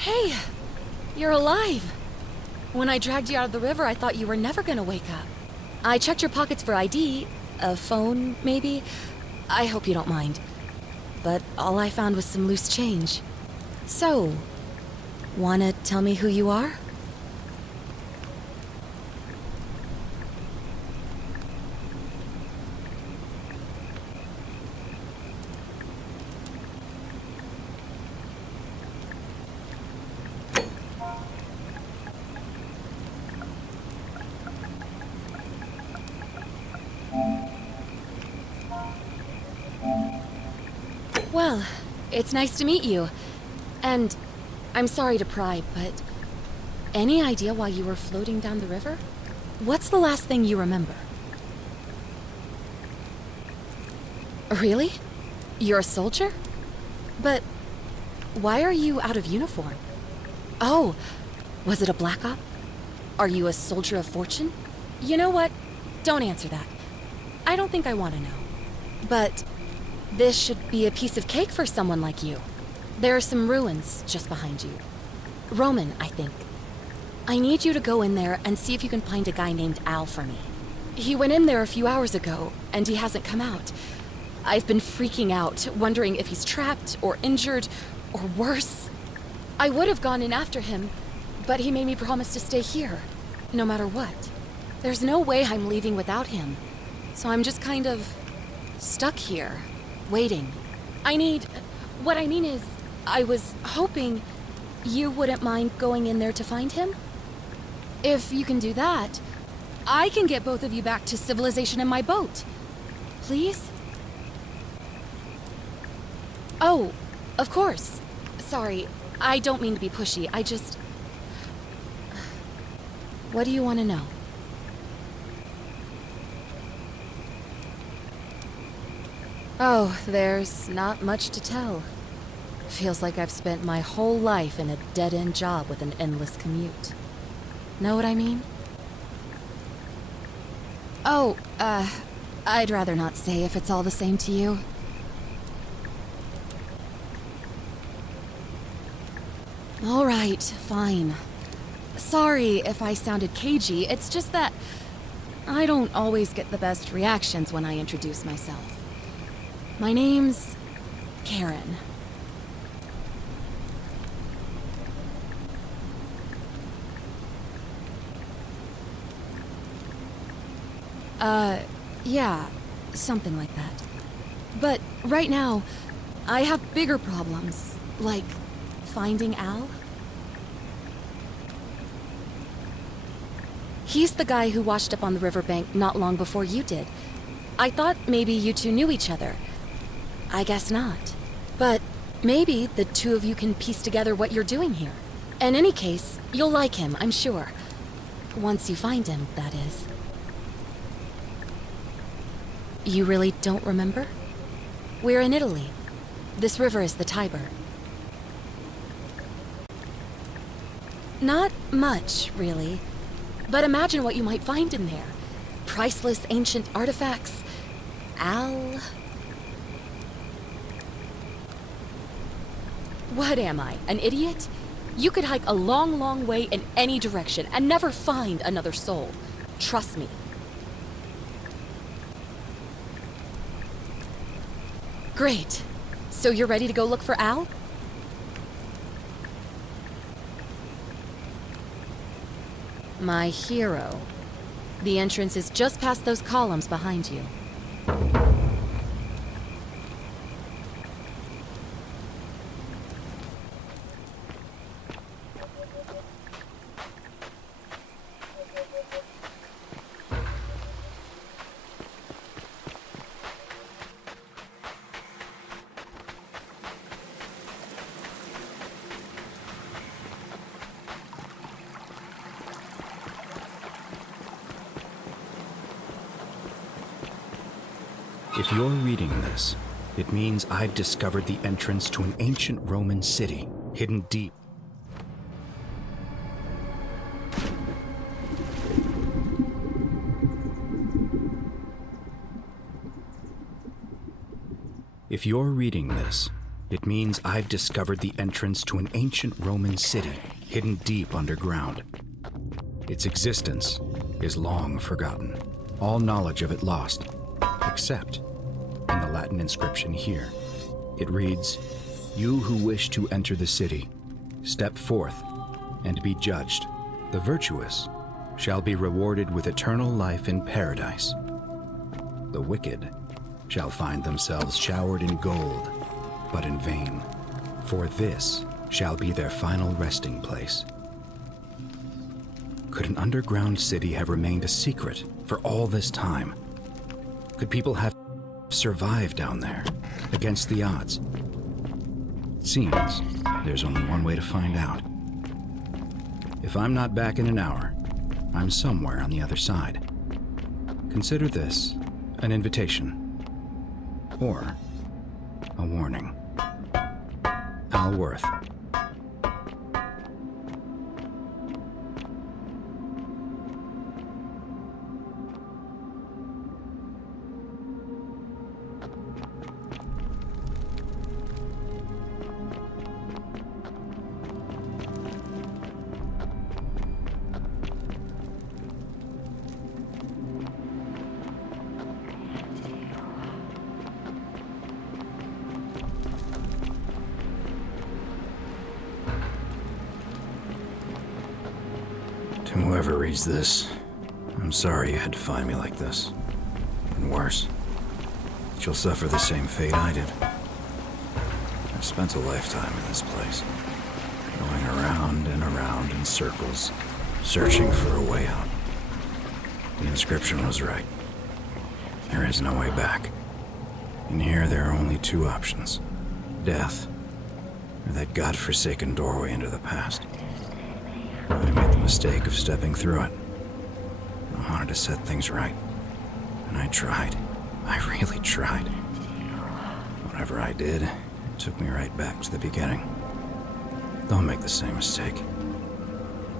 Hey, you're alive. When I dragged you out of the river, I thought you were never gonna wake up. I checked your pockets for ID, a phone, maybe. I hope you don't mind. But all I found was some loose change. So, wanna tell me who you are? Well, it's nice to meet you. And I'm sorry to pry, but any idea why you were floating down the river? What's the last thing you remember? Really? You're a soldier? But why are you out of uniform? Oh, was it a black op? Are you a soldier of fortune? You know what? Don't answer that. I don't think I want to know. But this should be a piece of cake for someone like you. There are some ruins just behind you. Roman, I think. I need you to go in there and see if you can find a guy named Al for me. He went in there a few hours ago, and he hasn't come out. I've been freaking out, wondering if he's trapped or injured or worse. I would have gone in after him, but he made me promise to stay here, no matter what. There's no way I'm leaving without him, so I'm just kind of stuck here, waiting. What I mean is, I was hoping you wouldn't mind going in there to find him? If you can do that, I can get both of you back to civilization in my boat. Please? Oh, of course. Sorry, I don't mean to be pushy. What do you want to know? Oh, there's not much to tell. Feels like I've spent my whole life in a dead-end job with an endless commute. Know what I mean? Oh, I'd rather not say if it's all the same to you. All right, fine. Sorry if I sounded cagey, it's just that I don't always get the best reactions when I introduce myself. My name's Karen. Yeah, something like that. But right now, I have bigger problems, like finding Al. He's the guy who washed up on the riverbank not long before you did. I thought maybe you two knew each other. I guess not. But maybe the two of you can piece together what you're doing here. In any case, you'll like him, I'm sure. Once you find him, that is. You really don't remember? We're in Italy. This river is the Tiber. Not much, really. But imagine what you might find in there. Priceless ancient artifacts. Al... What am I, an idiot? You could hike a long, long way in any direction and never find another soul. Trust me. Great. So you're ready to go look for Al? My hero. The entrance is just past those columns behind you. If you're reading this, it means I've discovered the entrance to an ancient Roman city, hidden deep. If you're reading this, It means I've discovered the entrance to an ancient Roman city hidden deep underground. Its existence is long forgotten, all knowledge of it lost, except in the Latin inscription here. It reads, "You who wish to enter the city, step forth and be judged. The virtuous shall be rewarded with eternal life in paradise. The wicked shall find themselves showered in gold, but in vain, for this shall be their final resting place." Could an underground city have remained a secret for all this time? Could people have survived down there, against the odds? It seems there's only one way to find out. If I'm not back in an hour, I'm somewhere on the other side. Consider this an invitation, or a warning. Al Worth. To whoever reads this, I'm sorry you had to find me like this. And worse, that you'll suffer the same fate I did. I've spent a lifetime in this place, going around and around in circles, searching for a way out. The inscription was right. There is no way back. In here, there are only two options: death, or that godforsaken doorway into the past. I made the mistake of stepping through it. I wanted to set things right. And I tried. I really tried. Whatever I did, it took me right back to the beginning. Don't make the same mistake.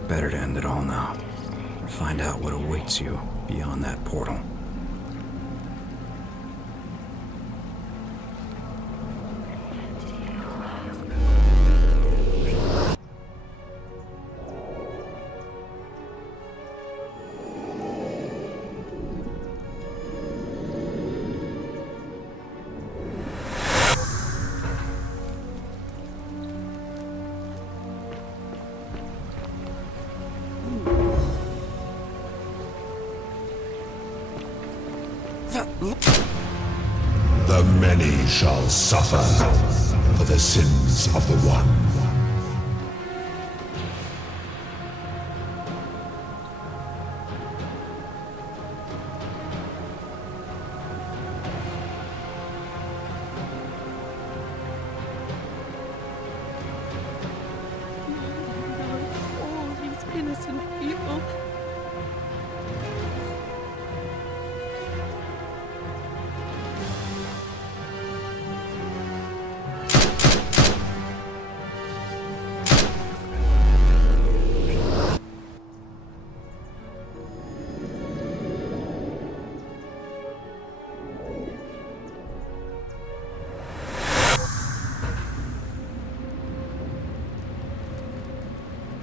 Better to end it all now, or find out what awaits you beyond that portal. The many shall suffer for the sins of the one. All these innocent people.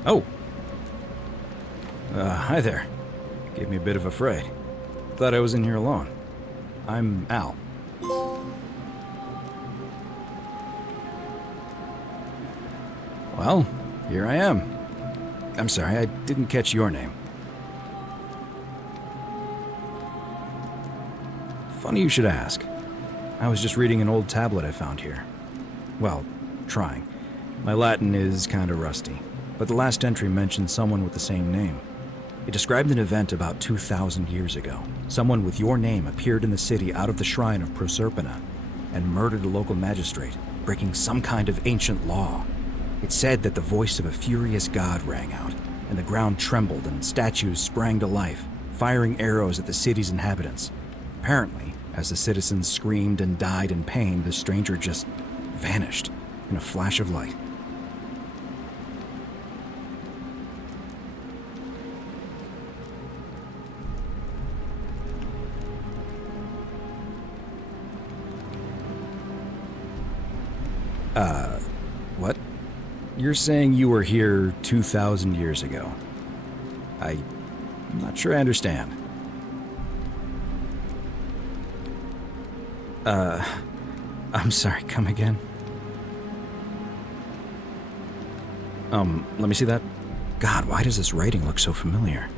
Oh. Hi there. Gave me a bit of a fright. Thought I was in here alone. I'm Al. Well, here I am. I'm sorry, I didn't catch your name. Funny you should ask. I was just reading an old tablet I found here. Well, trying. My Latin is kinda rusty, but the last entry mentioned someone with the same name. It described an event about 2,000 years ago. Someone with your name appeared in the city out of the shrine of Proserpina and murdered a local magistrate, breaking some kind of ancient law. It said that the voice of a furious god rang out, and the ground trembled and statues sprang to life, firing arrows at the city's inhabitants. Apparently, as the citizens screamed and died in pain, the stranger just vanished in a flash of light. What? You're saying you were here 2,000 years ago? I'm not sure I understand. I'm sorry, come again? Let me see that. God, why does this writing look so familiar?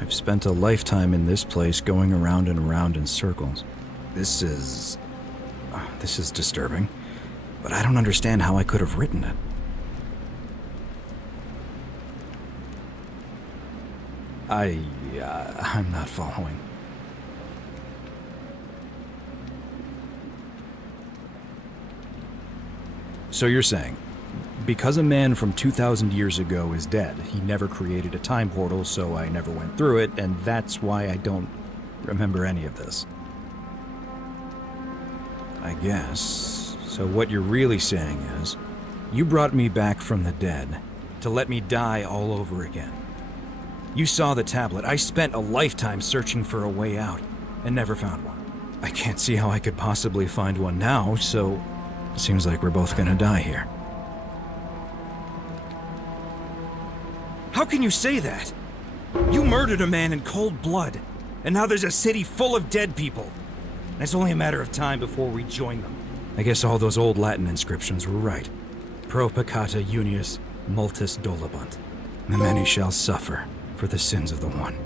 I've spent a lifetime in this place going around and around in circles. This is disturbing, but I don't understand how I could have written it. I'm not following. So you're saying, because a man from 2,000 years ago is dead, he never created a time portal, so I never went through it, and that's why I don't remember any of this. I guess. So what you're really saying is, you brought me back from the dead to let me die all over again. You saw the tablet. I spent a lifetime searching for a way out, and never found one. I can't see how I could possibly find one now, so it seems like we're both gonna die here. How can you say that? You murdered a man in cold blood, and now there's a city full of dead people. And it's only a matter of time before we join them. I guess all those old Latin inscriptions were right. Pro peccata unius multis dolabunt. The many shall suffer for the sins of the one.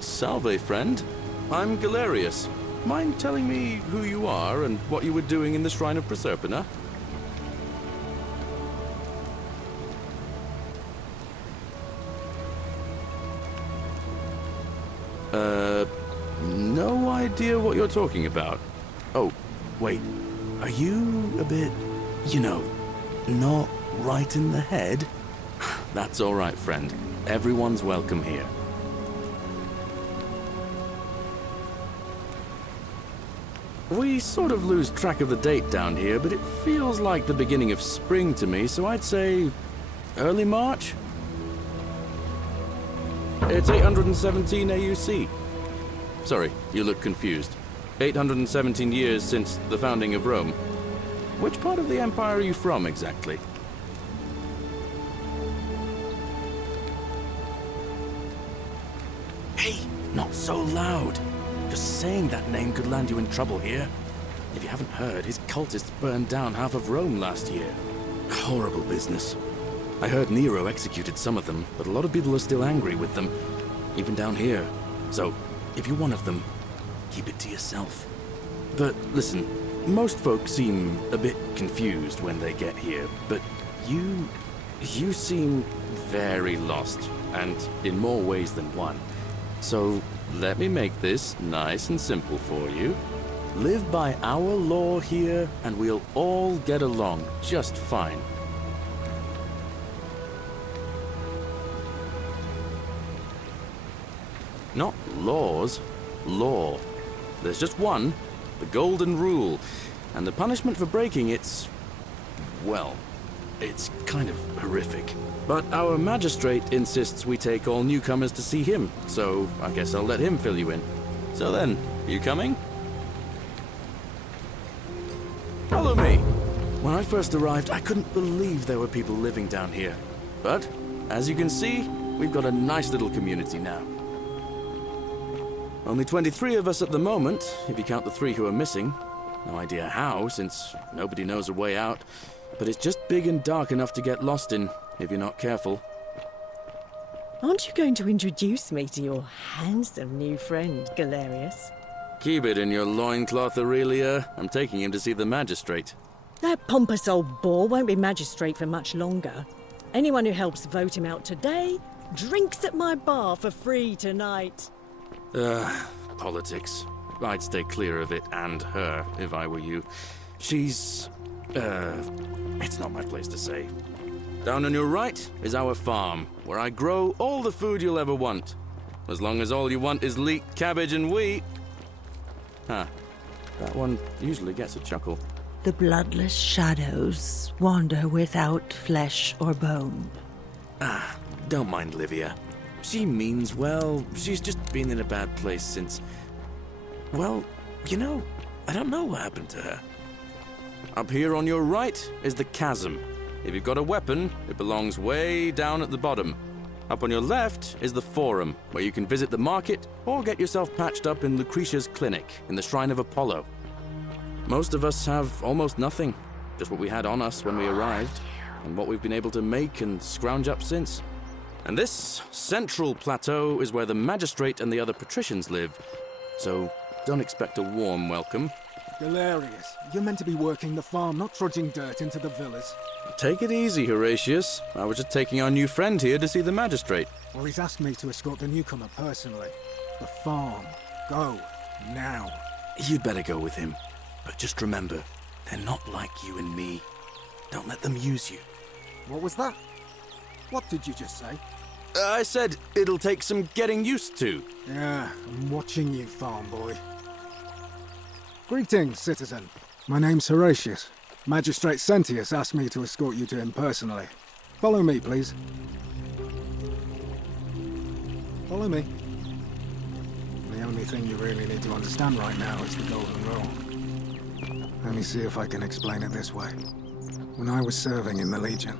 Salve, friend. I'm Galerius. Mind telling me who you are and what you were doing in the Shrine of Proserpina? No idea what you're talking about. Oh, wait. Are you a bit, not right in the head? That's all right, friend. Everyone's welcome here. We sort of lose track of the date down here, but it feels like the beginning of spring to me, so I'd say early March? It's 817 AUC. Sorry, you look confused. 817 years since the founding of Rome. Which part of the Empire are you from, exactly? Hey, not so loud. Just saying that name could land you in trouble here. If you haven't heard, his cultists burned down half of Rome last year. Horrible business. I heard Nero executed some of them, but a lot of people are still angry with them, even down here. So, if you're one of them, keep it to yourself. But listen, most folks seem a bit confused when they get here, but you seem very lost, and in more ways than one. So, let me make this nice and simple for you. Live by our law here, and we'll all get along just fine. Not laws, law. There's just one, the golden rule, and the punishment for breaking it's, well, it's kind of horrific. But our magistrate insists we take all newcomers to see him, so I guess I'll let him fill you in. So then, you coming? Follow me. When I first arrived, I couldn't believe there were people living down here. But, as you can see, we've got a nice little community now. Only 23 of us at the moment, if you count the 3 who are missing. No idea how, since nobody knows a way out. But it's just big and dark enough to get lost in, if you're not careful. Aren't you going to introduce me to your handsome new friend, Galerius? Keep it in your loincloth, Aurelia. I'm taking him to see the magistrate. That pompous old bore won't be magistrate for much longer. Anyone who helps vote him out today drinks at my bar for free tonight. Politics. I'd stay clear of it and her, if I were you. She's... it's not my place to say. Down on your right is our farm, where I grow all the food you'll ever want. As long as all you want is leek, cabbage, and wheat. Huh. That one usually gets a chuckle. The bloodless shadows wander without flesh or bone. Don't mind Livia. She means well. She's just been in a bad place since... Well, you know, I don't know what happened to her. Up here on your right is the chasm. If you've got a weapon, it belongs way down at the bottom. Up on your left is the Forum, where you can visit the market or get yourself patched up in Lucretia's clinic in the Shrine of Apollo. Most of us have almost nothing, just what we had on us when we arrived, and what we've been able to make and scrounge up since. And this central plateau is where the magistrate and the other patricians live, so don't expect a warm welcome. Galerius, you're meant to be working the farm, not trudging dirt into the villas. Take it easy, Horatius. I was just taking our new friend here to see the magistrate. Well, he's asked me to escort the newcomer personally. The farm. Go. Now. You'd better go with him. But just remember, they're not like you and me. Don't let them use you. What was that? What did you just say? I said it'll take some getting used to. Yeah, I'm watching you, farm boy. Greetings, citizen. My name's Horatius. Magistrate Sentius asked me to escort you to him personally. Follow me, please. Follow me. The only thing you really need to understand right now is the Golden Rule. Let me see if I can explain it this way. When I was serving in the Legion,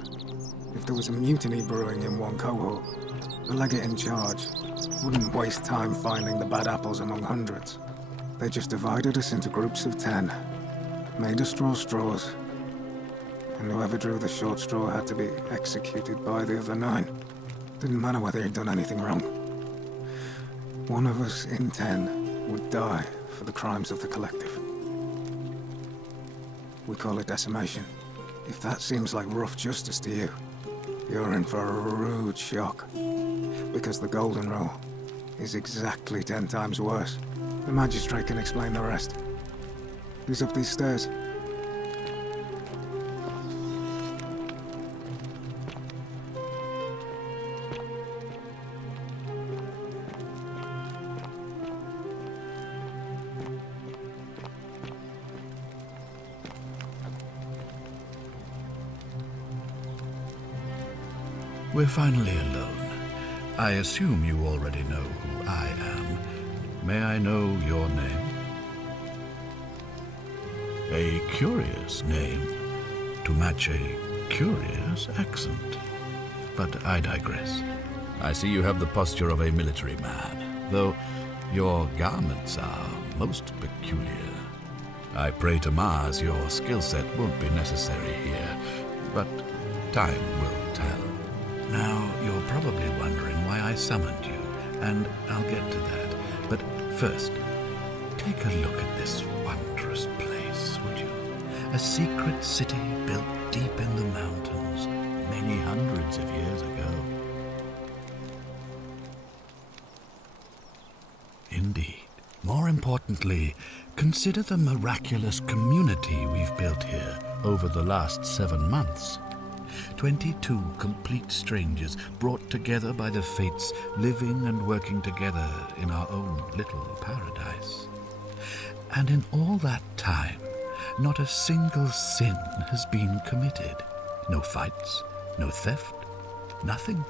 if there was a mutiny brewing in one cohort, the legate in charge wouldn't waste time finding the bad apples among hundreds. They just divided us into groups of 10, made us draw straws, and whoever drew the short straw had to be executed by the other 9. Didn't matter whether he'd done anything wrong. One of us in 10 would die for the crimes of the collective. We call it decimation. If that seems like rough justice to you, you're in for a rude shock. Because the Golden Rule is exactly 10 times worse. The magistrate can explain the rest. He's up these stairs. We're finally alone. I assume you already know who I am. May I know your name? A curious name to match a curious accent. But I digress. I see you have the posture of a military man, though your garments are most peculiar. I pray to Mars your skill set won't be necessary here. but time will tell. Now, you're probably wondering why I summoned you, and I'll get to that. But first, take a look at this wondrous place, would you? A secret city built deep in the mountains many hundreds of years ago. Indeed. More importantly, consider the miraculous community we've built here over the last 7 months. 22 complete strangers brought together by the fates, living and working together in our own little paradise. And in all that time, not a single sin has been committed. No fights, no theft, nothing.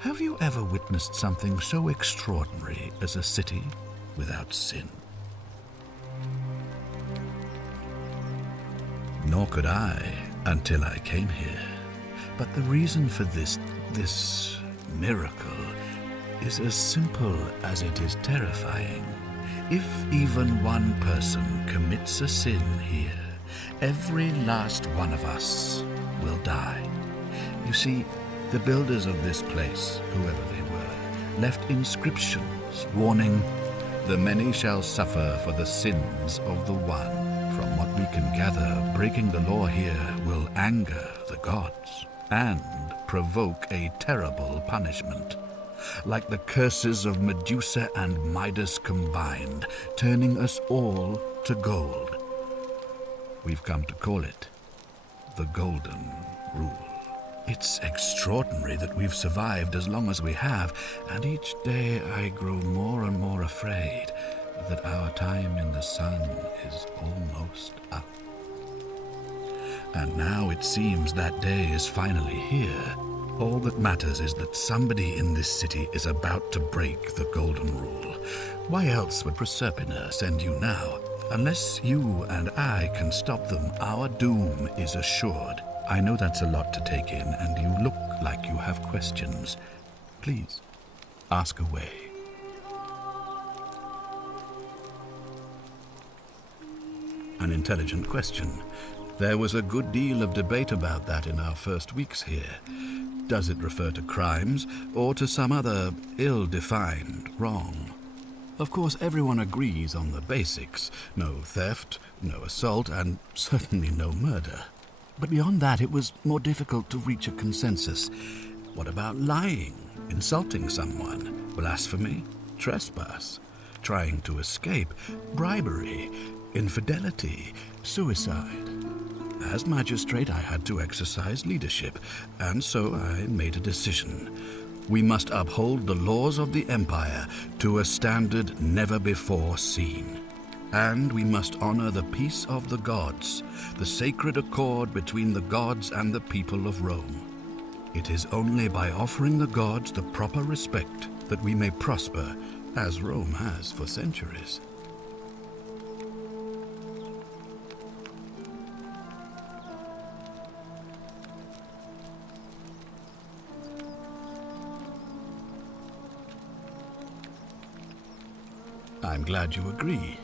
Have you ever witnessed something so extraordinary as a city without sin? Nor could I until I came here. But the reason for this miracle is as simple as it is terrifying. If even one person commits a sin here, every last one of us will die. You see, the builders of this place, whoever they were, left inscriptions warning, "The many shall suffer for the sins of the one." From what we can gather, breaking the law here will anger the gods and provoke a terrible punishment, like the curses of Medusa and Midas combined, turning us all to gold. We've come to call it the Golden Rule. It's extraordinary that we've survived as long as we have, and each day I grow more and more afraid that our time in the sun is almost up. And now it seems that day is finally here. All that matters is that somebody in this city is about to break the Golden Rule. Why else would Proserpina send you now? Unless you and I can stop them, our doom is assured. I know that's a lot to take in, and you look like you have questions. Please, ask away. An intelligent question. There was a good deal of debate about that in our first weeks here. Does it refer to crimes or to some other ill-defined wrong? Of course, everyone agrees on the basics. No theft, no assault, and certainly no murder. But beyond that, it was more difficult to reach a consensus. What about lying, insulting someone, blasphemy, trespass, trying to escape, bribery, infidelity, suicide? As magistrate, I had to exercise leadership, and so I made a decision. We must uphold the laws of the Empire to a standard never before seen. And we must honor the peace of the gods, the sacred accord between the gods and the people of Rome. It is only by offering the gods the proper respect that we may prosper, as Rome has for centuries. I'm glad you agree.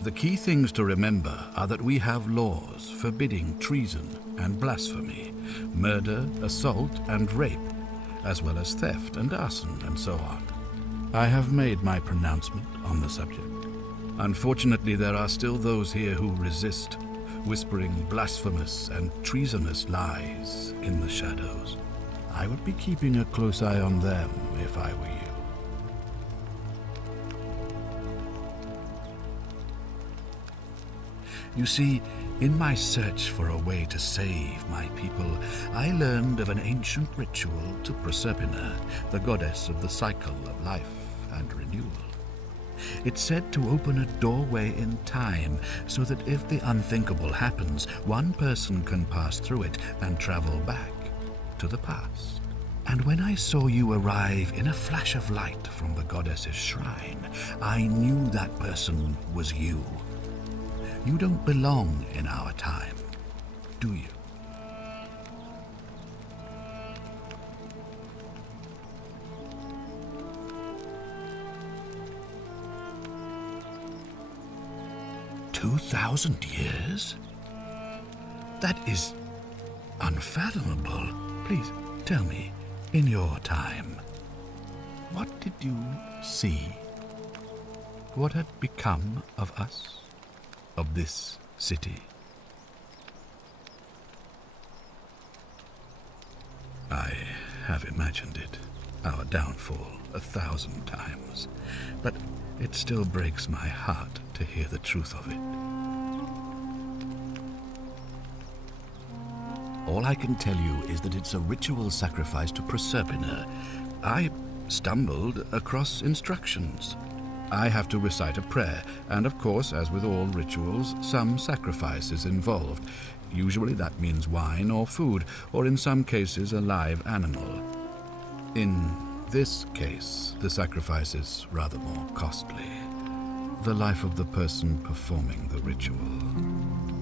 The key things to remember are that we have laws forbidding treason and blasphemy, murder, assault, and rape, as well as theft and arson and so on. I have made my pronouncement on the subject. Unfortunately, there are still those here who resist, whispering blasphemous and treasonous lies in the shadows. I would be keeping a close eye on them if I were you. You see, in my search for a way to save my people, I learned of an ancient ritual to Proserpina, the goddess of the cycle of life and renewal. It's said to open a doorway in time so that if the unthinkable happens, one person can pass through it and travel back to the past. And when I saw you arrive in a flash of light from the goddess's shrine, I knew that person was you. You don't belong in our time, do you? "2,000 years? That is unfathomable. Please tell me, in your time, what did you see? What had become of us? Of this city? I have imagined it, our downfall, 1,000 times, but it still breaks my heart to hear the truth of it. All I can tell you is that it's a ritual sacrifice to Proserpina. I stumbled across instructions. I have to recite a prayer, and of course, as with all rituals, some sacrifice is involved. Usually that means wine or food, or in some cases a live animal. In this case, the sacrifice is rather more costly. The life of the person performing the ritual.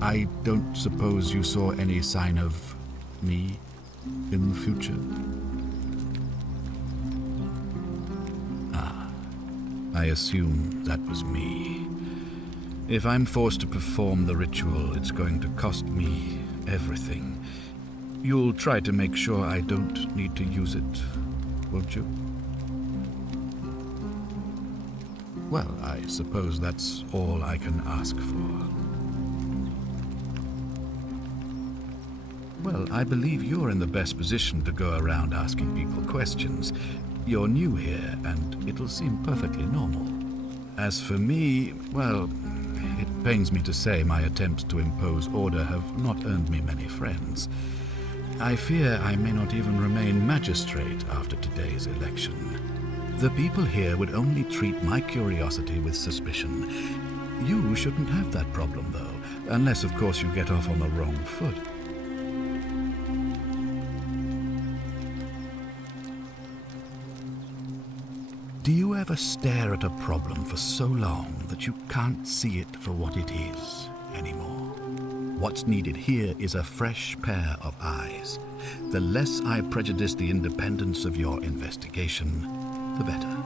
I don't suppose you saw any sign of me in the future? I assume that was me. If I'm forced to perform the ritual, it's going to cost me everything. You'll try to make sure I don't need to use it, won't you? Well, I suppose that's all I can ask for. Well, I believe you're in the best position to go around asking people questions. You're new here, and it'll seem perfectly normal. As for me, well, it pains me to say my attempts to impose order have not earned me many friends. I fear I may not even remain magistrate after today's election. The people here would only treat my curiosity with suspicion. You shouldn't have that problem, though, unless, of course, you get off on the wrong foot. Do you ever stare at a problem for so long that you can't see it for what it is anymore? What's needed here is a fresh pair of eyes. The less I prejudice the independence of your investigation, the better.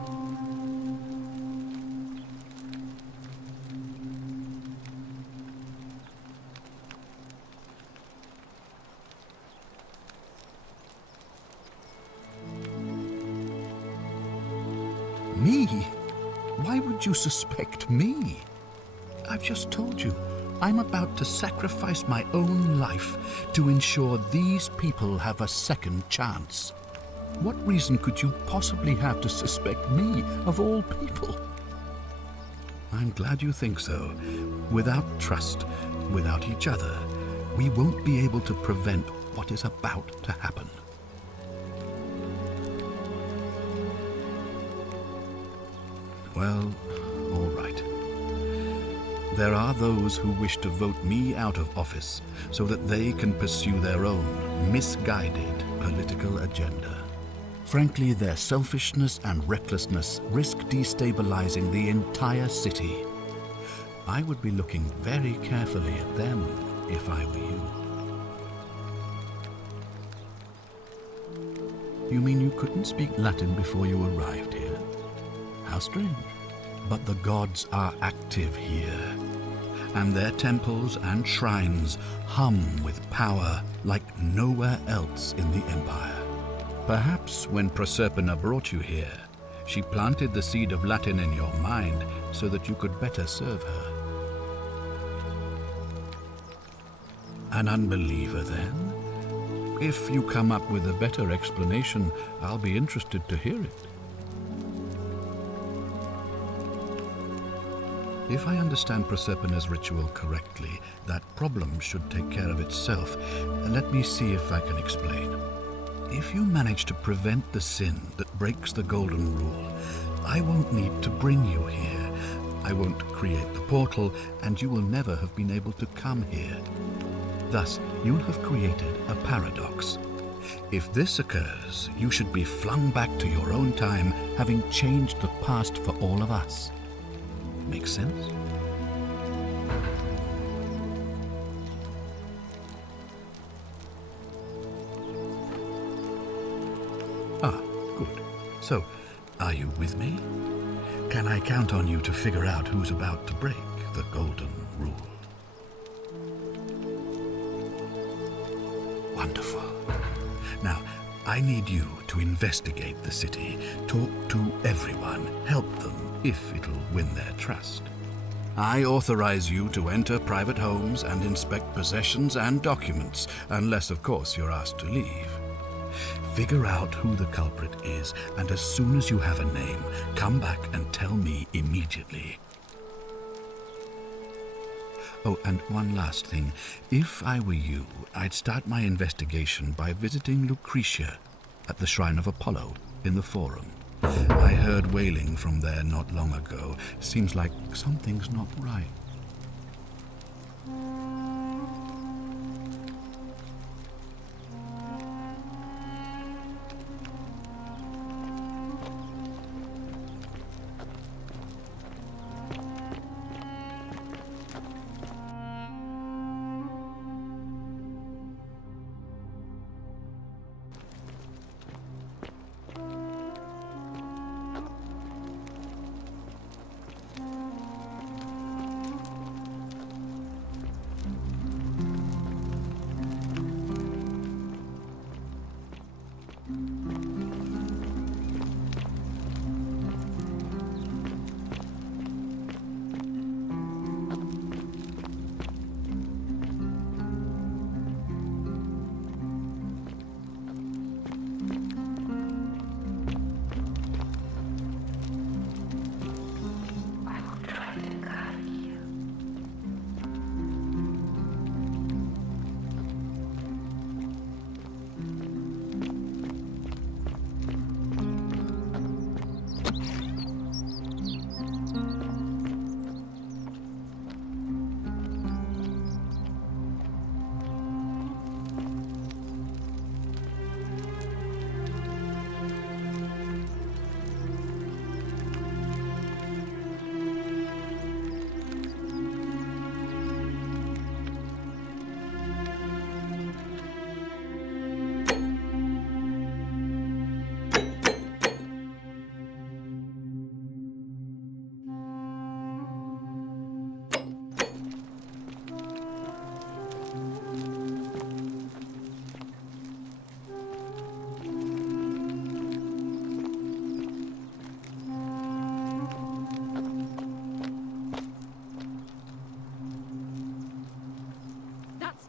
Me? Why would you suspect me? I've just told you, I'm about to sacrifice my own life to ensure these people have a second chance. What reason could you possibly have to suspect me, of all people? I'm glad you think so. Without trust, without each other, we won't be able to prevent what is about to happen. Well, all right. There are those who wish to vote me out of office so that they can pursue their own misguided political agenda. Frankly, their selfishness and recklessness risk destabilizing the entire city. I would be looking very carefully at them if I were you. You mean you couldn't speak Latin before you arrived here? How strange. But the gods are active here, and their temples and shrines hum with power like nowhere else in the Empire. Perhaps when Proserpina brought you here, she planted the seed of Latin in your mind so that you could better serve her. An unbeliever, then? If you come up with a better explanation, I'll be interested to hear it. If I understand Proserpina's ritual correctly, that problem should take care of itself. Let me see if I can explain. If you manage to prevent the sin that breaks the Golden Rule, I won't need to bring you here. I won't create the portal, and you will never have been able to come here. Thus, you'll have created a paradox. If this occurs, you should be flung back to your own time, having changed the past for all of us. Makes sense? Ah, good. So, are you with me? Can I count on you to figure out who's about to break the Golden Rule? Wonderful. Now, I need you to investigate the city, talk to everyone, help them if it'll win their trust. I authorize you to enter private homes and inspect possessions and documents, unless, of course, you're asked to leave. Figure out who the culprit is, and as soon as you have a name, come back and tell me immediately. Oh, and one last thing. If I were you, I'd start my investigation by visiting Lucretia at the Shrine of Apollo in the Forum. I heard wailing from there not long ago. Seems like something's not right.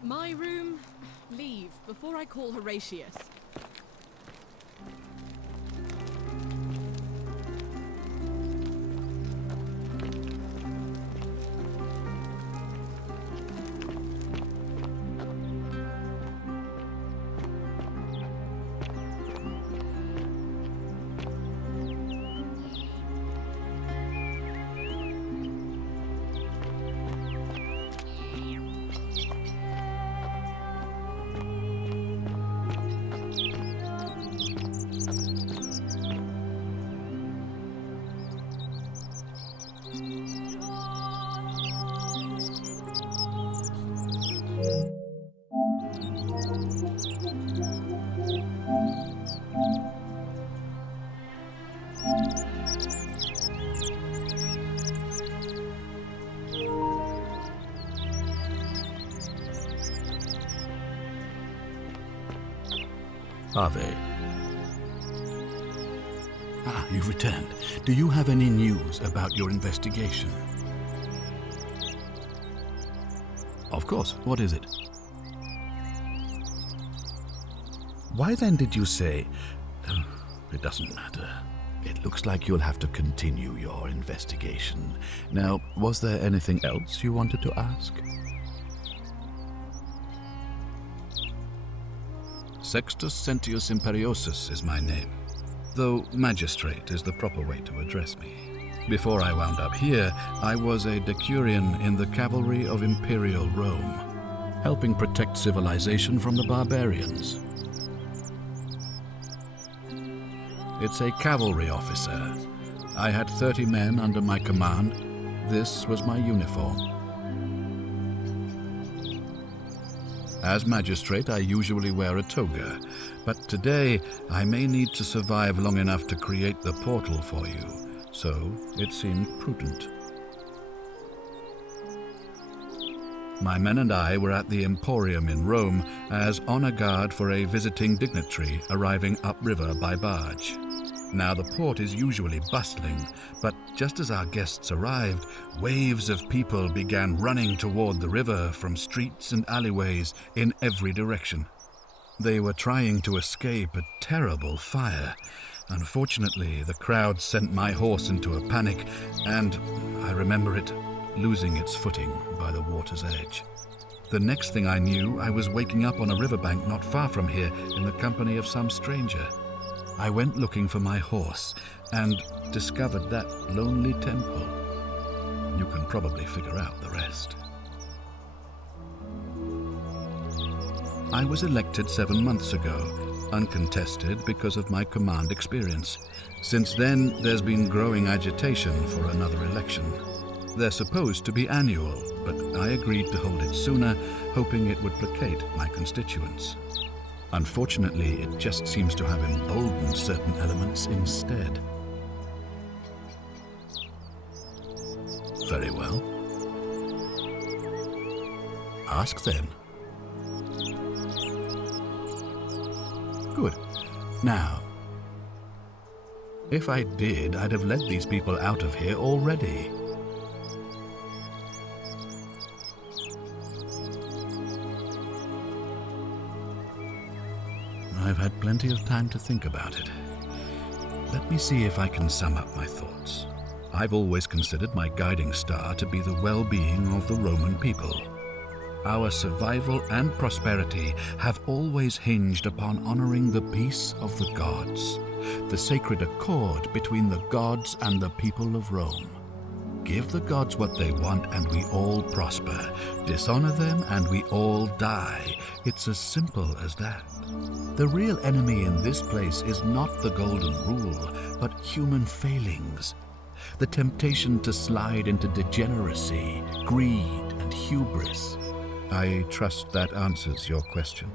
My room. Leave before I call Horatius. Ave. Ah, you've returned. Do you have any news about your investigation? Of course. What is it? Why then did you say... it doesn't matter. It looks like you'll have to continue your investigation. Now, was there anything else you wanted to ask? Sextus Sentius Imperiosus is my name, though magistrate is the proper way to address me. Before I wound up here, I was a decurion in the cavalry of Imperial Rome, helping protect civilization from the barbarians. It's a cavalry officer. I had 30 men under my command. This was my uniform. As magistrate, I usually wear a toga, but today I may need to survive long enough to create the portal for you, so it seemed prudent. My men and I were at the Emporium in Rome as honor guard for a visiting dignitary arriving upriver by barge. Now, the port is usually bustling, but just as our guests arrived, waves of people began running toward the river from streets and alleyways in every direction. They were trying to escape a terrible fire. Unfortunately, the crowd sent my horse into a panic, and I remember it losing its footing by the water's edge. The next thing I knew, I was waking up on a riverbank not far from here in the company of some stranger. I went looking for my horse and discovered that lonely temple. You can probably figure out the rest. I was elected 7 months ago, uncontested because of my command experience. Since then, there's been growing agitation for another election. They're supposed to be annual, but I agreed to hold it sooner, hoping it would placate my constituents. Unfortunately, it just seems to have emboldened certain elements instead. Very well. Ask then. Good. Now, if I did, I'd have led these people out of here already. I've had plenty of time to think about it. Let me see if I can sum up my thoughts. I've always considered my guiding star to be the well-being of the Roman people. Our survival and prosperity have always hinged upon honoring the peace of the gods, the sacred accord between the gods and the people of Rome. Give the gods what they want and we all prosper. Dishonor them and we all die. It's as simple as that. The real enemy in this place is not the golden rule, but human failings. The temptation to slide into degeneracy, greed, and hubris. I trust that answers your question.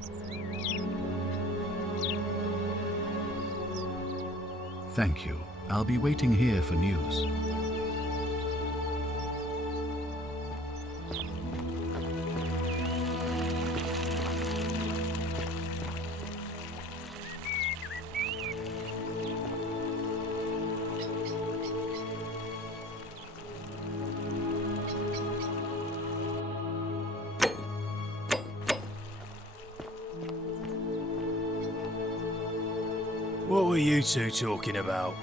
Thank you. I'll be waiting here for news. What were you two talking about?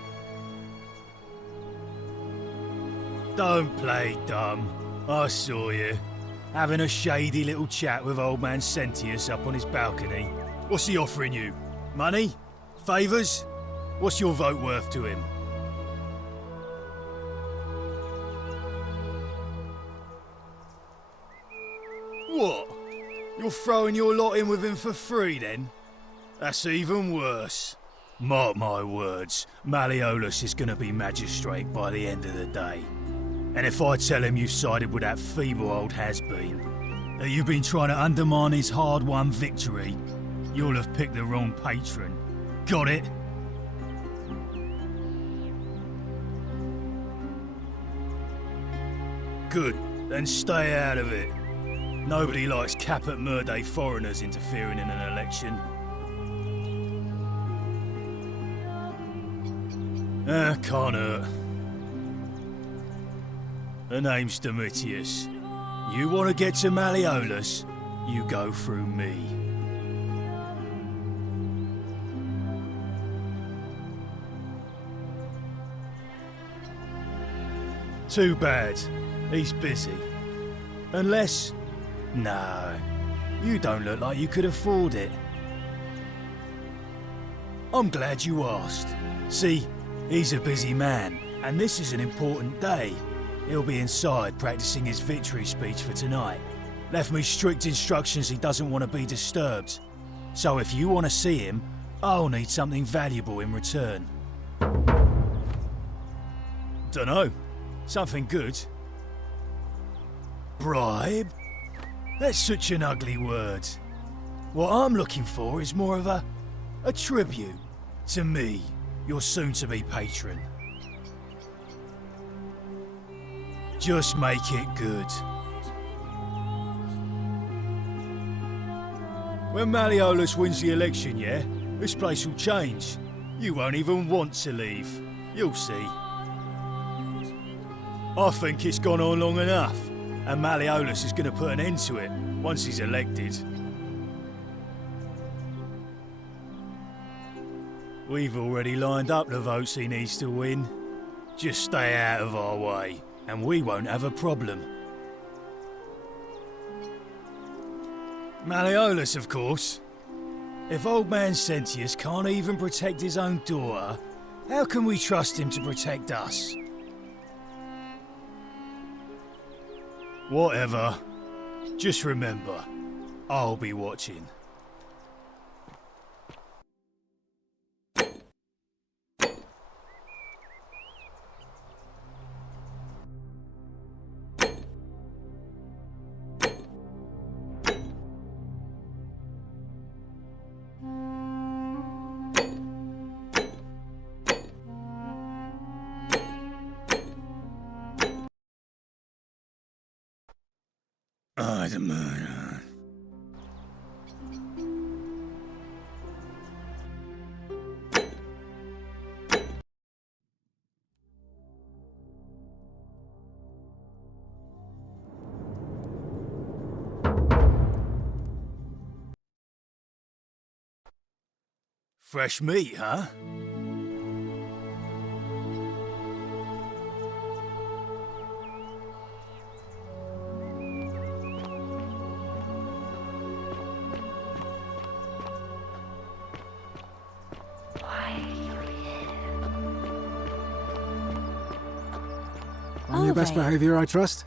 Don't play dumb. I saw you. Having a shady little chat with old man Sentius up on his balcony. What's he offering you? Money? Favours? What's your vote worth to him? What? You're throwing your lot in with him for free then? That's even worse. Mark my words, Malleolus is going to be magistrate by the end of the day. And if I tell him you've sided with that feeble old has-been, that you've been trying to undermine his hard-won victory, you'll have picked the wrong patron. Got it? Good, then stay out of it. Nobody likes Caput Murdae foreigners interfering in an election. Can't hurt. The name's Domitius. You want to get to Malleolus, you go through me. Too bad. He's busy. Unless... No. You don't look like you could afford it. I'm glad you asked. See, he's a busy man, and this is an important day. He'll be inside practicing his victory speech for tonight. Left me strict instructions he doesn't want to be disturbed. So if you want to see him, I'll need something valuable in return. Dunno. Something good. Bribe? That's such an ugly word. What I'm looking for is more of a tribute to me, your soon-to-be patron. Just make it good. When Malleolus wins the election, yeah, this place will change. You won't even want to leave. You'll see. I think it's gone on long enough, and Malleolus is going to put an end to it once he's elected. We've already lined up the votes he needs to win. Just stay out of our way, and we won't have a problem. Malleolus, of course. If old man Sentius can't even protect his own daughter, how can we trust him to protect us? Whatever. Just remember, I'll be watching. The murder. Fresh meat, huh? On your best behavior, I trust?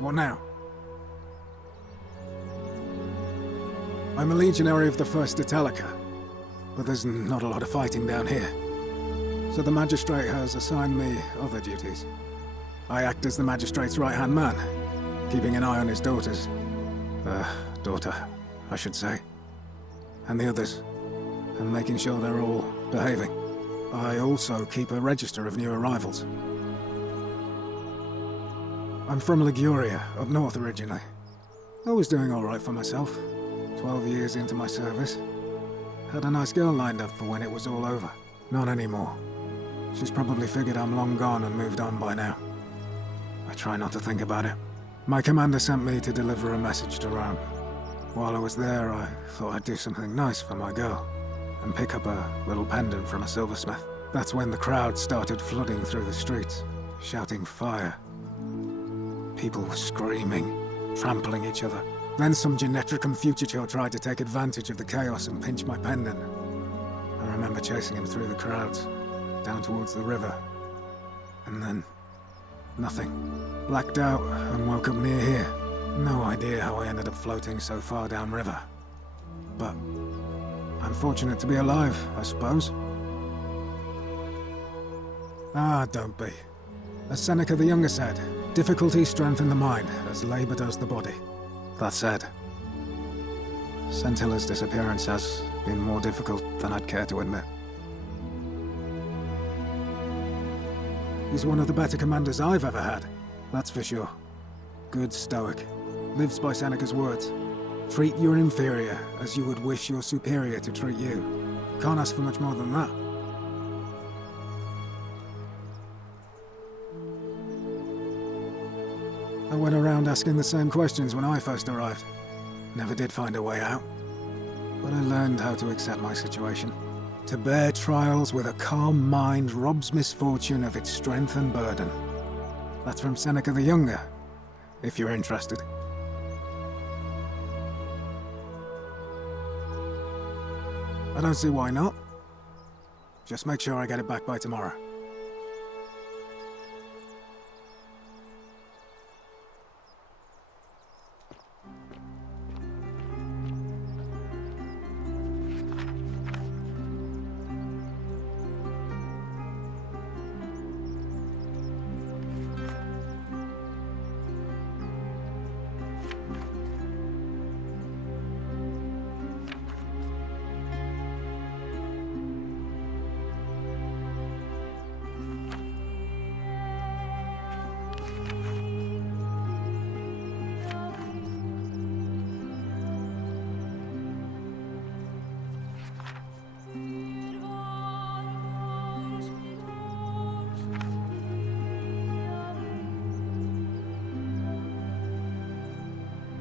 What now? I'm a legionary of the 1st Italica, but there's not a lot of fighting down here. So the magistrate has assigned me other duties. I act as the magistrate's right-hand man, keeping an eye on his daughters. Daughter, I should say. And the others, and making sure they're all behaving. I also keep a register of new arrivals. I'm from Liguria, up north originally. I was doing all right for myself. 12 years into my service. Had a nice girl lined up for when it was all over. Not anymore. She's probably figured I'm long gone and moved on by now. I try not to think about it. My commander sent me to deliver a message to Rome. While I was there, I thought I'd do something nice for my girl, and pick up a little pendant from a silversmith. That's when the crowd started flooding through the streets, shouting fire. People were screaming, trampling each other. Then some Genetricum Fugitor tried to take advantage of the chaos and pinch my pendant. I remember chasing him through the crowds, down towards the river. And then, nothing. Blacked out and woke up near here. No idea how I ended up floating so far downriver. But I'm fortunate to be alive, I suppose. Ah, don't be. As Seneca the Younger said, difficulty strengthens the mind, as labor does the body. That said, Sentilla's disappearance has been more difficult than I'd care to admit. He's one of the better commanders I've ever had, that's for sure. Good stoic. Lives by Seneca's words. Treat your inferior as you would wish your superior to treat you. Can't ask for much more than that. I went around asking the same questions when I first arrived. Never did find a way out. But I learned how to accept my situation. To bear trials with a calm mind robs misfortune of its strength and burden. That's from Seneca the Younger, if you're interested. I don't see why not. Just make sure I get it back by tomorrow.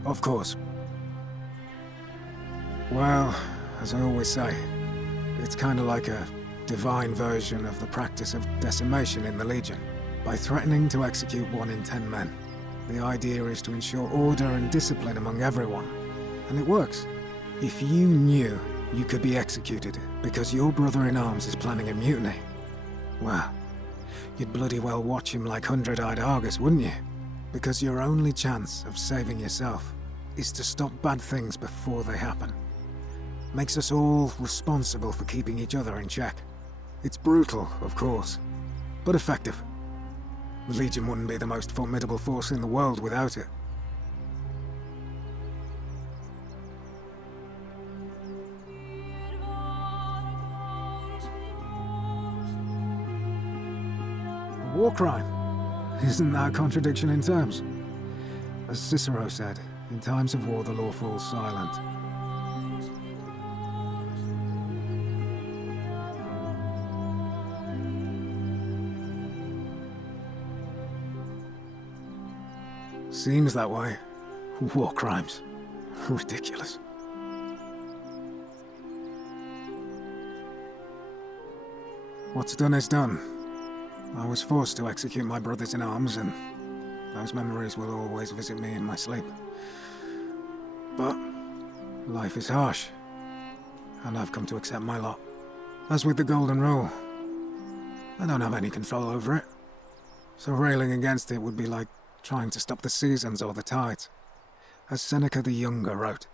Of course. Well, as I always say, it's kind of like a divine version of the practice of decimation in the Legion. By threatening to execute 1 in 10 men, the idea is to ensure order and discipline among everyone. And it works. If you knew you could be executed because your brother-in-arms is planning a mutiny, well, you'd bloody well watch him like hundred-eyed Argus, wouldn't you? Because your only chance of saving yourself is to stop bad things before they happen. Makes us all responsible for keeping each other in check. It's brutal, of course, but effective. The Legion wouldn't be the most formidable force in the world without it. A war crime? Isn't that a contradiction in terms? As Cicero said, in times of war the law falls silent. Seems that way. War crimes. Ridiculous. What's done is done. I was forced to execute my brothers-in-arms, and those memories will always visit me in my sleep. But life is harsh, and I've come to accept my lot. As with the Golden Rule, I don't have any control over it, so railing against it would be like trying to stop the seasons or the tides. As Seneca the Younger wrote,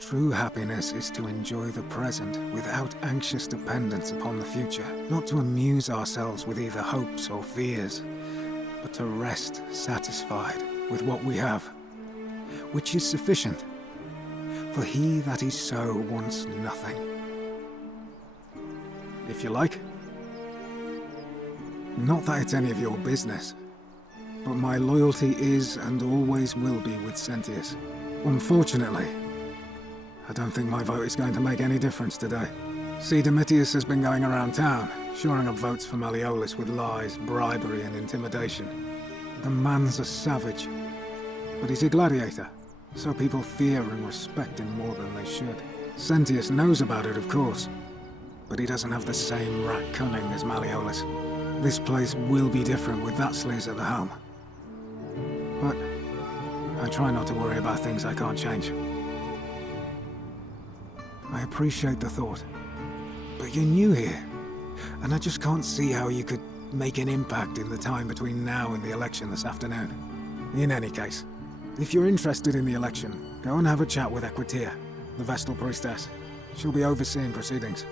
true happiness is to enjoy the present without anxious dependence upon the future, not to amuse ourselves with either hopes or fears, but to rest satisfied with what we have, which is sufficient. For he that is so wants nothing. If you like. Not that it's any of your business, but my loyalty is and always will be with Sentius. Unfortunately, I don't think my vote is going to make any difference today. See, Domitius has been going around town, shoring up votes for Malleolus with lies, bribery, and intimidation. The man's a savage, but he's a gladiator, so people fear and respect him more than they should. Sentius knows about it, of course, but he doesn't have the same rat cunning as Malleolus. This place will be different with that sleaze at the helm. But I try not to worry about things I can't change. I appreciate the thought, but you're new here, and I just can't see how you could make an impact in the time between now and the election this afternoon. In any case, if you're interested in the election, go and have a chat with Equitia, the Vestal Priestess. She'll be overseeing proceedings.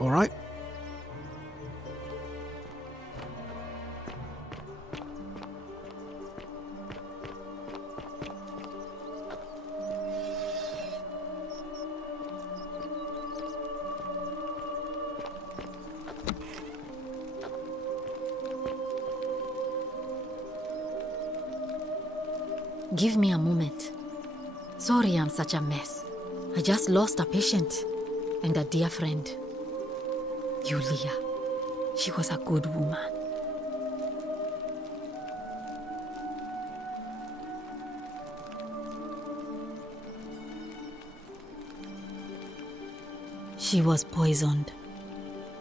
All right? Give me a moment. Sorry I'm such a mess. I just lost a patient and a dear friend. Yulia. She was a good woman. She was poisoned.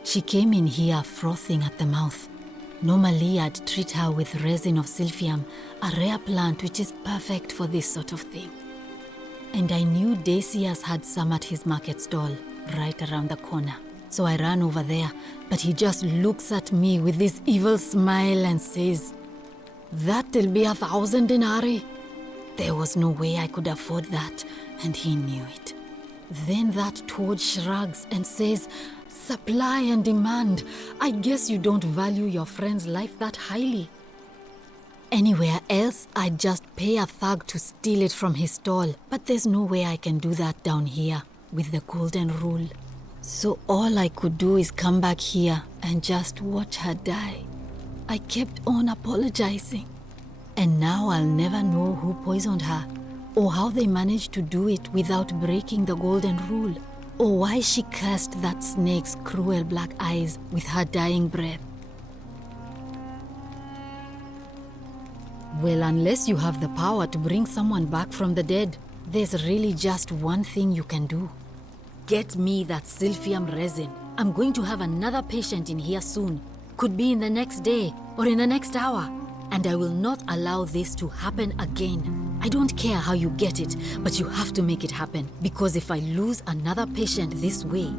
She came in here frothing at the mouth. Normally, I'd treat her with resin of silphium, a rare plant which is perfect for this sort of thing. And I knew Decius had some at his market stall, right around the corner. So I ran over there, but he just looks at me with this evil smile and says, "That'll be 1,000 denarii." There was no way I could afford that, and he knew it. Then that toad shrugs and says, "Supply and demand. I guess you don't value your friend's life that highly." Anywhere else, I'd just pay a thug to steal it from his stall. But there's no way I can do that down here, with the Golden Rule. So all I could do is come back here and just watch her die. I kept on apologizing. And now I'll never know who poisoned her, or how they managed to do it without breaking the Golden Rule, or why she cursed that snake's cruel black eyes with her dying breath. Well, unless you have the power to bring someone back from the dead, there's really just one thing you can do. Get me that silphium resin. I'm going to have another patient in here soon. Could be in the next day or in the next hour. And I will not allow this to happen again. I don't care how you get it, but you have to make it happen. Because if I lose another patient this way,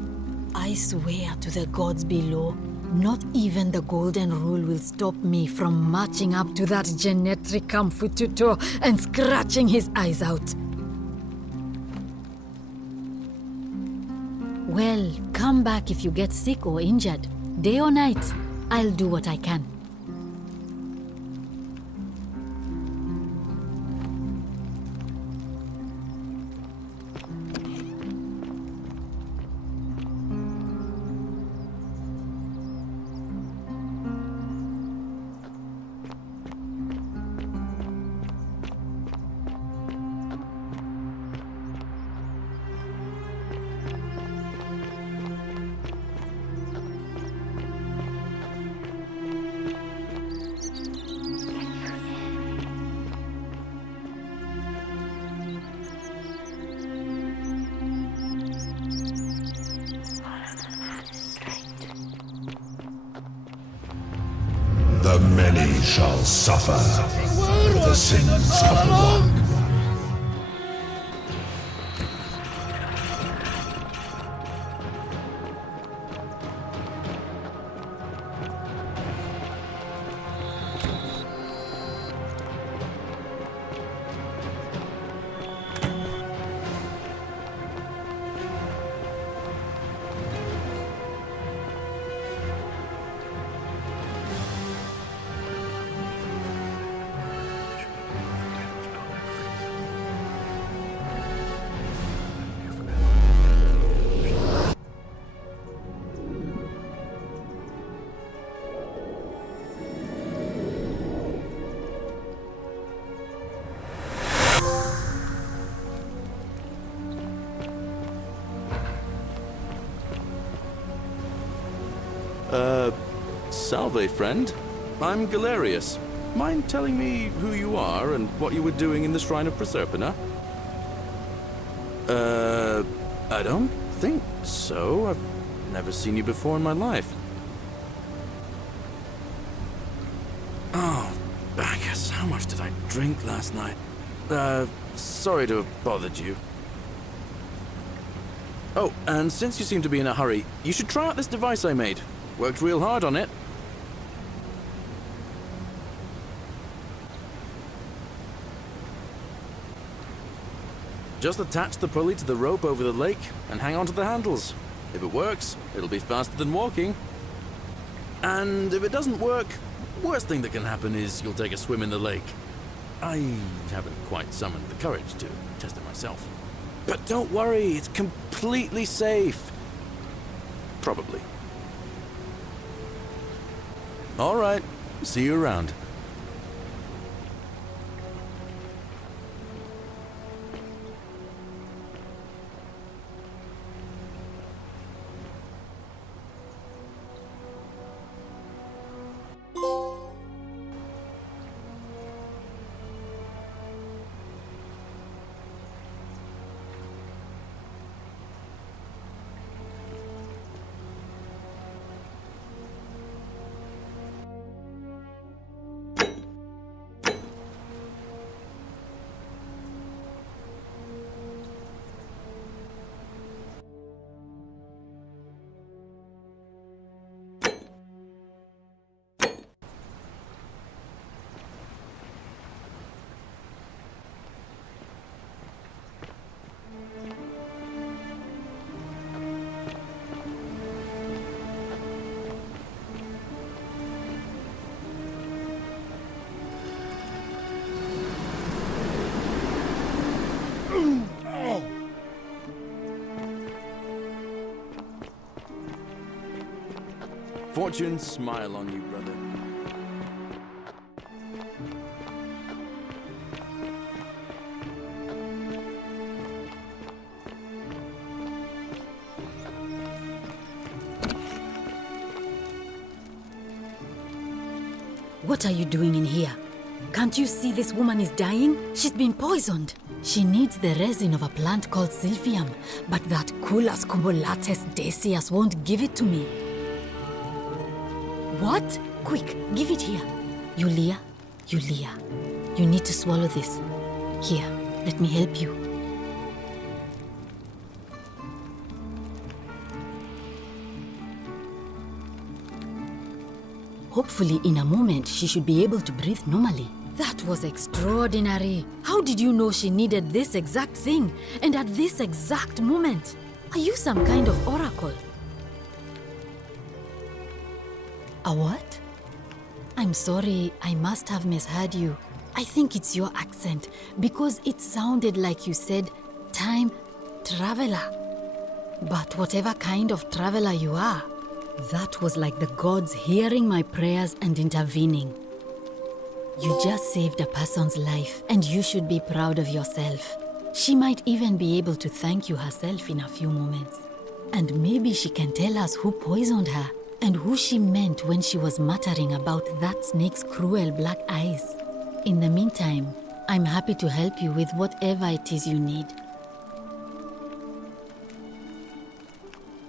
I swear to the gods below, not even the golden rule will stop me from marching up to that Genetricum Fututo and scratching his eyes out. Well, come back if you get sick or injured. Day or night, I'll do what I can. The many shall suffer for the sins of the one. Salve, friend. I'm Galerius. Mind telling me who you are and what you were doing in the Shrine of Proserpina? I don't think so. I've never seen you before in my life. Oh, Bacchus, how much did I drink last night? Sorry to have bothered you. Oh, and since you seem to be in a hurry, you should try out this device I made. Worked real hard on it. Just attach the pulley to the rope over the lake and hang on to the handles. If it works, it'll be faster than walking. And if it doesn't work, worst thing that can happen is you'll take a swim in the lake. I haven't quite summoned the courage to test it myself. But don't worry, it's completely safe. Probably. All right, see you around. Fortune smile on you, brother. What are you doing in here? Can't you see this woman is dying? She's been poisoned. She needs the resin of a plant called Silphium, but that Culus cubulatus decius won't give it to me. What? Quick, give it here. Yulia, you need to swallow this. Here, let me help you. Hopefully, in a moment, she should be able to breathe normally. That was extraordinary. How did you know she needed this exact thing, and at this exact moment? Are you some kind of oracle? A what? I'm sorry, I must have misheard you. I think it's your accent, because it sounded like you said, time traveler. But whatever kind of traveler you are, that was like the gods hearing my prayers and intervening. You just saved a person's life, and you should be proud of yourself. She might even be able to thank you herself in a few moments. And maybe she can tell us who poisoned her, and who she meant when she was muttering about that snake's cruel black eyes. In the meantime, I'm happy to help you with whatever it is you need.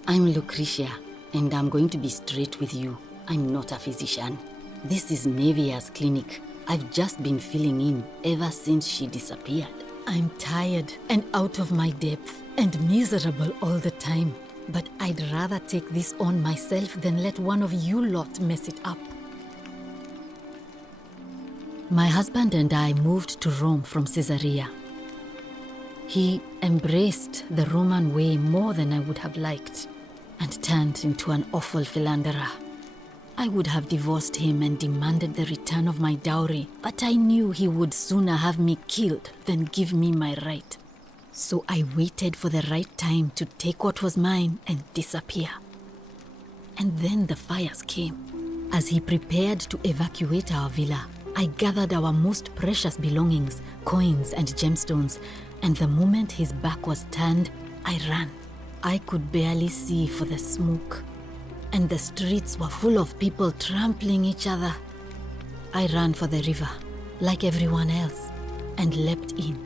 I'm Lucretia, and I'm going to be straight with you. I'm not a physician. This is Nevia's clinic. I've just been filling in ever since she disappeared. I'm tired and out of my depth and miserable all the time. But I'd rather take this on myself than let one of you lot mess it up. My husband and I moved to Rome from Caesarea. He embraced the Roman way more than I would have liked and turned into an awful philanderer. I would have divorced him and demanded the return of my dowry, but I knew he would sooner have me killed than give me my right. So I waited for the right time to take what was mine and disappear. And then the fires came. As he prepared to evacuate our villa, I gathered our most precious belongings, coins and gemstones, and the moment his back was turned, I ran. I could barely see for the smoke, and the streets were full of people trampling each other. I ran for the river, like everyone else, and leapt in.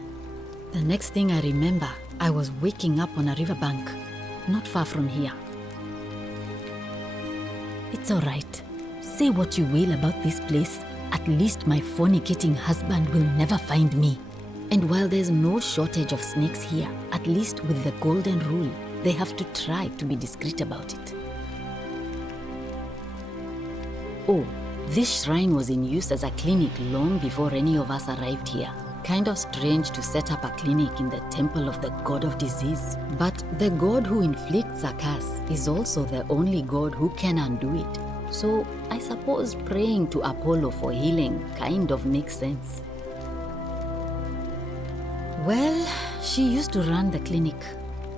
The next thing I remember, I was waking up on a riverbank, not far from here. It's all right. Say what you will about this place. At least my fornicating husband will never find me. And while there's no shortage of snakes here, at least with the golden rule, they have to try to be discreet about it. Oh, this shrine was in use as a clinic long before any of us arrived here. Kind of strange to set up a clinic in the temple of the god of disease. But the god who inflicts a curse is also the only god who can undo it. So I suppose praying to Apollo for healing kind of makes sense. Well, she used to run the clinic.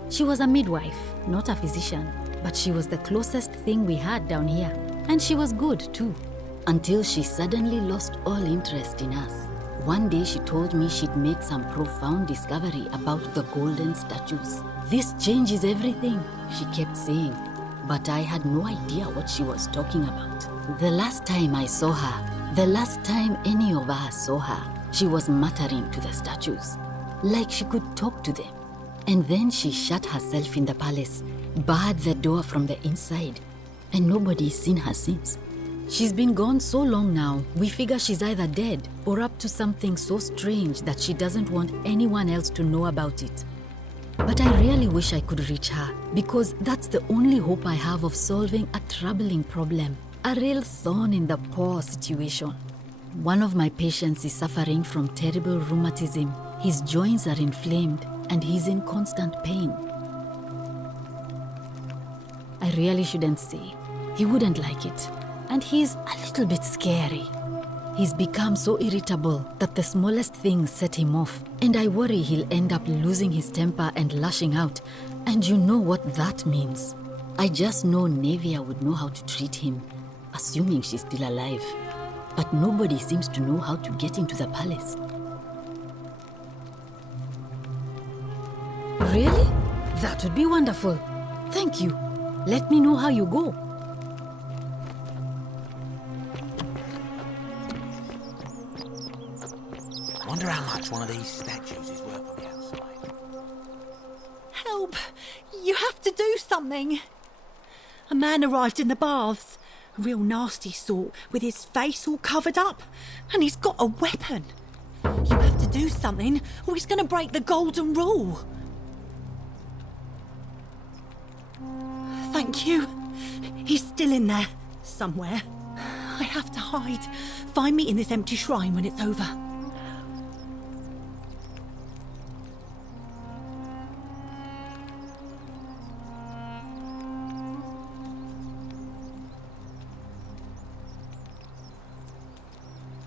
She was a midwife, not a physician, but she was the closest thing we had down here. And she was good too, until she suddenly lost all interest in us. One day she told me she'd made some profound discovery about the golden statues. This changes everything, she kept saying, but I had no idea what she was talking about. The last time I saw her, the last time any of us saw her, she was muttering to the statues, like she could talk to them. And then she shut herself in the palace, barred the door from the inside, and nobody's seen her since. She's been gone so long now, we figure she's either dead or up to something so strange that she doesn't want anyone else to know about it. But I really wish I could reach her, because that's the only hope I have of solving a troubling problem, a real thorn in the paw situation. One of my patients is suffering from terrible rheumatism. His joints are inflamed and he's in constant pain. I really shouldn't say. He wouldn't like it. And he's a little bit scary. He's become so irritable that the smallest things set him off. And I worry he'll end up losing his temper and lashing out. And you know what that means. I just know Nevia would know how to treat him, assuming she's still alive. But nobody seems to know how to get into the palace. Really? That would be wonderful. Thank you. Let me know how you go. Wonder how much one of these statues is worth on the outside. Help! You have to do something! A man arrived in the baths. A real nasty sort, with his face all covered up. And he's got a weapon. You have to do something, or he's going to break the golden rule. Thank you. He's still in there, somewhere. I have to hide. Find me in this empty shrine when it's over.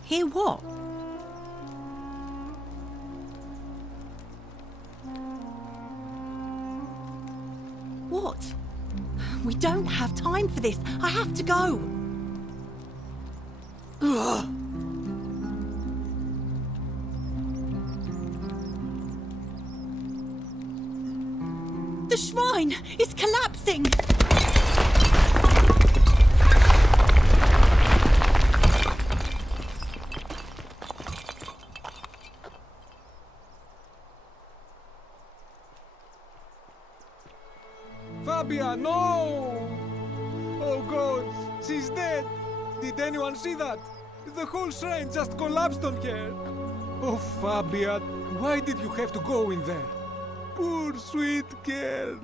Hear what? What? We don't have time for this. I have to go. Ugh. The shrine is collapsing. Fabia, no! Oh God, she's dead! Did anyone see that? The whole shrine just collapsed on her! Oh Fabia, why did you have to go in there? Poor sweet girl!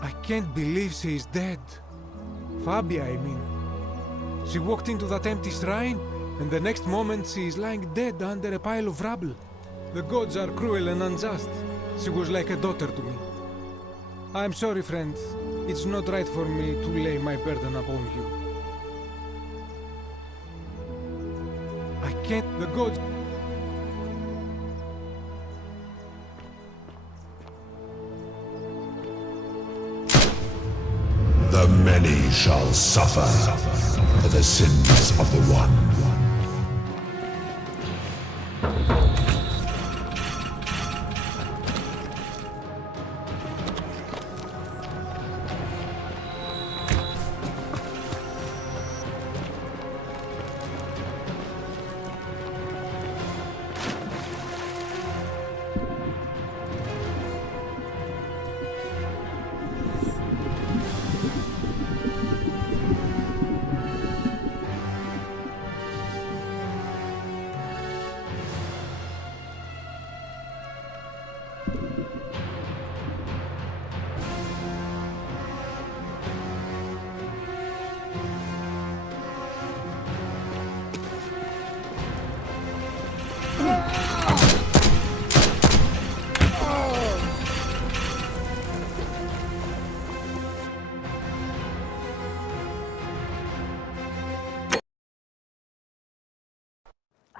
I can't believe she is dead. Fabia, I mean. She walked into that empty shrine, and the next moment she is lying dead under a pile of rubble. The gods are cruel and unjust. She was like a daughter to me. I'm sorry, friend. It's not right for me to lay my burden upon you. I can't. The gods... The many shall suffer for the sins of the one.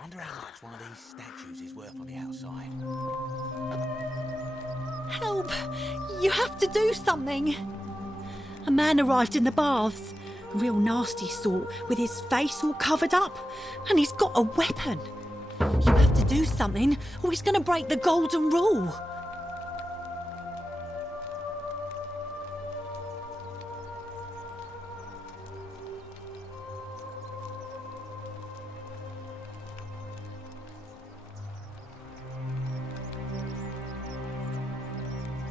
Wonder how much one of these statues is worth on the outside. Help! You have to do something! A man arrived in the baths. A real nasty sort, with his face all covered up. And he's got a weapon. You have to do something, or he's going to break the golden rule.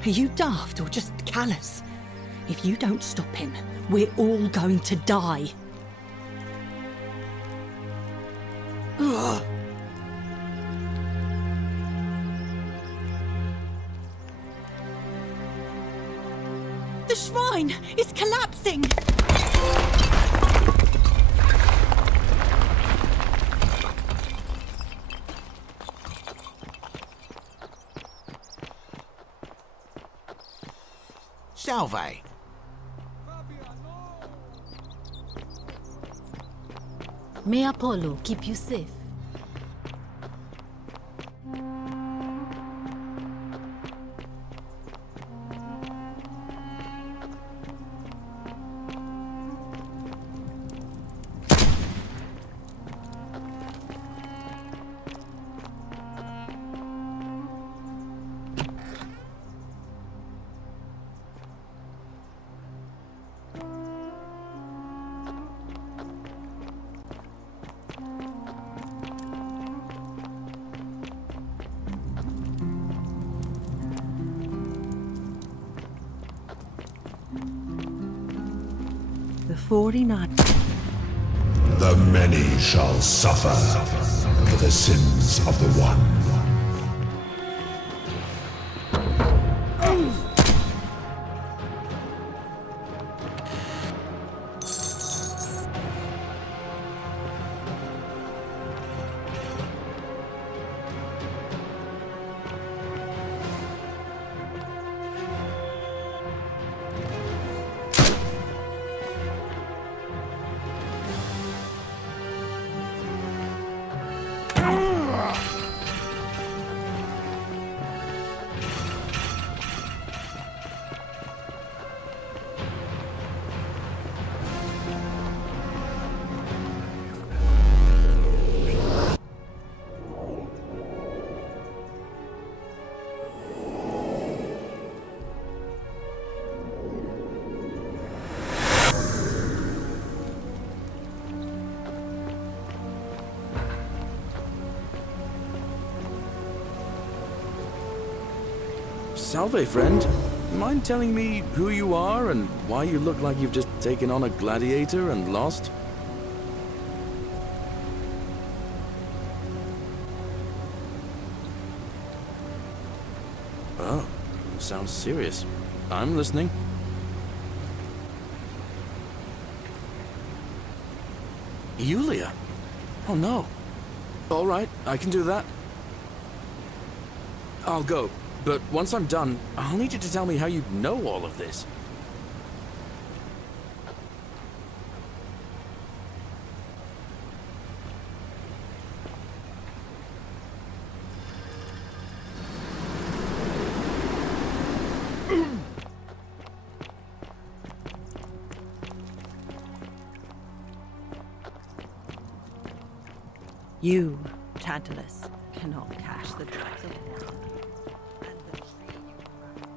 Are you daft or just callous? If you don't stop him, we're all going to die. Ugh. The shrine is collapsing! Salve! May Apollo keep you safe. 49. The many shall suffer for the sins of the one. Salve, friend. Mind telling me who you are and why you look like you've just taken on a gladiator and lost? Oh, sounds serious. I'm listening. Yulia? Oh no. All right, I can do that. I'll go. But once I'm done, I'll need you to tell me how you know all of this. You, Tantalus, cannot catch the drops of water. And the tree you climb.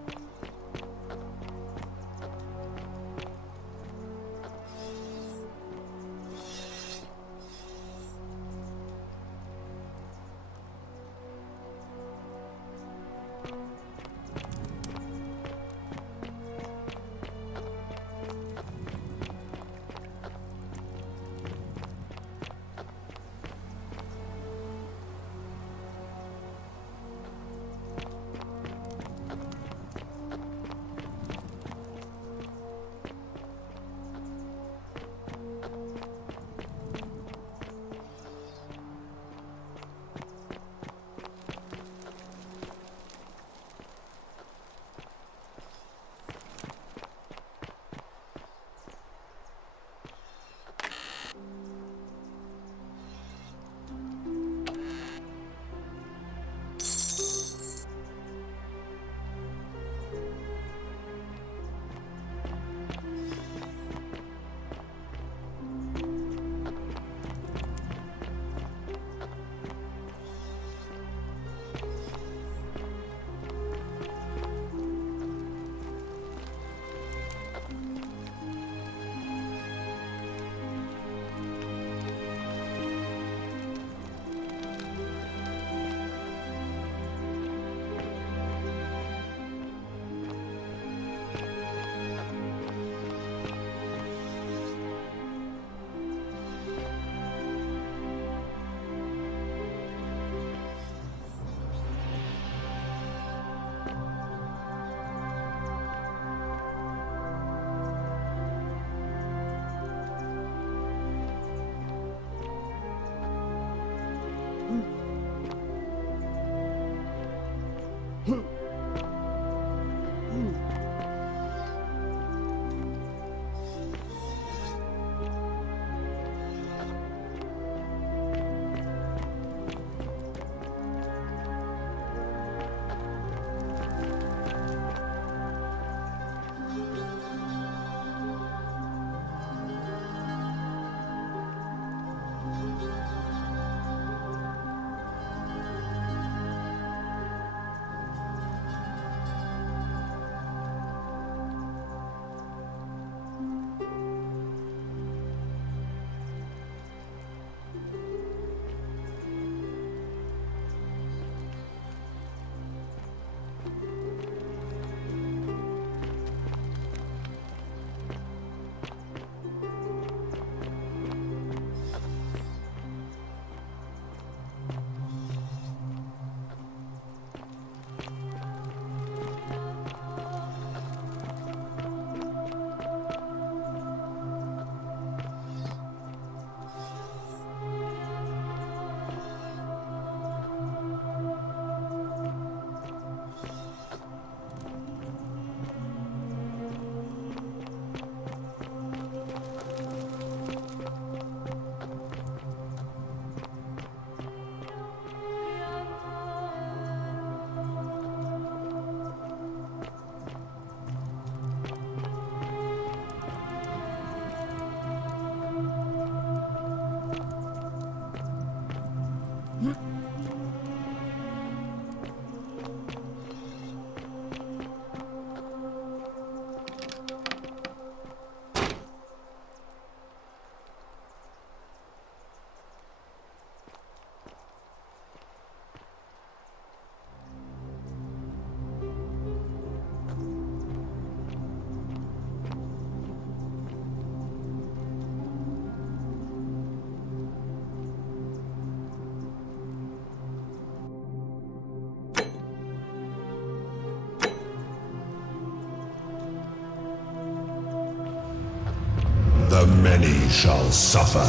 The many shall suffer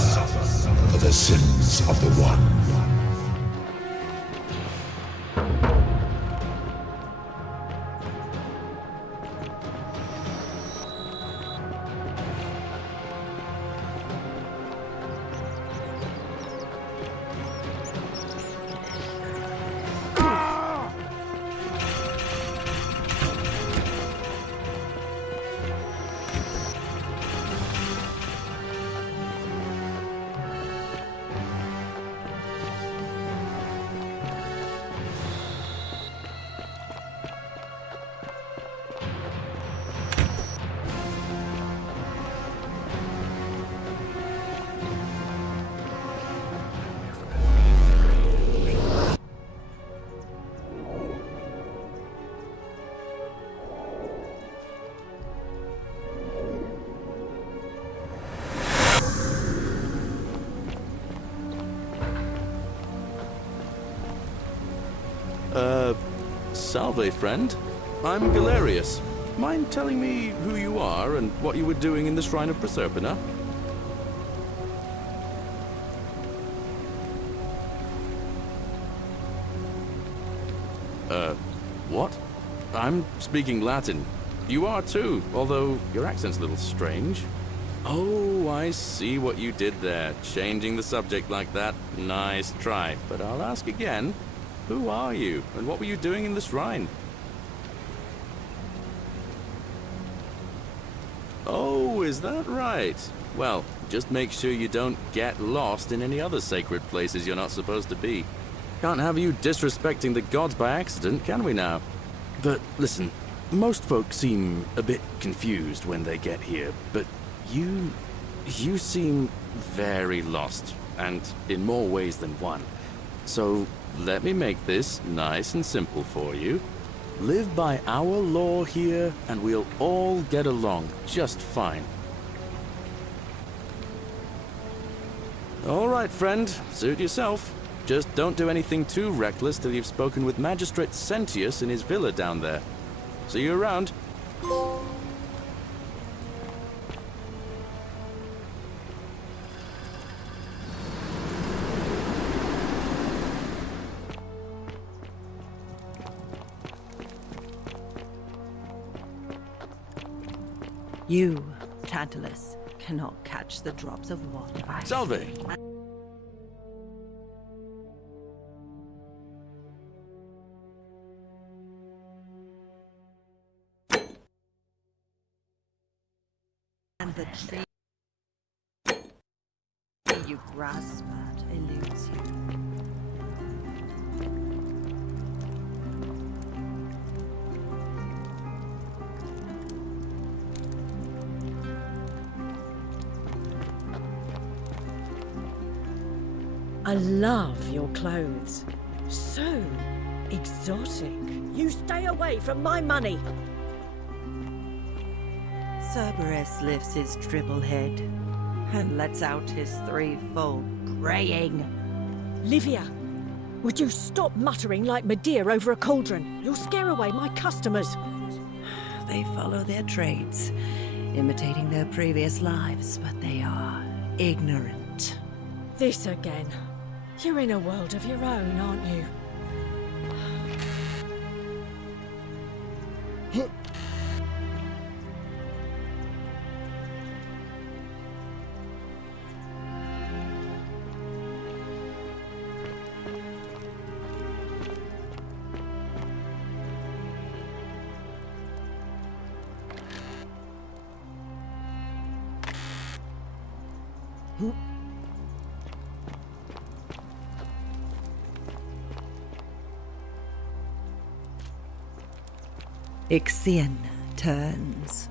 for the sins of the one. Salve, friend. I'm Galerius. Mind telling me who you are and what you were doing in the Shrine of Proserpina? What? I'm speaking Latin. You are too, although your accent's a little strange. Oh, I see what you did there. Changing the subject like that. Nice try. But I'll ask again. Who are you, and what were you doing in the shrine? Oh, is that right? Well, just make sure you don't get lost in any other sacred places you're not supposed to be. Can't have you disrespecting the gods by accident, can we now? But listen, most folks seem a bit confused when they get here, but you seem very lost, and in more ways than one. So let me make this nice and simple for you. Live by our law here, and we'll all get along just fine. All right, friend, suit yourself. Just don't do anything too reckless till you've spoken with Magistrate Sentius in his villa down there. See you around. You, Tantalus, cannot catch the drops of water. Salve! And the tree you grasp at eludes you. I love your clothes. So exotic. You stay away from my money. Cerberus lifts his triple head and lets out his threefold braying. Livia, would you stop muttering like Medea over a cauldron? You'll scare away my customers. They follow their trades, imitating their previous lives, but they are ignorant. This again. You're in a world of your own, aren't you? Ixion turns.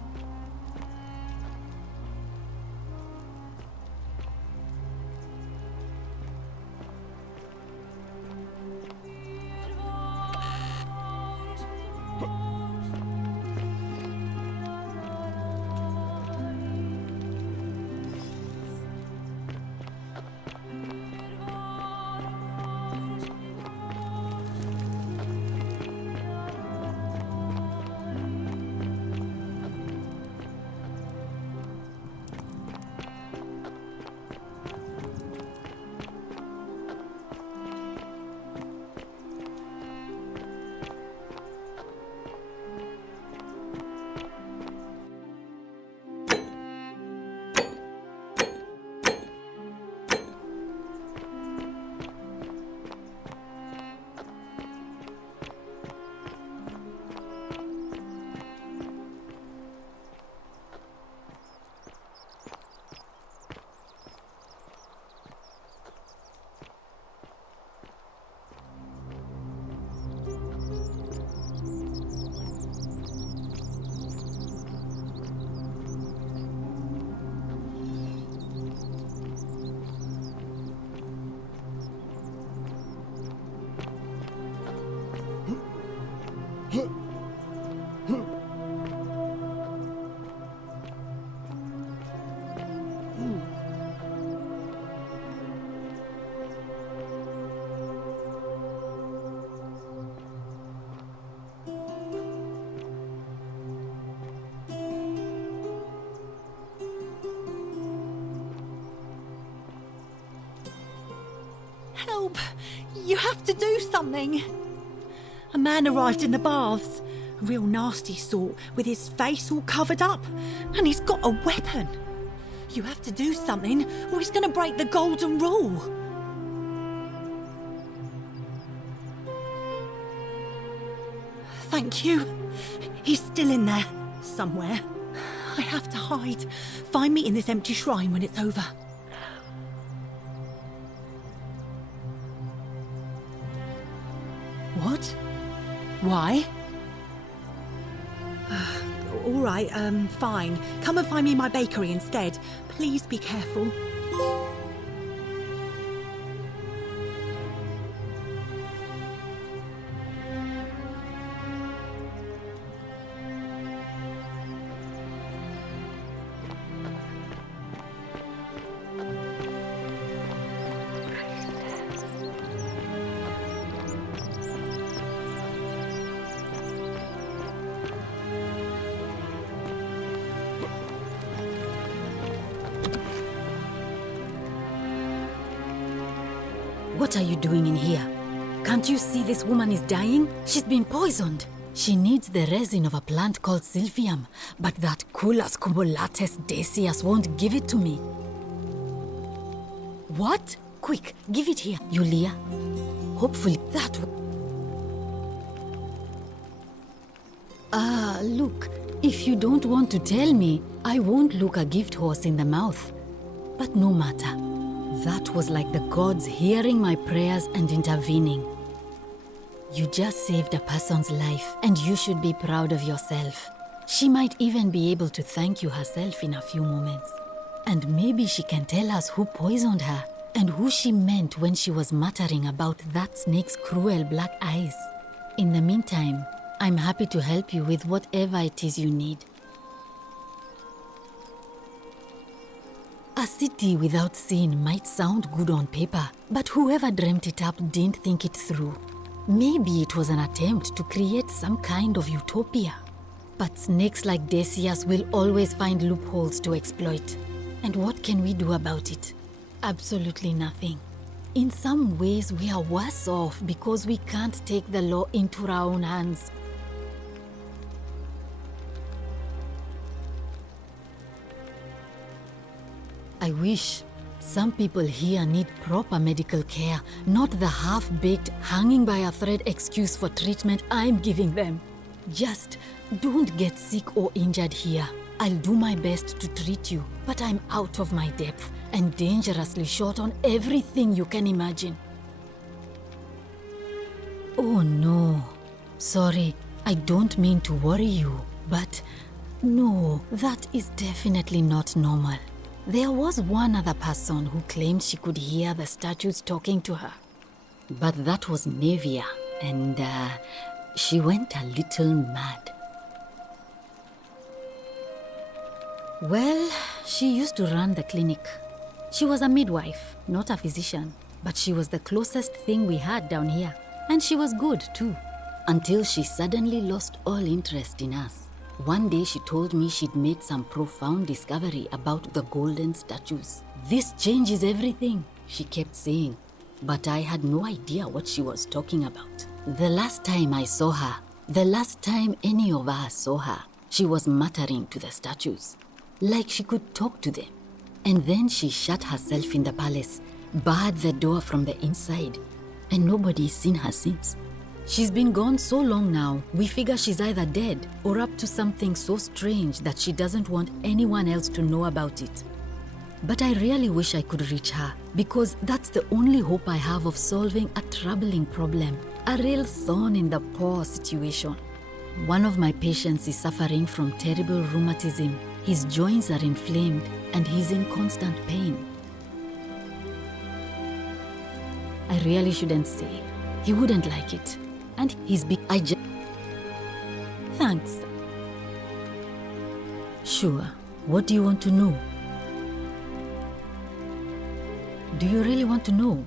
Help! You have to do something! A man arrived in the baths. A real nasty sort, with his face all covered up. And he's got a weapon. You have to do something, or he's going to break the golden rule. Thank you. He's still in there, somewhere. I have to hide. Find me in this empty shrine when it's over. What? Why? All right, fine. Come and find me in my bakery instead. Please be careful. What are you doing in here? Can't you see this woman is dying? She's been poisoned. She needs the resin of a plant called Silphium, but that Culus cumulatus decius won't give it to me. What? Quick, give it here, Yulia. Hopefully that look, if you don't want to tell me, I won't look a gift horse in the mouth. But no matter. That was like the gods hearing my prayers and intervening. You just saved a person's life, and you should be proud of yourself. She might even be able to thank you herself in a few moments. And maybe she can tell us who poisoned her, and who she meant when she was muttering about that snake's cruel black eyes. In the meantime, I'm happy to help you with whatever it is you need. A city without sin might sound good on paper, but whoever dreamt it up didn't think it through. Maybe it was an attempt to create some kind of utopia. But snakes like Decius will always find loopholes to exploit. And what can we do about it? Absolutely nothing. In some ways, we are worse off because we can't take the law into our own hands. I wish. Some people here need proper medical care, not the half-baked, hanging by a thread excuse for treatment I'm giving them. Just don't get sick or injured here. I'll do my best to treat you, but I'm out of my depth and dangerously short on everything you can imagine. Oh no. Sorry, I don't mean to worry you, but no, that is definitely not normal. There was one other person who claimed she could hear the statues talking to her. But that was Nevia, and she went a little mad. Well, she used to run the clinic. She was a midwife, not a physician, but she was the closest thing we had down here. And she was good too, until she suddenly lost all interest in us. One day she told me she'd made some profound discovery about the golden statues. This changes everything, she kept saying. But I had no idea what she was talking about. The last time I saw her, the last time any of us saw her, she was muttering to the statues, like she could talk to them. And then she shut herself in the palace, barred the door from the inside, and nobody's seen her since. She's been gone so long now, we figure she's either dead or up to something so strange that she doesn't want anyone else to know about it. But I really wish I could reach her, because that's the only hope I have of solving a troubling problem, a real thorn in the paw situation. One of my patients is suffering from terrible rheumatism. His joints are inflamed and he's in constant pain. I really shouldn't say. He wouldn't like it. And he's big. Thanks. Sure. What do you want to know? Do you really want to know?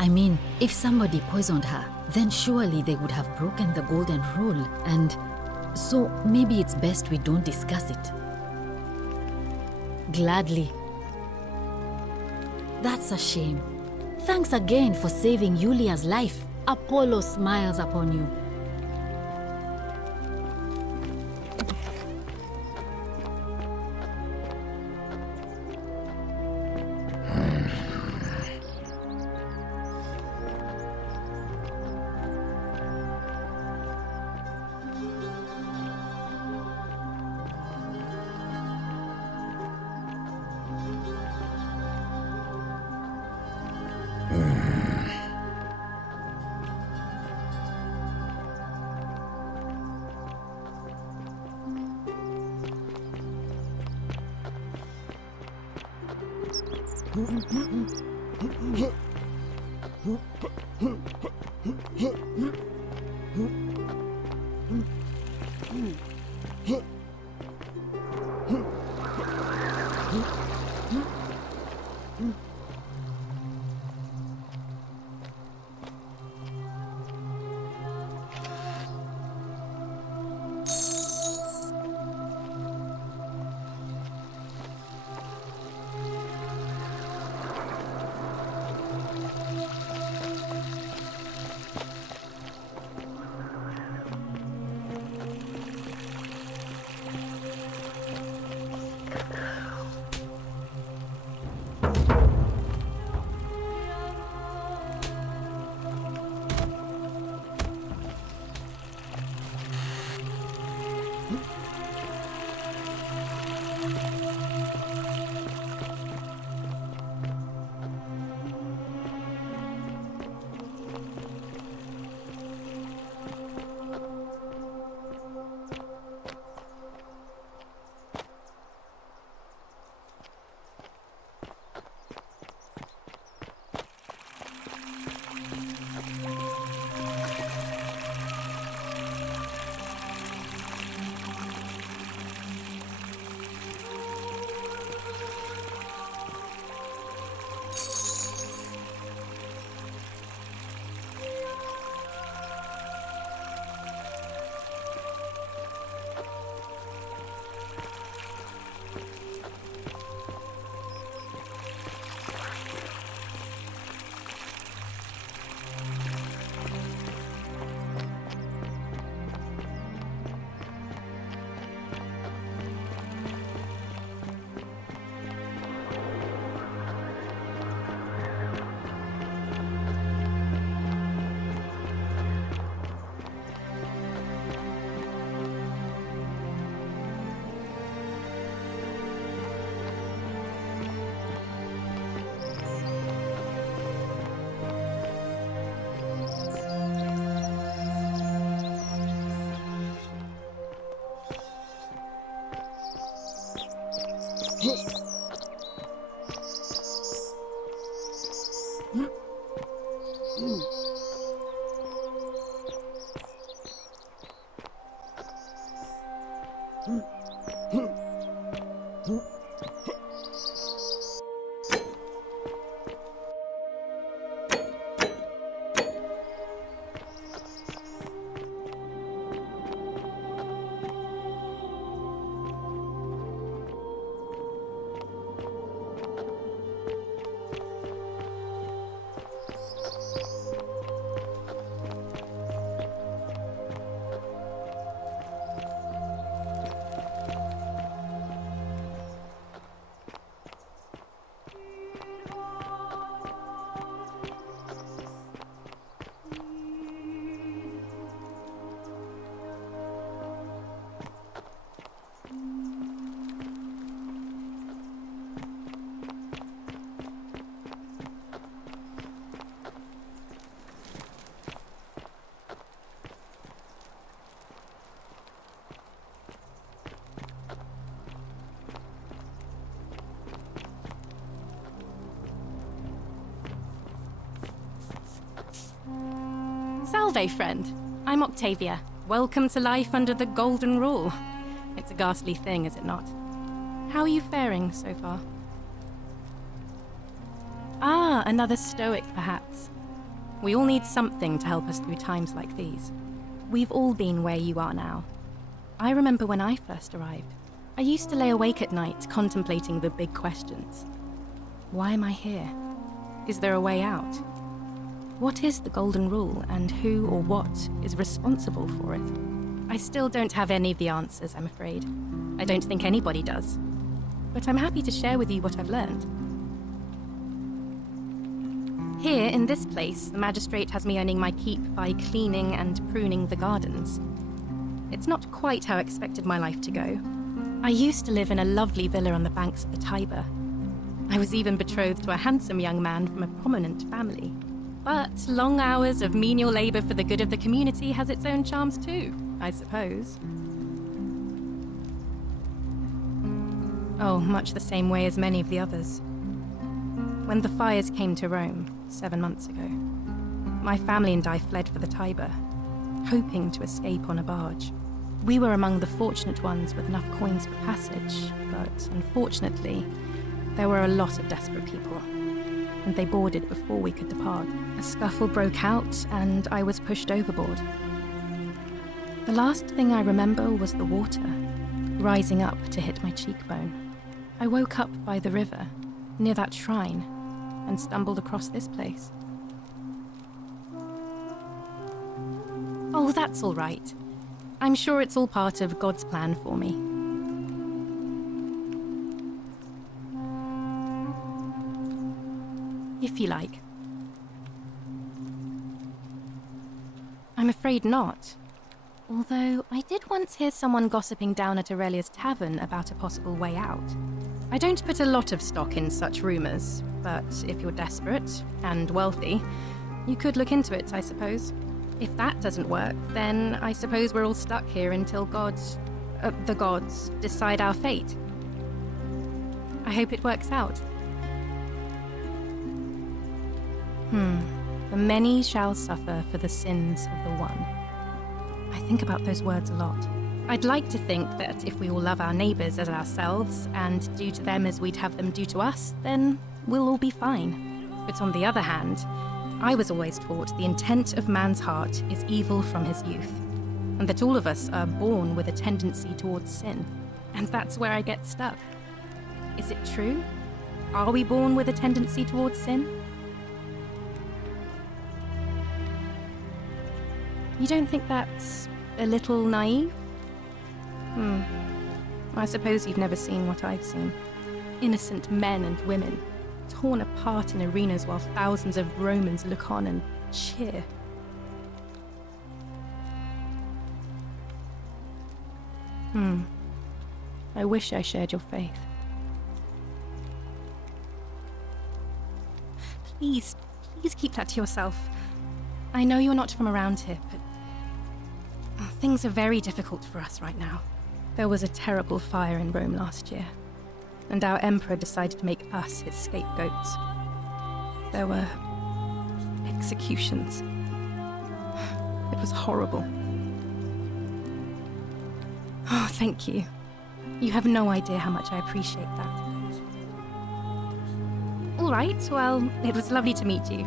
I mean, if somebody poisoned her, then surely they would have broken the golden rule, and so maybe it's best we don't discuss it. Gladly. That's a shame. Thanks again for saving Yulia's life. Apollo smiles upon you. Salve, friend. I'm Octavia. Welcome to life under the Golden Rule. It's a ghastly thing, is it not? How are you faring so far? Ah, another stoic, perhaps. We all need something to help us through times like these. We've all been where you are now. I remember when I first arrived. I used to lay awake at night contemplating the big questions. Why am I here? Is there a way out? What is the Golden Rule, and who or what is responsible for it? I still don't have any of the answers, I'm afraid. I don't think anybody does. But I'm happy to share with you what I've learned. Here, in this place, the magistrate has me earning my keep by cleaning and pruning the gardens. It's not quite how I expected my life to go. I used to live in a lovely villa on the banks of the Tiber. I was even betrothed to a handsome young man from a prominent family. But long hours of menial labor for the good of the community has its own charms too, I suppose. Oh, much the same way as many of the others. When the fires came to Rome 7 months ago, my family and I fled for the Tiber, hoping to escape on a barge. We were among the fortunate ones with enough coins for passage, but unfortunately, there were a lot of desperate people, and they boarded before we could depart. A scuffle broke out, and I was pushed overboard. The last thing I remember was the water, rising up to hit my cheekbone. I woke up by the river, near that shrine, and stumbled across this place. Oh, that's all right. I'm sure it's all part of God's plan for me. If you like. I'm afraid not. Although, I did once hear someone gossiping down at Aurelia's tavern about a possible way out. I don't put a lot of stock in such rumours, but if you're desperate and wealthy, you could look into it, I suppose. If that doesn't work, then I suppose we're all stuck here until the gods decide our fate. I hope it works out. The many shall suffer for the sins of the one. I think about those words a lot. I'd like to think that if we all love our neighbours as ourselves and do to them as we'd have them do to us, then we'll all be fine. But on the other hand, I was always taught the intent of man's heart is evil from his youth, and that all of us are born with a tendency towards sin. And that's where I get stuck. Is it true? Are we born with a tendency towards sin? You don't think that's a little naive? I suppose you've never seen what I've seen. Innocent men and women, torn apart in arenas while thousands of Romans look on and cheer. I wish I shared your faith. Please keep that to yourself. I know you're not from around here, but things are very difficult for us right now. There was a terrible fire in Rome last year, and our emperor decided to make us his scapegoats. There were executions. It was horrible. Oh, thank you. You have no idea how much I appreciate that. All right, well, it was lovely to meet you.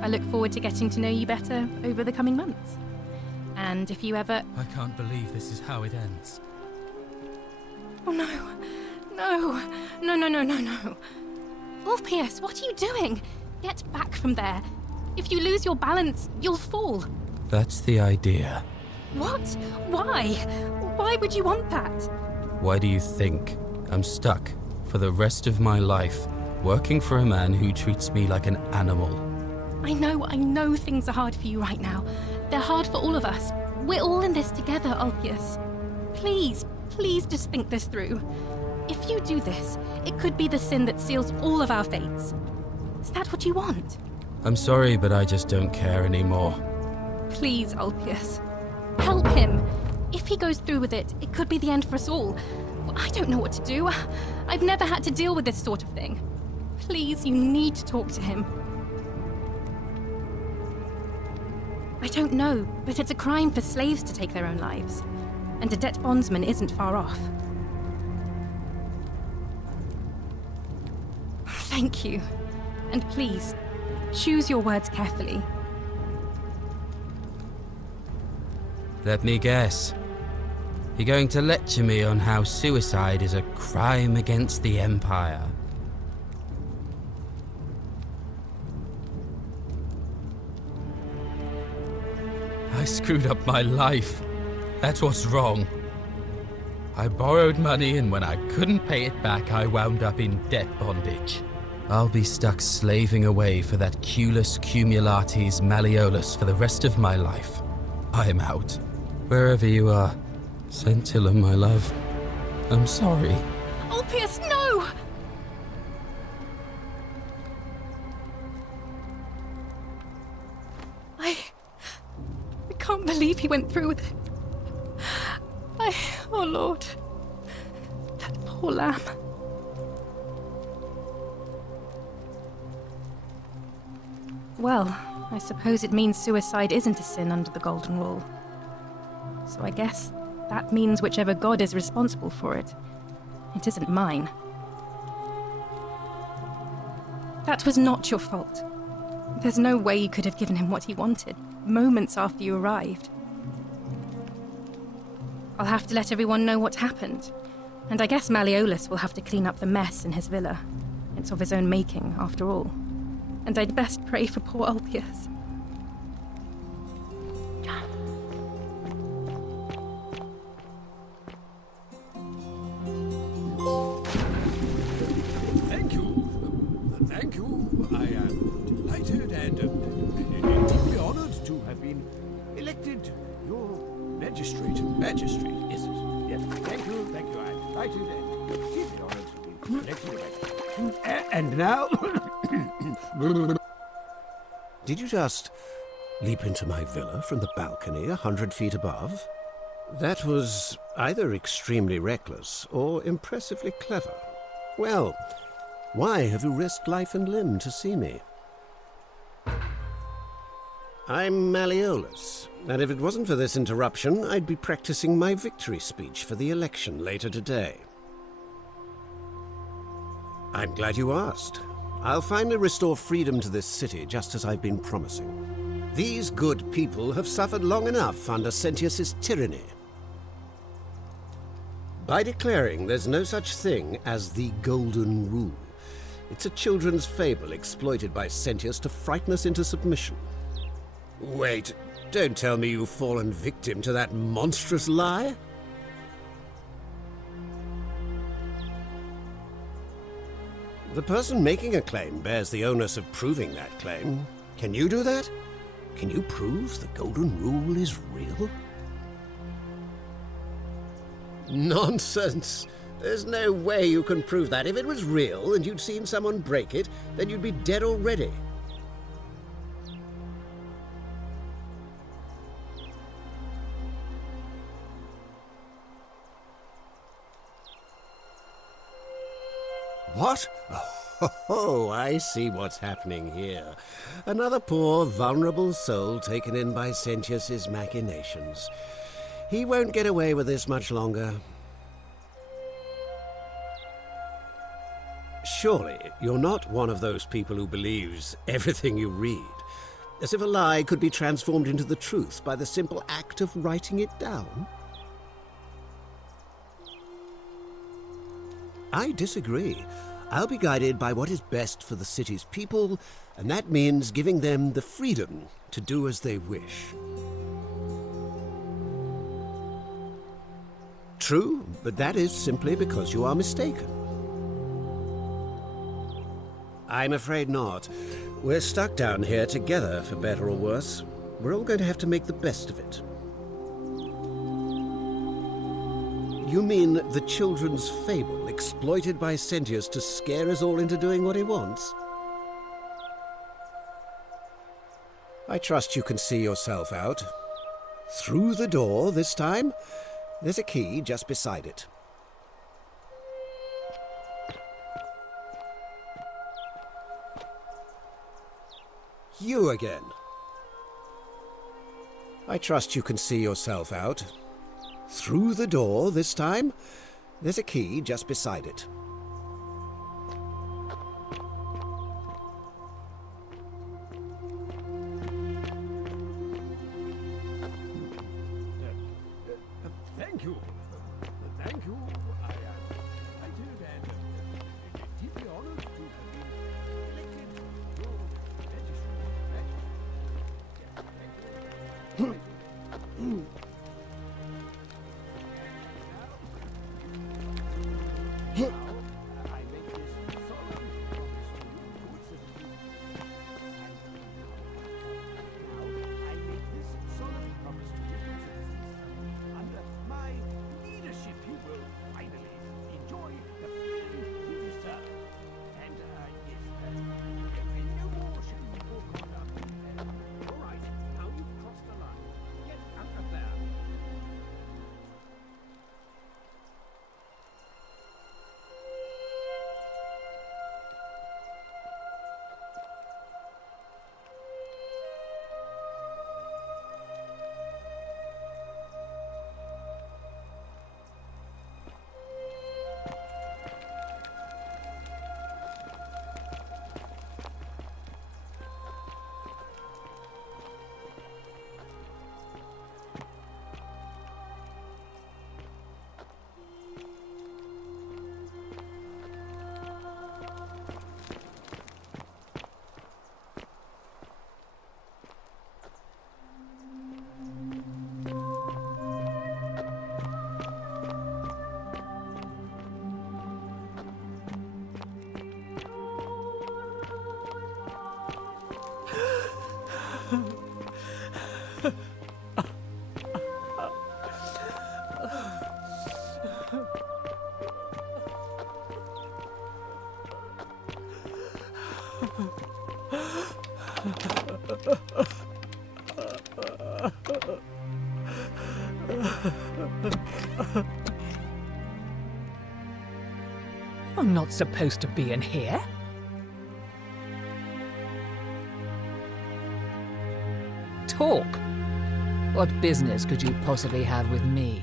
I look forward to getting to know you better over the coming months. And if you ever... I can't believe this is how it ends. Oh no. No. Ulpius, what are you doing? Get back from there. If you lose your balance, you'll fall. That's the idea. What? Why? Why would you want that? Why do you think I'm stuck for the rest of my life working for a man who treats me like an animal? I know things are hard for you right now. They're hard for all of us. We're all in this together, Ulpius. Please just think this through. If you do this, it could be the sin that seals all of our fates. Is that what you want? I'm sorry, but I just don't care anymore. Please, Ulpius. Help him. If he goes through with it, it could be the end for us all. I don't know what to do. I've never had to deal with this sort of thing. Please, you need to talk to him. I don't know, but it's a crime for slaves to take their own lives. And a debt bondsman isn't far off. Thank you. And please, choose your words carefully. Let me guess. You're going to lecture me on how suicide is a crime against the Empire. I screwed up my life. That's what's wrong. I borrowed money, and when I couldn't pay it back, I wound up in debt bondage. I'll be stuck slaving away for that Culus Cumulatis Malleolus for the rest of my life. I'm out. Wherever you are, Scintilla, my love, I'm sorry. Ulpius, no! I can't believe he went through with it. Oh Lord, that poor lamb. Well, I suppose it means suicide isn't a sin under the Golden Rule. So I guess that means whichever god is responsible for it, it isn't mine. That was not your fault. There's no way you could have given him what he wanted, moments after you arrived. I'll have to let everyone know what happened, and I guess Malleolus will have to clean up the mess in his villa. It's of his own making, after all. And I'd best pray for poor Ulpius. Thank you. Thank you. I am delighted and deeply honored to have been elected your magistrate. Magistrate, is it? Yes. Thank you. Thank you. I am delighted and deeply honored to be elected. And now... Did you just leap into my villa from the balcony 100 feet above? That was either extremely reckless or impressively clever. Well, why have you risked life and limb to see me? I'm Malleolus, and if it wasn't for this interruption, I'd be practicing my victory speech for the election later today. I'm glad you asked. I'll finally restore freedom to this city, just as I've been promising. These good people have suffered long enough under Sentius's tyranny. By declaring there's no such thing as the Golden Rule, it's a children's fable exploited by Sentius to frighten us into submission. Wait, don't tell me you've fallen victim to that monstrous lie? The person making a claim bears the onus of proving that claim. Can you do that? Can you prove the Golden Rule is real? Nonsense! There's no way you can prove that. If it was real and you'd seen someone break it, then you'd be dead already. What? Oh, I see what's happening here. Another poor, vulnerable soul taken in by Sentius's machinations. He won't get away with this much longer. Surely, you're not one of those people who believes everything you read, as if a lie could be transformed into the truth by the simple act of writing it down? I disagree. I'll be guided by what is best for the city's people, and that means giving them the freedom to do as they wish. True, but that is simply because you are mistaken. I'm afraid not. We're stuck down here together, for better or worse. We're all going to have to make the best of it. You mean the children's fable exploited by Sentius to scare us all into doing what he wants? I trust you can see yourself out. Through the door this time. There's a key just beside it. You again. I trust you can see yourself out. Through the door this time. There's a key just beside it. Thank you. Thank you. I am delighted and deeply honored to have been elected your magistrate. I'm not supposed to be in here. Talk. What business could you possibly have with me?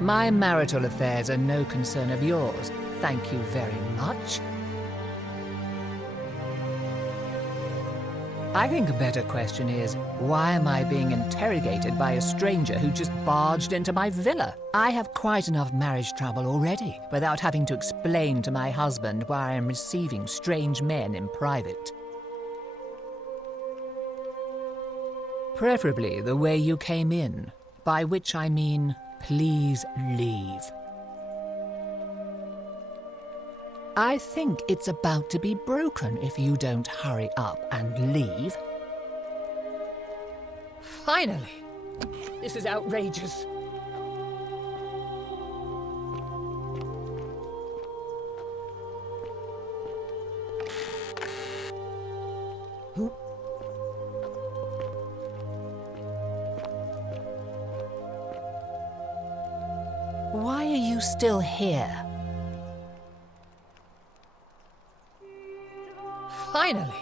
My marital affairs are no concern of yours. Thank you very much. I think a better question is, why am I being interrogated by a stranger who just barged into my villa? I have quite enough marriage trouble already, without having to explain to my husband why I am receiving strange men in private. Preferably the way you came in, by which I mean, please leave. I think it's about to be broken if you don't hurry up and leave. Finally! This is outrageous. Why are you still here? Finally!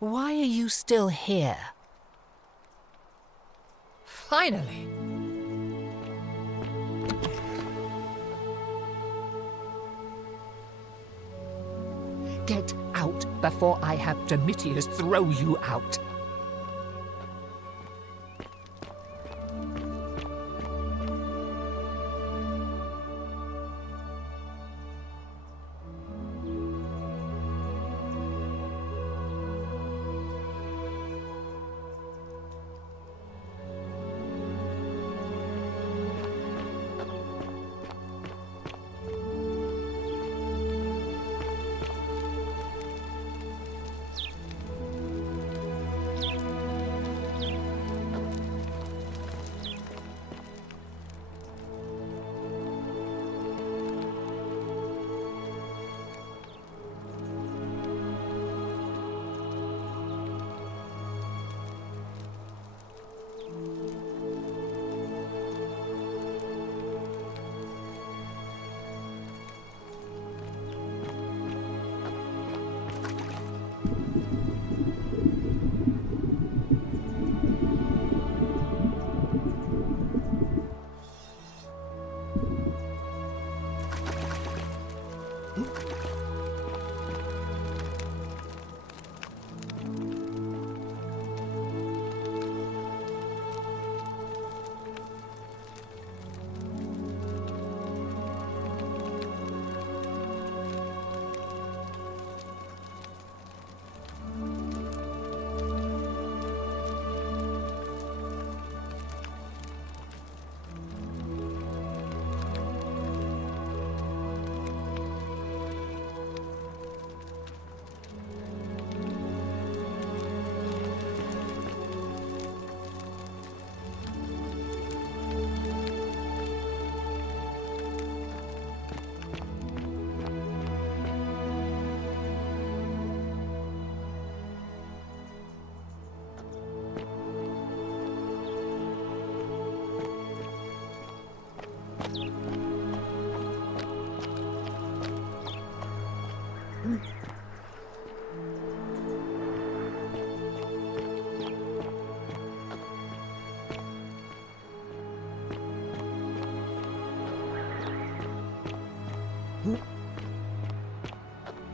Why are you still here? Finally! Get out before I have Domitius throw you out.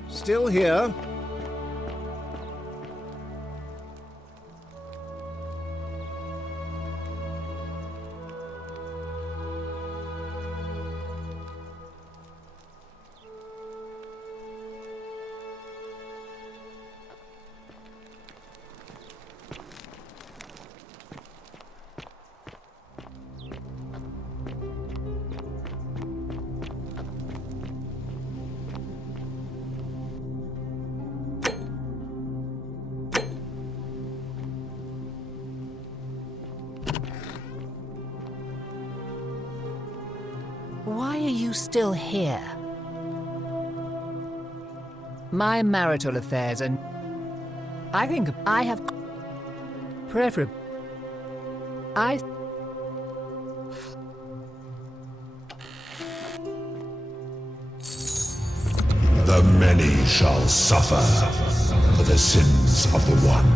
Still here. you still here? My marital affairs and I think I have preferable. The many shall suffer for the sins of the one.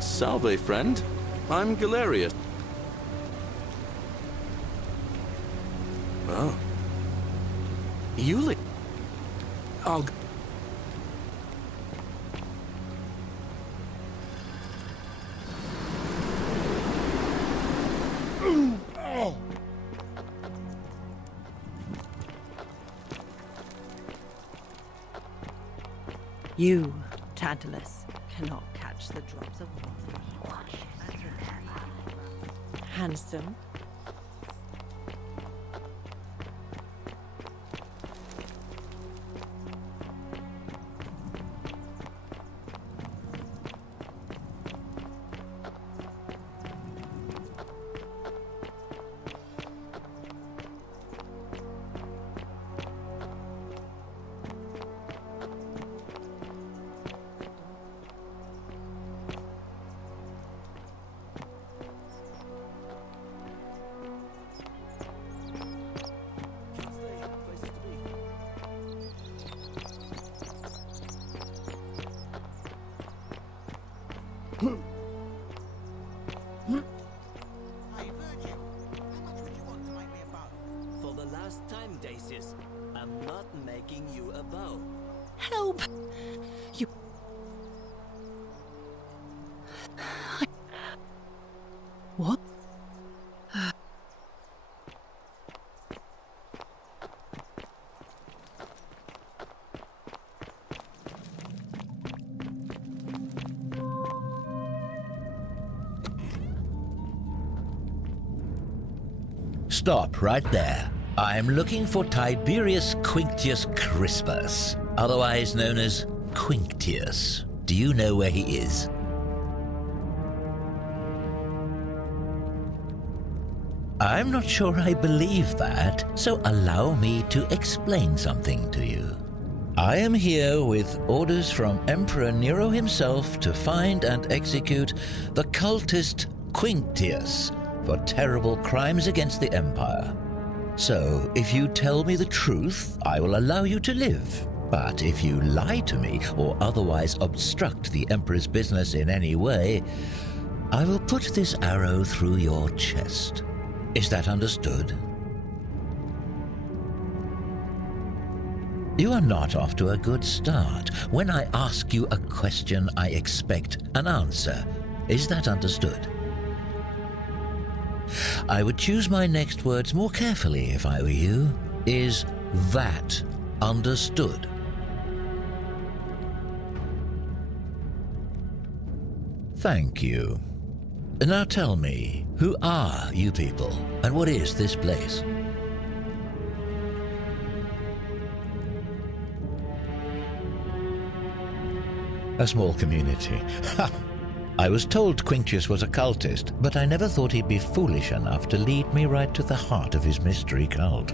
Salve, friend. I'm Galerius. Oh. Yuli. I'll... You, Tantalus, cannot catch the drops of water. Handsome. For the last time, Dacius, I'm not making you a bow. Help! You... What? Stop right there. I'm looking for Tiberius Quinctius Crispus, otherwise known as Quinctius. Do you know where he is? I'm not sure I believe that, so allow me to explain something to you. I am here with orders from Emperor Nero himself to find and execute the cultist Quinctius for terrible crimes against the Empire. So, if you tell me the truth, I will allow you to live. But if you lie to me or otherwise obstruct the Emperor's business in any way, I will put this arrow through your chest. Is that understood? You are not off to a good start. When I ask you a question, I expect an answer. Is that understood? I would choose my next words more carefully if I were you. Is that understood? Thank you. Now tell me, who are you people, and what is this place? A small community. Ha! I was told Quinctius was a cultist, but I never thought he'd be foolish enough to lead me right to the heart of his mystery cult.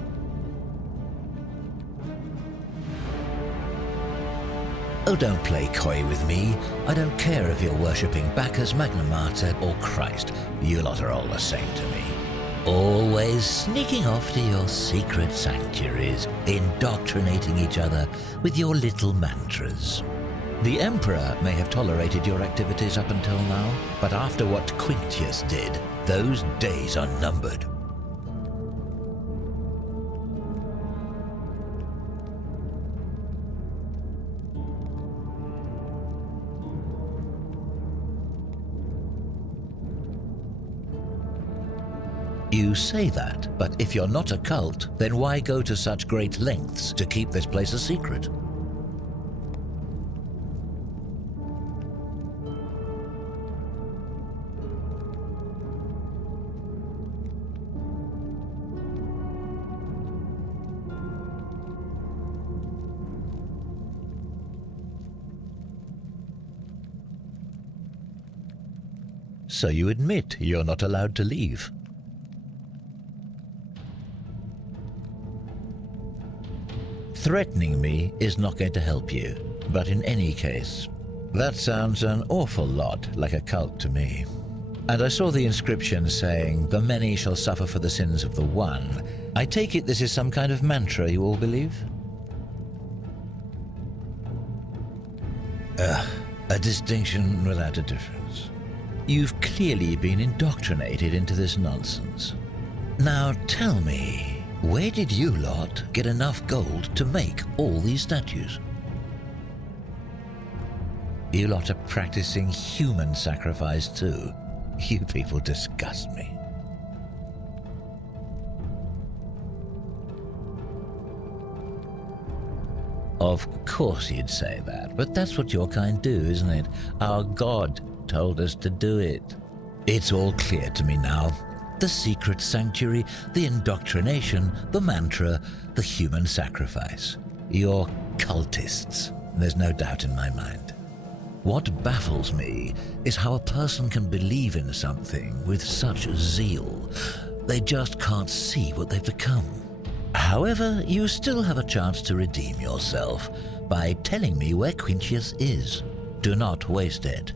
Oh, don't play coy with me. I don't care if you're worshipping Bacchus, Magna Mater, or Christ. You lot are all the same to me. Always sneaking off to your secret sanctuaries, indoctrinating each other with your little mantras. The Emperor may have tolerated your activities up until now, but after what Quintius did, those days are numbered. You say that, but if you're not a cult, then why go to such great lengths to keep this place a secret? So you admit you're not allowed to leave? Threatening me is not going to help you, but in any case, that sounds an awful lot like a cult to me. And I saw the inscription saying, "The many shall suffer for the sins of the one." I take it this is some kind of mantra you all believe? A distinction without a difference. You've clearly been indoctrinated into this nonsense. Now tell me, where did you lot get enough gold to make all these statues? You lot are practicing human sacrifice too. You people disgust me. Of course you'd say that, but that's what your kind do, isn't it? Our God told us to do it. It's all clear to me now. The secret sanctuary, the indoctrination, the mantra, the human sacrifice. You're cultists, there's no doubt in my mind. What baffles me is how a person can believe in something with such zeal. They just can't see what they've become. However, you still have a chance to redeem yourself by telling me where Quintius is. Do not waste it.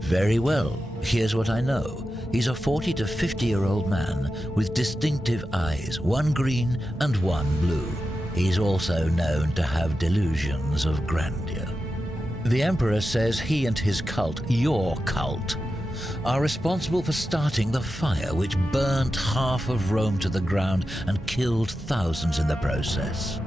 Very well, here's what I know. He's a 40 to 50-year-old man with distinctive eyes, one green and one blue. He's also known to have delusions of grandeur. The Emperor says he and his cult, your cult, are responsible for starting the fire which burnt half of Rome to the ground and killed thousands in the process.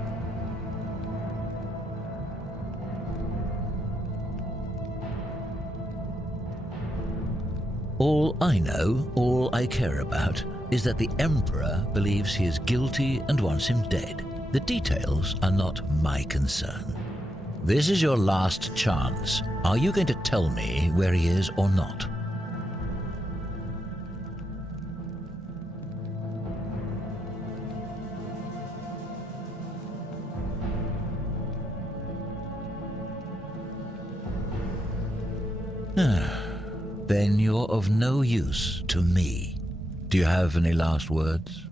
All I know, all I care about, is that the Emperor believes he is guilty and wants him dead. The details are not my concern. This is your last chance. Are you going to tell me where he is or not? Then you're of no use to me. Do you have any last words?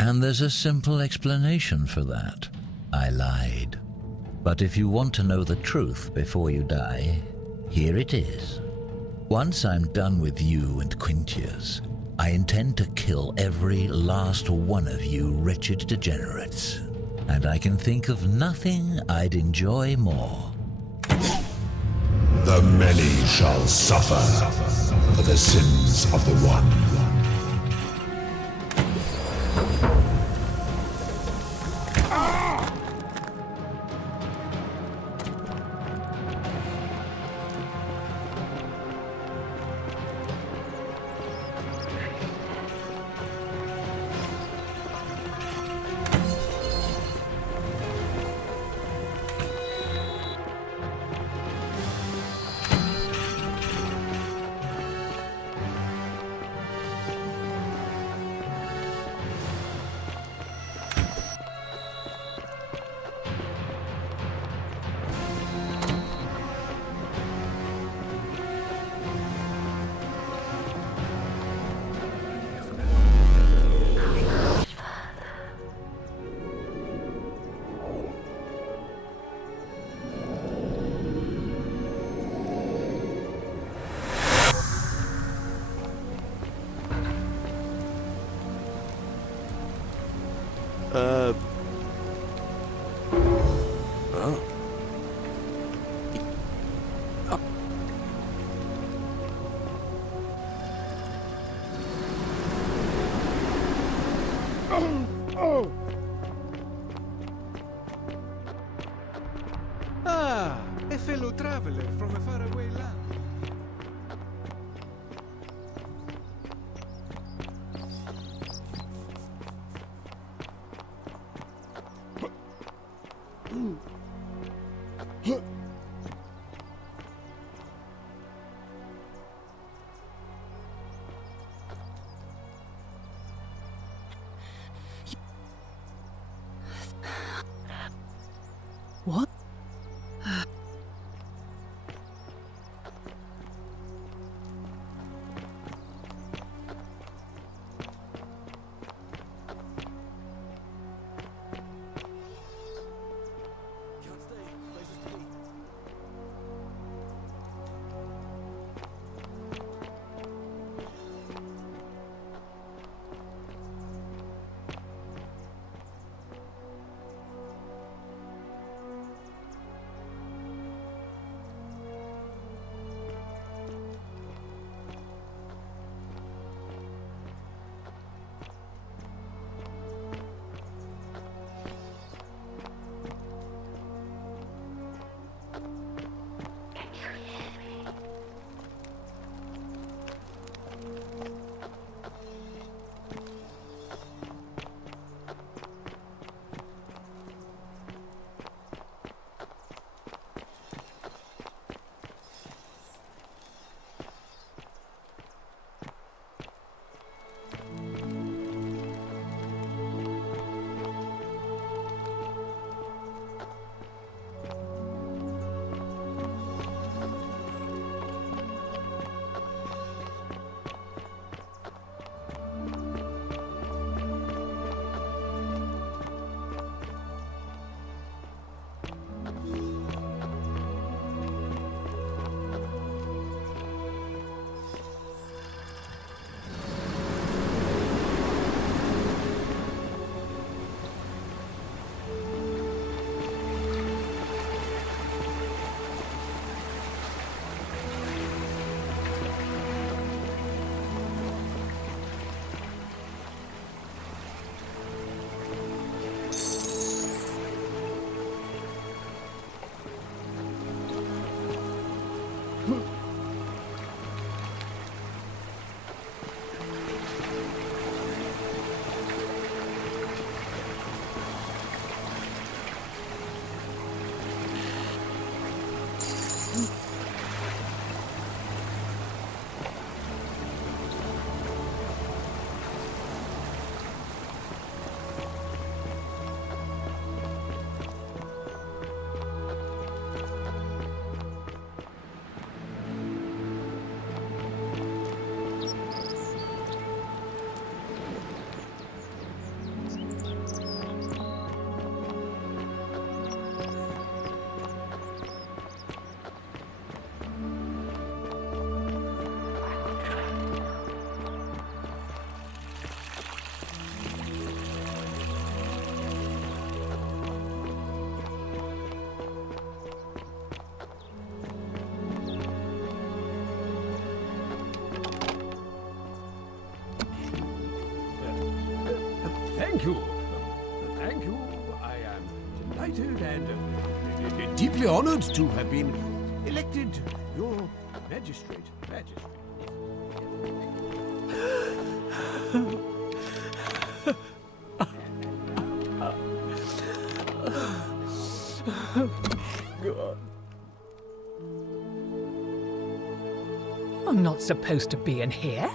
And there's a simple explanation for that. I lied. But if you want to know the truth before you die, here it is. Once I'm done with you and Quintius, I intend to kill every last one of you wretched degenerates. And I can think of nothing I'd enjoy more. The many shall suffer for the sins of the one. Oh. Oh! Ah, a fellow traveler from a faraway land. What? Thank you. Thank you. I am delighted and deeply honored to have been elected your magistrate. God. You're not supposed to be in here.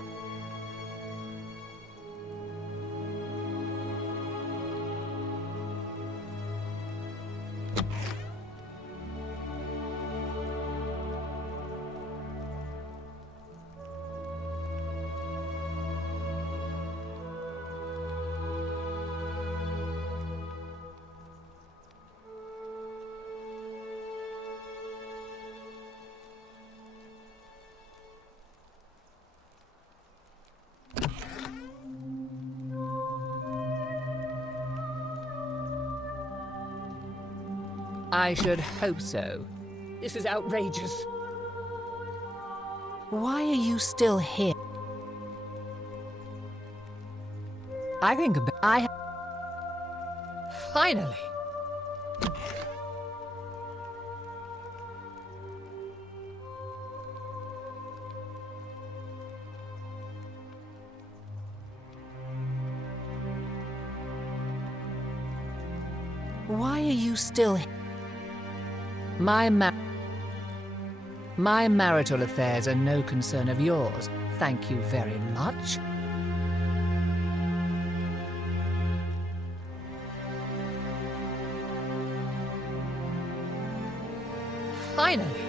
I should hope so. This is outrageous. Why are you still here? I think Finally! Why are you still here? My marital affairs are no concern of yours. Thank you very much. Finally.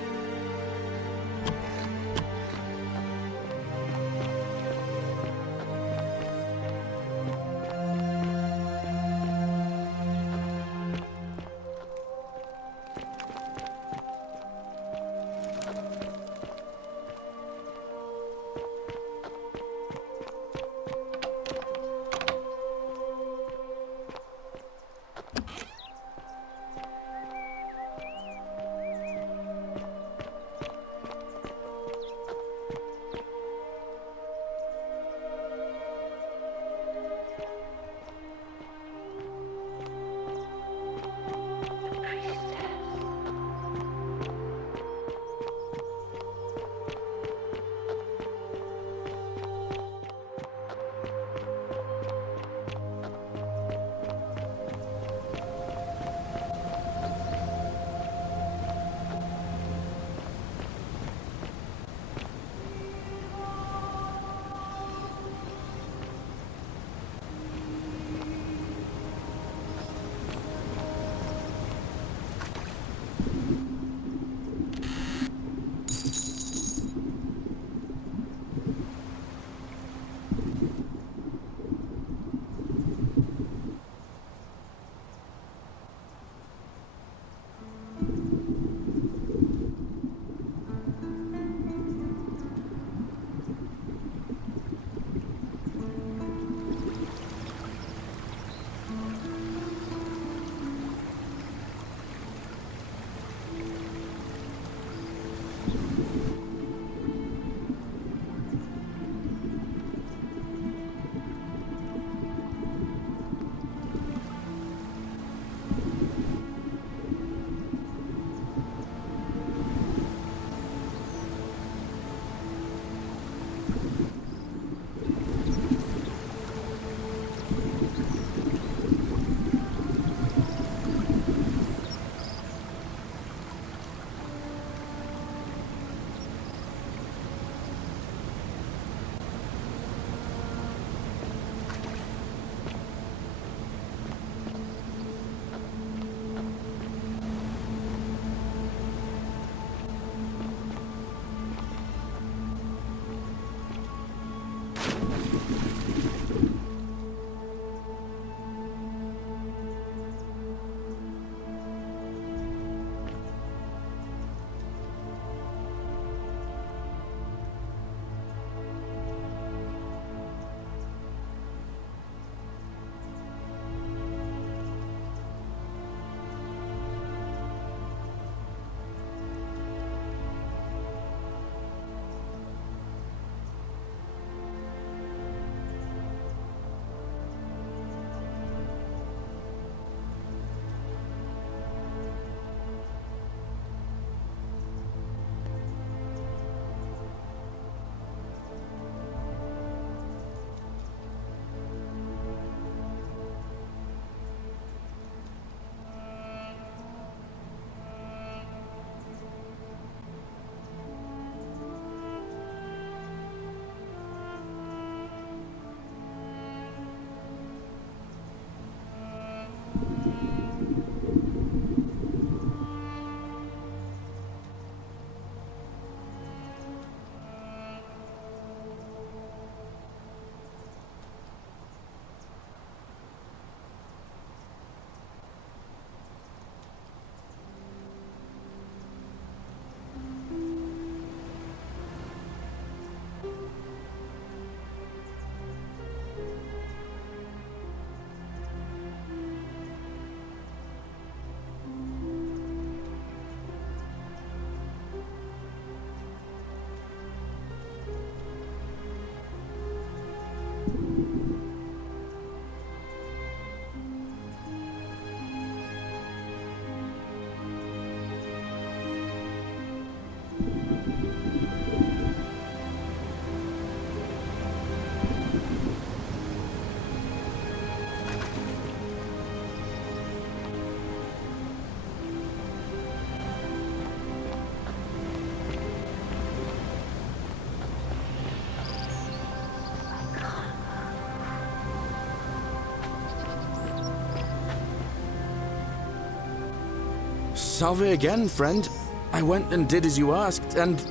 Salve again, friend. I went and did as you asked, and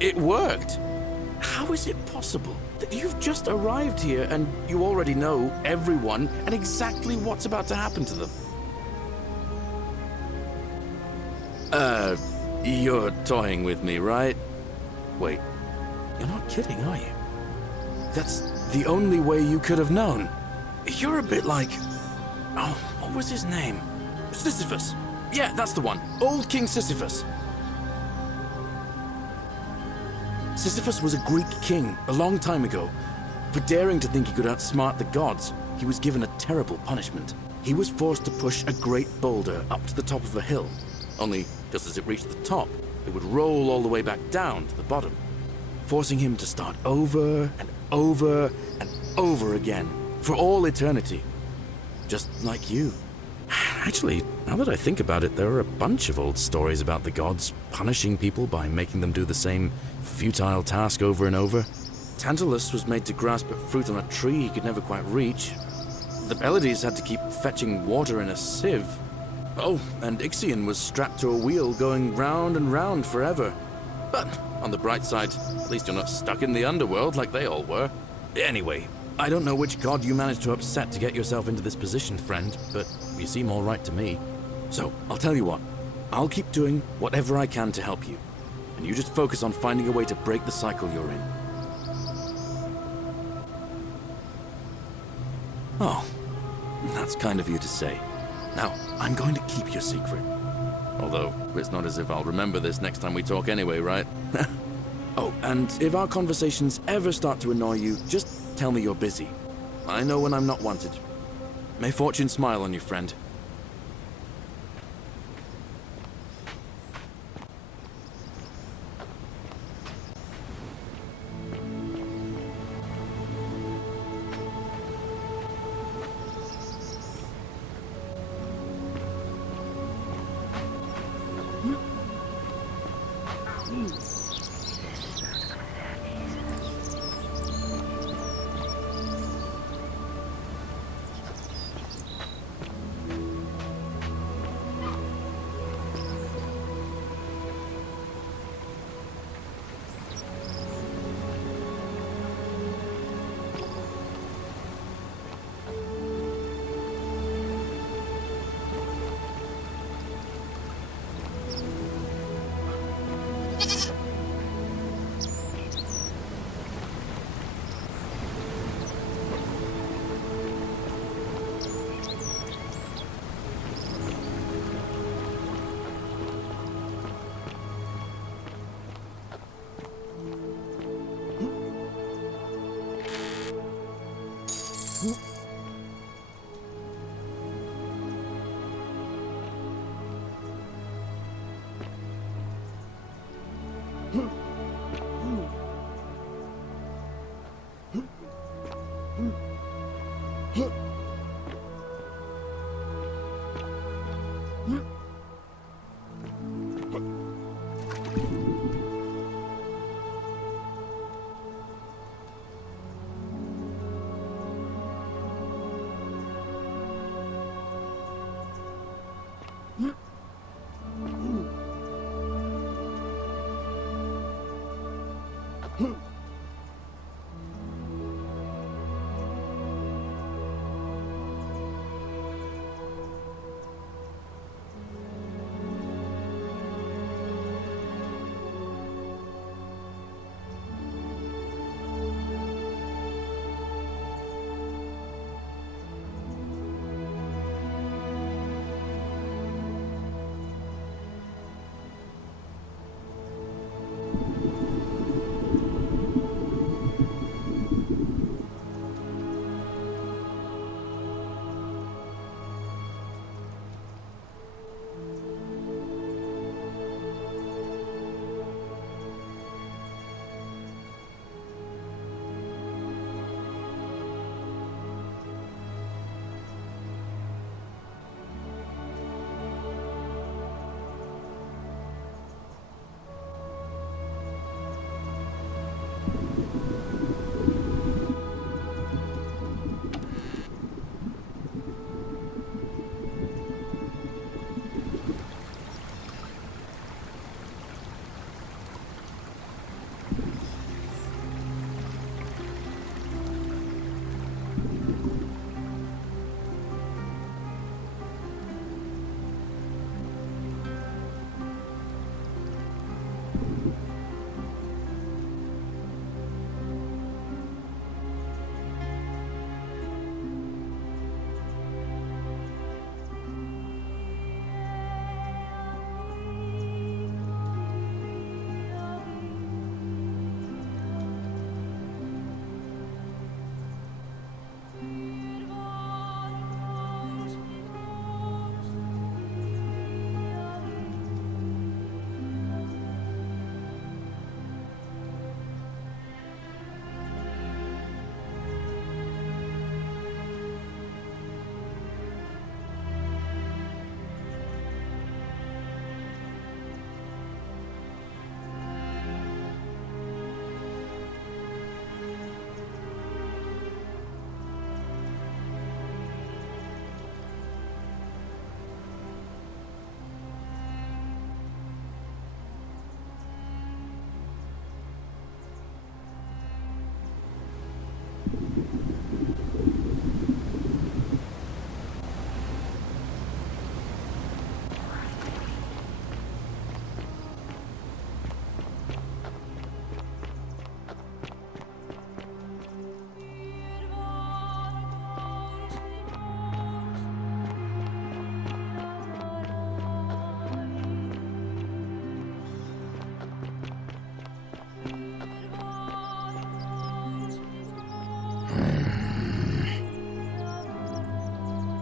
it worked. How is it possible that you've just arrived here and you already know everyone and exactly what's about to happen to them? You're toying with me, right? Wait, you're not kidding, are you? That's the only way you could have known. You're a bit like... Oh, what was his name? Sisyphus. Yeah, that's the one. Old King Sisyphus. Sisyphus was a Greek king a long time ago. For daring to think he could outsmart the gods, he was given a terrible punishment. He was forced to push a great boulder up to the top of a hill. Only, just as it reached the top, it would roll all the way back down to the bottom, forcing him to start over and over and over again, for all eternity. Just like you. Actually, now that I think about it, there are a bunch of old stories about the gods punishing people by making them do the same futile task over and over. Tantalus was made to grasp at fruit on a tree he could never quite reach. The Pleiades had to keep fetching water in a sieve. Oh, and Ixion was strapped to a wheel going round and round forever. But on the bright side, at least you're not stuck in the underworld like they all were. Anyway, I don't know which god you managed to upset to get yourself into this position, friend, but you seem all right to me. So, I'll tell you what. I'll keep doing whatever I can to help you. And you just focus on finding a way to break the cycle you're in. Oh, that's kind of you to say. Now, I'm going to keep your secret. Although, it's not as if I'll remember this next time we talk anyway, right? Oh, and if our conversations ever start to annoy you, just tell me you're busy. I know when I'm not wanted. May fortune smile on you, friend.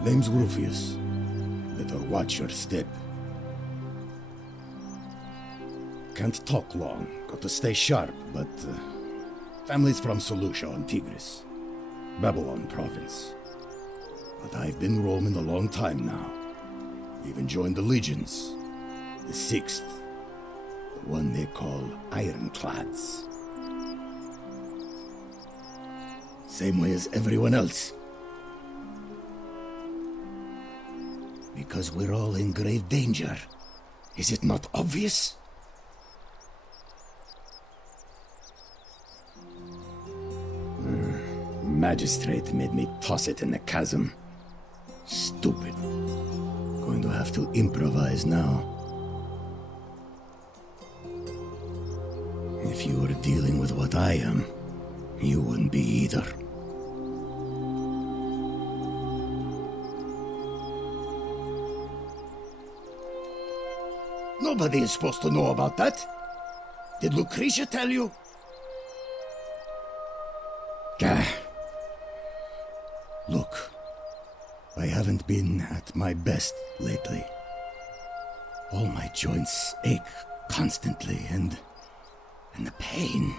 Name's Rufius. Better watch your step. Can't talk long. Got to stay sharp, but... family's from Seleucia on Tigris. Babylon province. But I've been roaming a long time now. Even joined the legions. The 6th. The one they call Ironclads. Same way as everyone else. Because we're all in grave danger. Is it not obvious? Magistrate made me toss it in the chasm. Stupid. Going to have to improvise now. If you were dealing with what I am, you wouldn't be either. Nobody is supposed to know about that. Did Lucretia tell you? Look, I haven't been at my best lately. All my joints ache constantly, and the pain.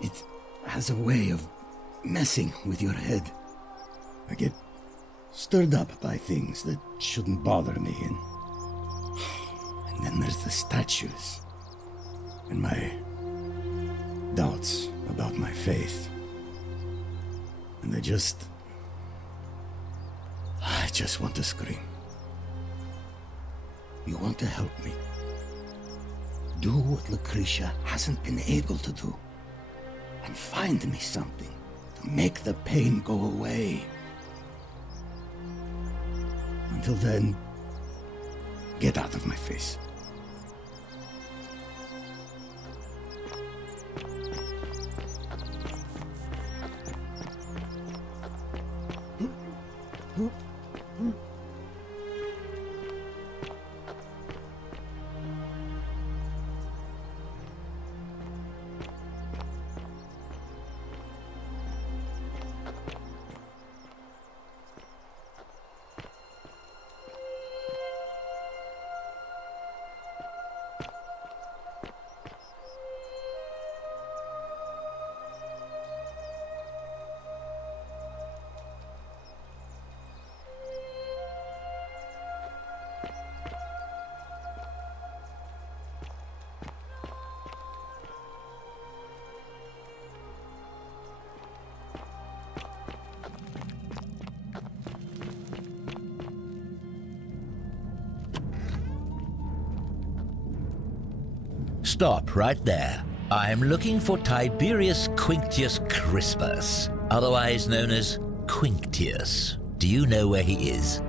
It has a way of messing with your head. I get stirred up by things that shouldn't bother me, and then there's the statues, and my doubts about my faith. And I just want to scream. You want to help me? Do what Lucretia hasn't been able to do. And find me something to make the pain go away. Until then, get out of my face. Stop right there. I'm looking for Tiberius Quinctius Crispus, otherwise known as Quinctius. Do you know where he is?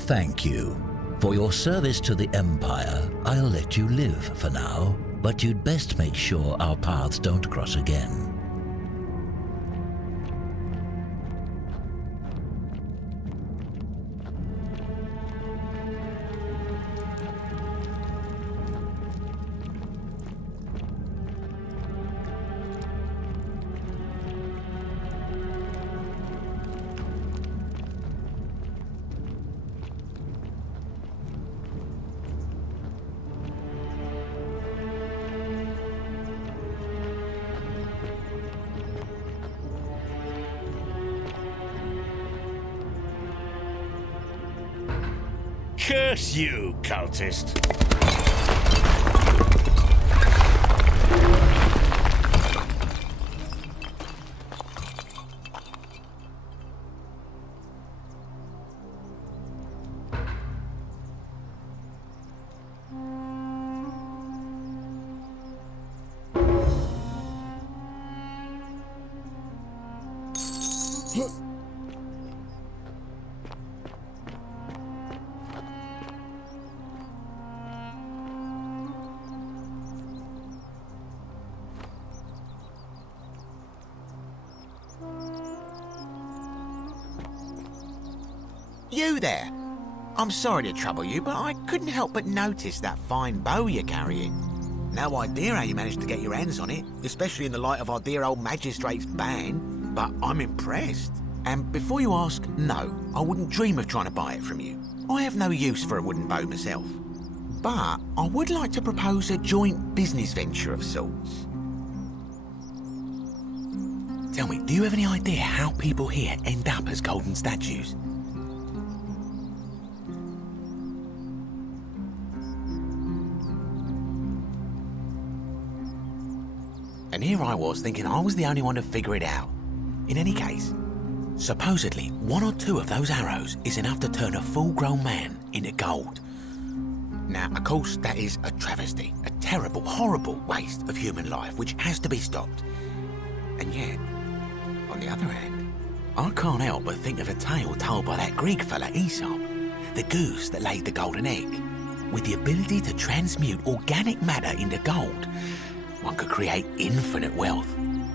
Thank you. For your service to the Empire, I'll let you live for now, but you'd best make sure our paths don't cross again. Curse you, cultist. You there? I'm sorry to trouble you, but I couldn't help but notice that fine bow you're carrying. No idea how you managed to get your hands on it, especially in the light of our dear old magistrate's ban, but I'm impressed. And before you ask, no, I wouldn't dream of trying to buy it from you. I have no use for a wooden bow myself. But I would like to propose a joint business venture of sorts. Tell me, do you have any idea how people here end up as golden statues? And here I was thinking I was the only one to figure it out. In any case, supposedly one or two of those arrows is enough to turn a full-grown man into gold. Now, of course, that is a travesty, a terrible, horrible waste of human life which has to be stopped. And yet, on the other hand, I can't help but think of a tale told by that Greek fella Aesop, the goose that laid the golden egg. With the ability to transmute organic matter into gold, one could create infinite wealth.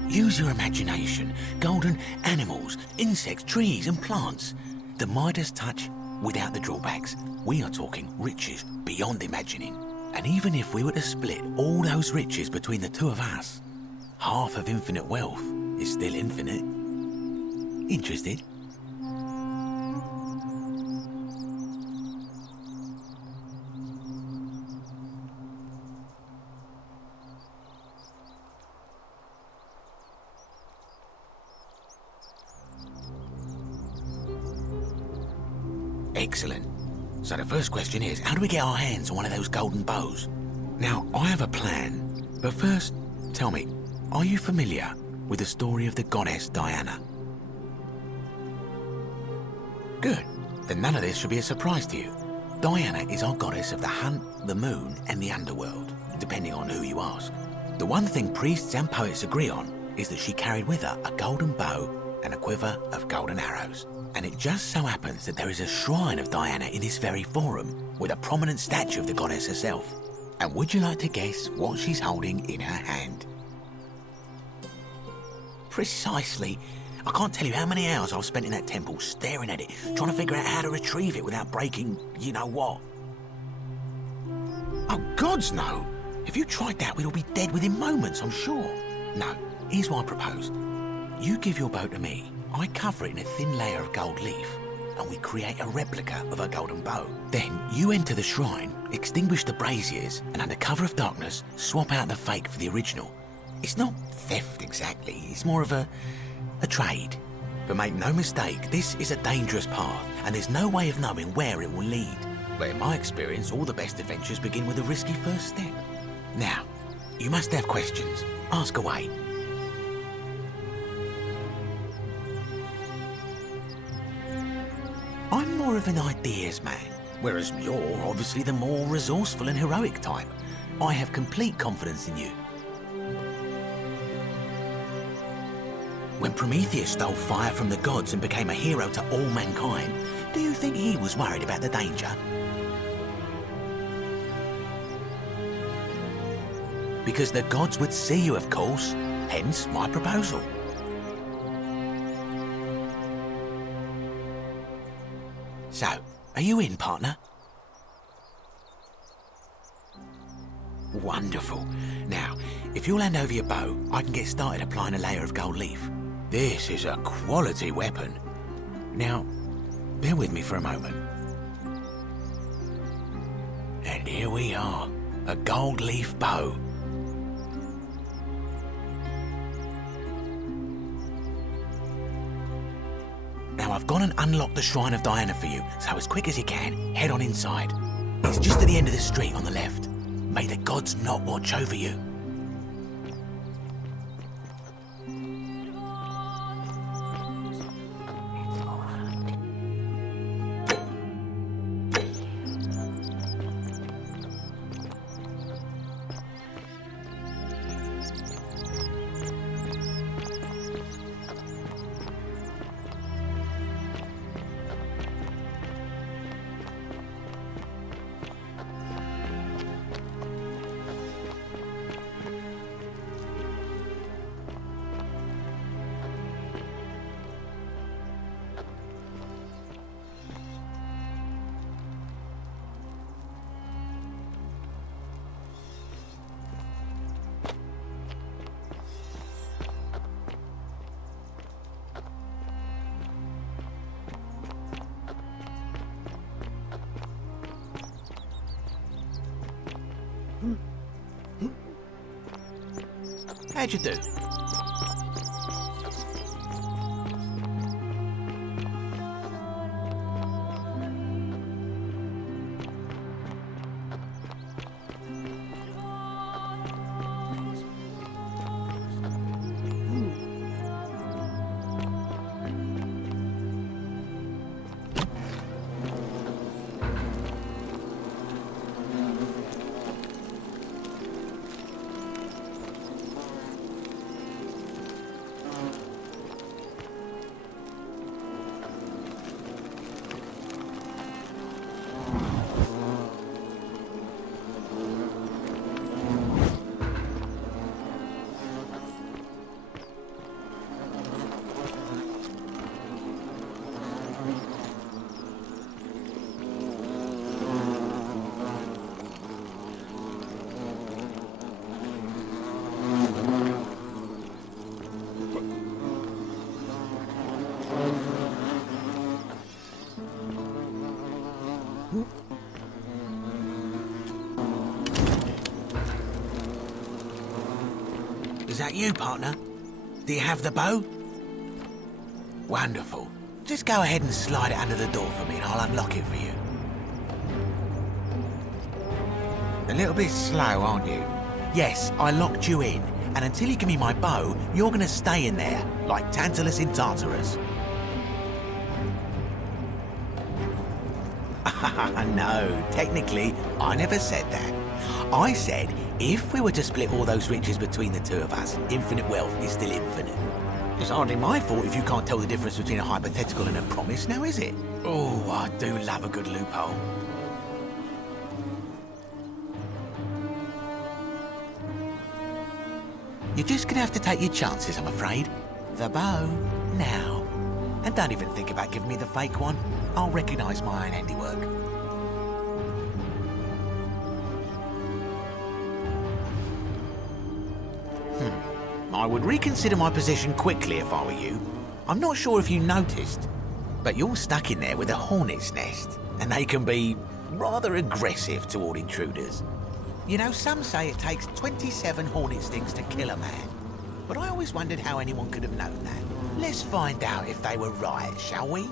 Use your imagination. Golden animals, insects, trees and plants. The Midas touch without the drawbacks. We are talking riches beyond imagining. And even if we were to split all those riches between the two of us, half of infinite wealth is still infinite. Interested? Excellent. So the first question is, how do we get our hands on one of those golden bows? Now, I have a plan, but first, tell me, are you familiar with the story of the goddess Diana? Good. Then none of this should be a surprise to you. Diana is our goddess of the hunt, the moon, and the underworld, depending on who you ask. The one thing priests and poets agree on is that she carried with her a golden bow and a quiver of golden arrows. And it just so happens that there is a shrine of Diana in this very forum, with a prominent statue of the goddess herself. And would you like to guess what she's holding in her hand? Precisely. I can't tell you how many hours I've spent in that temple staring at it, trying to figure out how to retrieve it without breaking you-know-what. Oh, gods, no! If you tried that, we'd all be dead within moments, I'm sure. No, here's what I propose. You give your bow to me, I cover it in a thin layer of gold leaf, and we create a replica of a golden bow. Then you enter the shrine, extinguish the braziers, and under cover of darkness, swap out the fake for the original. It's not theft exactly, it's more of a trade. But make no mistake, this is a dangerous path, and there's no way of knowing where it will lead. But in my experience, all the best adventures begin with a risky first step. Now, you must have questions. Ask away. I'm more of an ideas man, whereas you're obviously the more resourceful and heroic type. I have complete confidence in you. When Prometheus stole fire from the gods and became a hero to all mankind, do you think he was worried about the danger? Because the gods would see you, of course, hence my proposal. So, are you in, partner? Wonderful. Now, if you'll hand over your bow, I can get started applying a layer of gold leaf. This is a quality weapon. Now, bear with me for a moment. And here we are, a gold leaf bow. Now, I've gone and unlocked the Shrine of Diana for you, so as quick as you can, head on inside. It's just at the end of the street on the left. May the gods not watch over you. How'd you do? Is that you, partner? Do you have the bow? Wonderful. Just go ahead and slide it under the door for me and I'll unlock it for you. A little bit slow, aren't you? Yes, I locked you in, and until you give me my bow, you're gonna stay in there, like Tantalus in Tartarus. No, technically, I never said that. I said, if we were to split all those riches between the two of us, infinite wealth is still infinite. It's hardly my fault if you can't tell the difference between a hypothetical and a promise, now is it? Oh, I do love a good loophole. You're just gonna have to take your chances, I'm afraid. The bow, now. And don't even think about giving me the fake one. I'll recognise my own handiwork. I would reconsider my position quickly if I were you. I'm not sure if you noticed, but you're stuck in there with a hornet's nest, and they can be rather aggressive toward intruders. You know, some say it takes 27 hornet stings to kill a man, but I always wondered how anyone could have known that. Let's find out if they were right, shall we?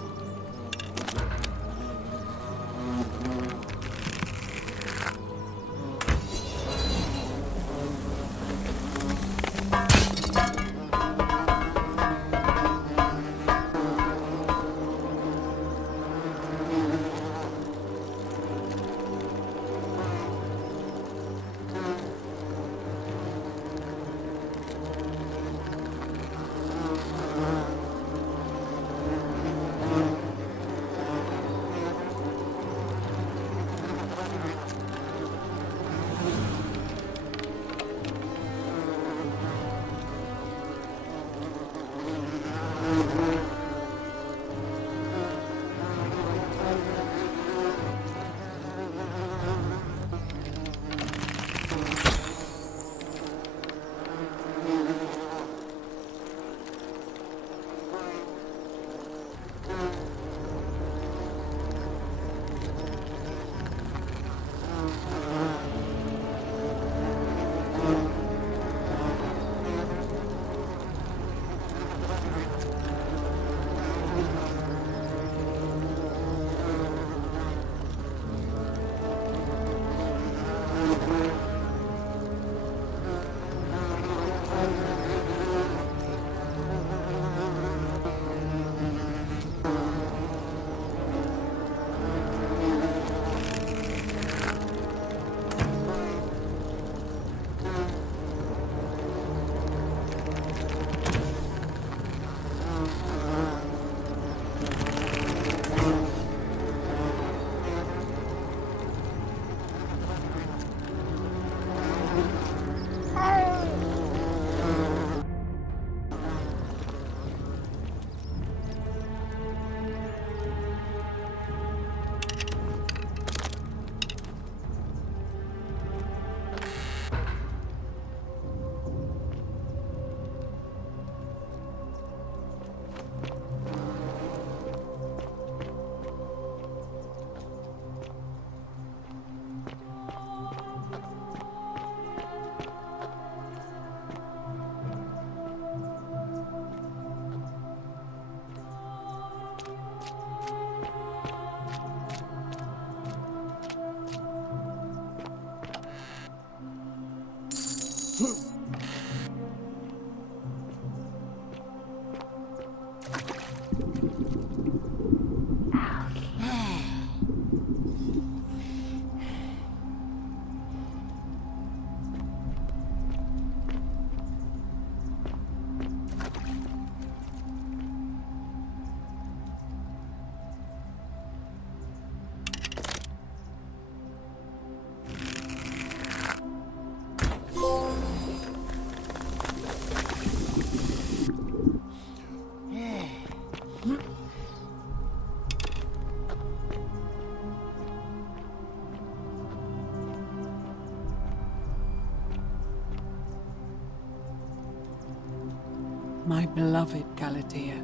My beloved Galatea,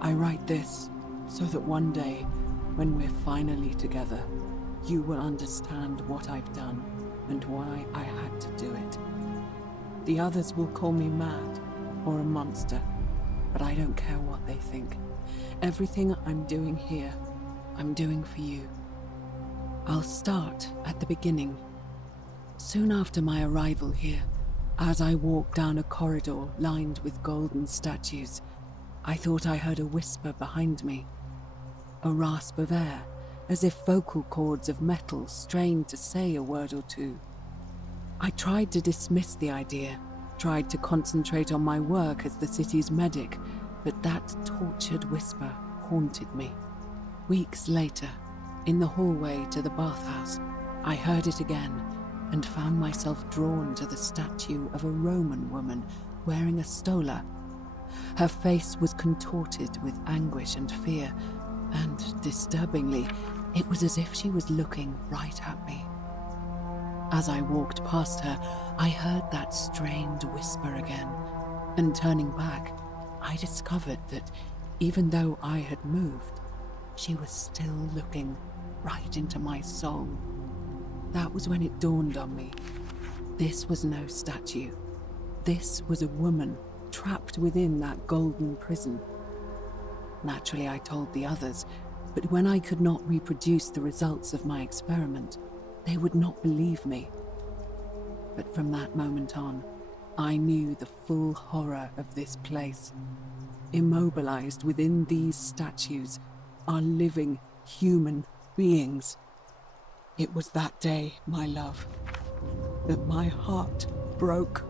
I write this so that one day, when we're finally together, you will understand what I've done and why I had to do it. The others will call me mad or a monster, but I don't care what they think. Everything I'm doing here, I'm doing for you. I'll start at the beginning. Soon after my arrival here, as I walked down a corridor lined with golden statues, I thought I heard a whisper behind me. A rasp of air, as if vocal cords of metal strained to say a word or two. I tried to dismiss the idea, tried to concentrate on my work as the city's medic, but that tortured whisper haunted me. Weeks later, in the hallway to the bathhouse, I heard it again and found myself drawn to the statue of a Roman woman wearing a stola. Her face was contorted with anguish and fear, and disturbingly, it was as if she was looking right at me. As I walked past her, I heard that strained whisper again, and turning back, I discovered that even though I had moved, she was still looking right into my soul. That was when it dawned on me. This was no statue. This was a woman trapped within that golden prison. Naturally, I told the others, but when I could not reproduce the results of my experiment, they would not believe me. But from that moment on, I knew the full horror of this place. Immobilized within these statues are living human beings. It was that day, my love, that my heart broke.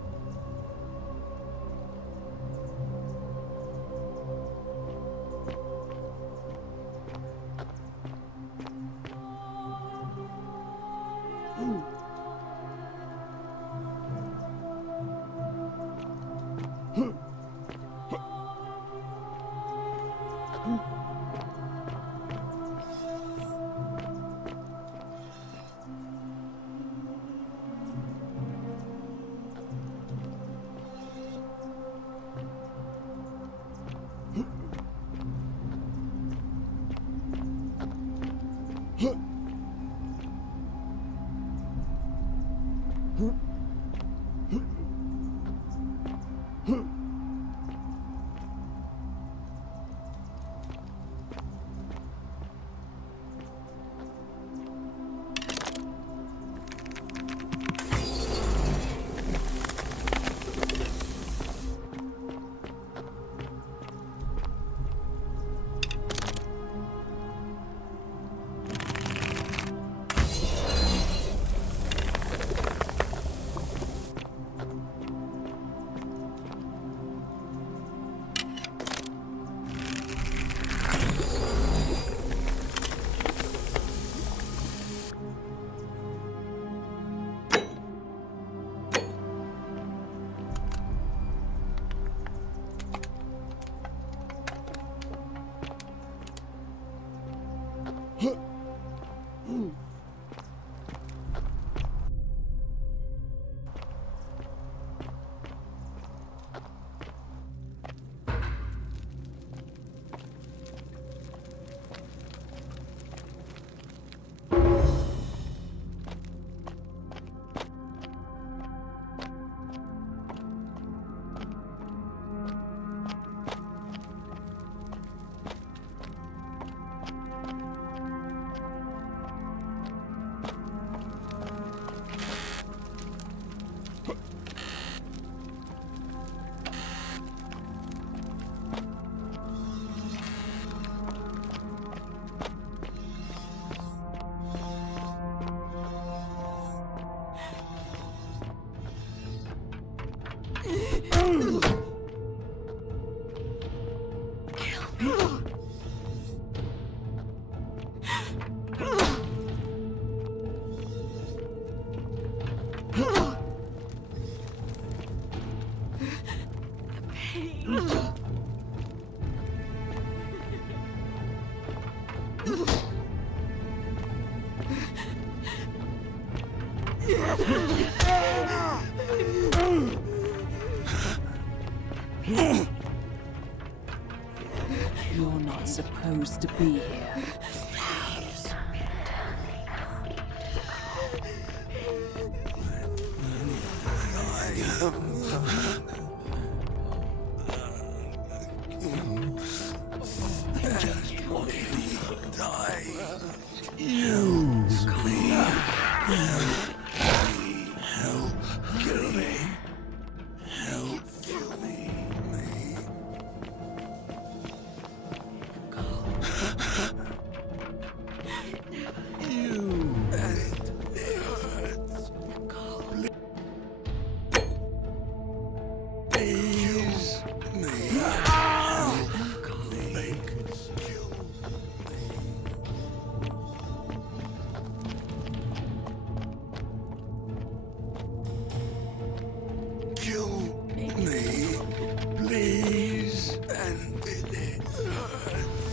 You're not supposed to be here. I just want to die. Use me. Help kill me. Help kill me. You. It hurts. Please me. Help me. Kill me, please, and it hurts.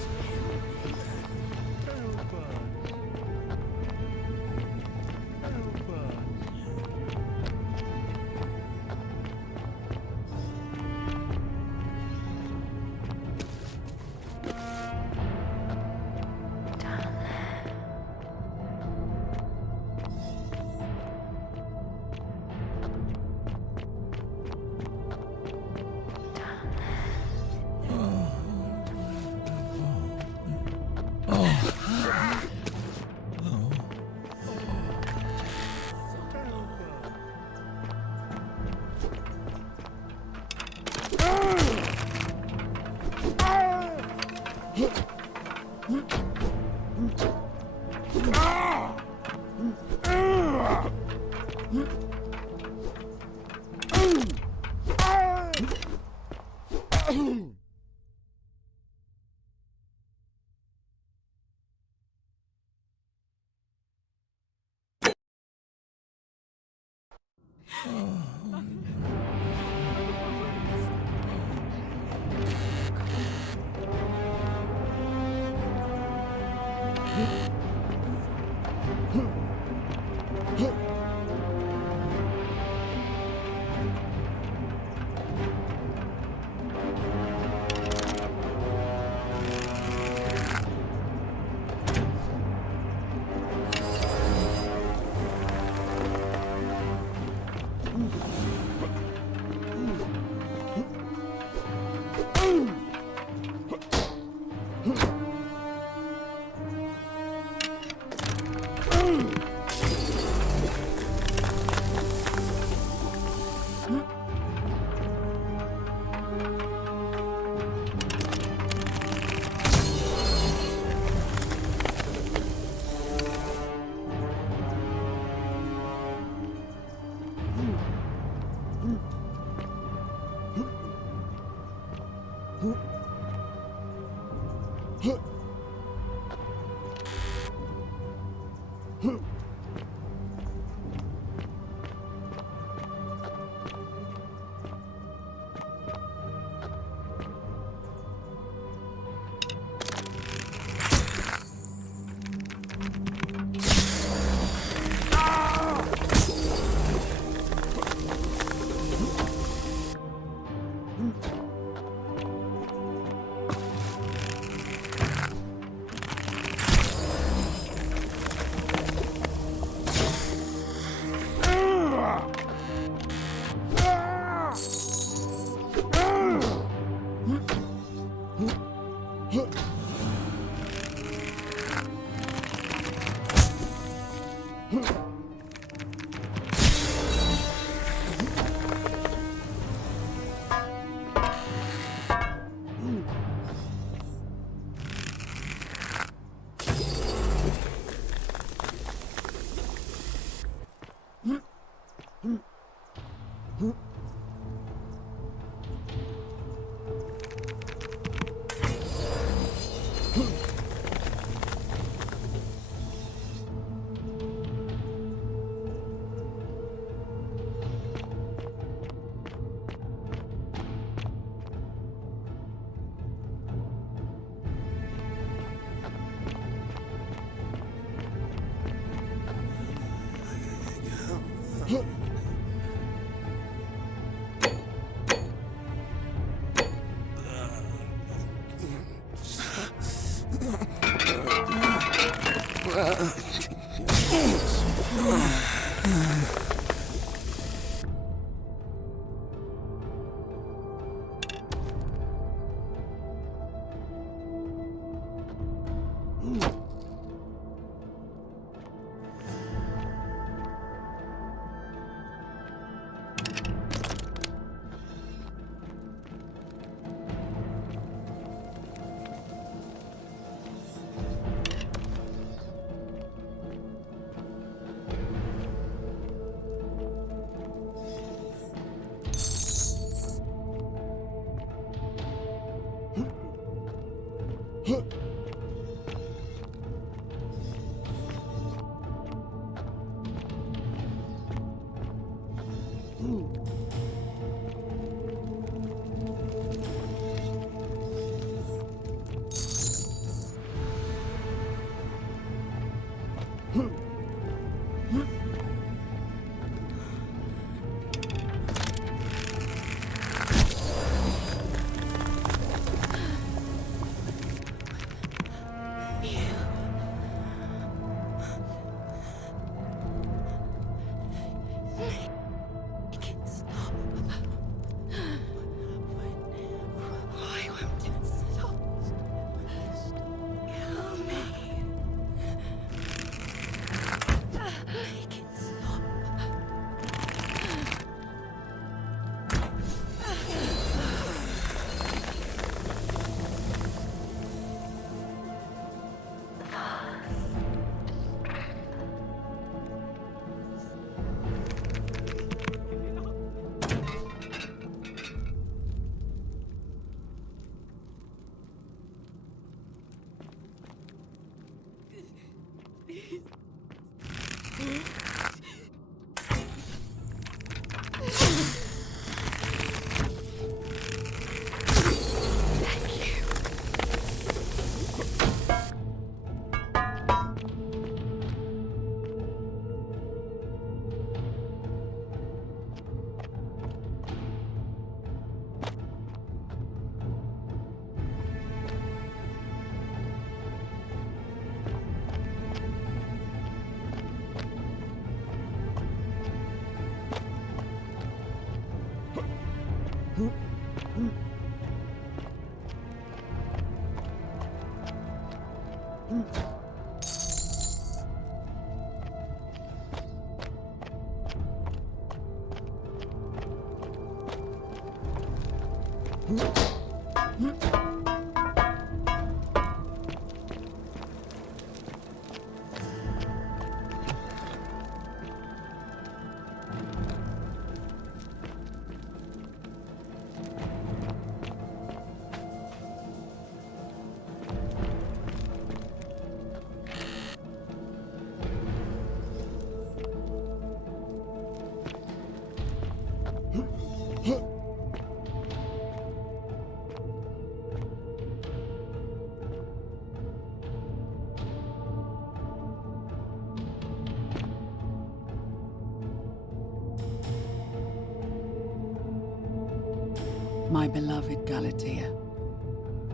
My beloved Galatea,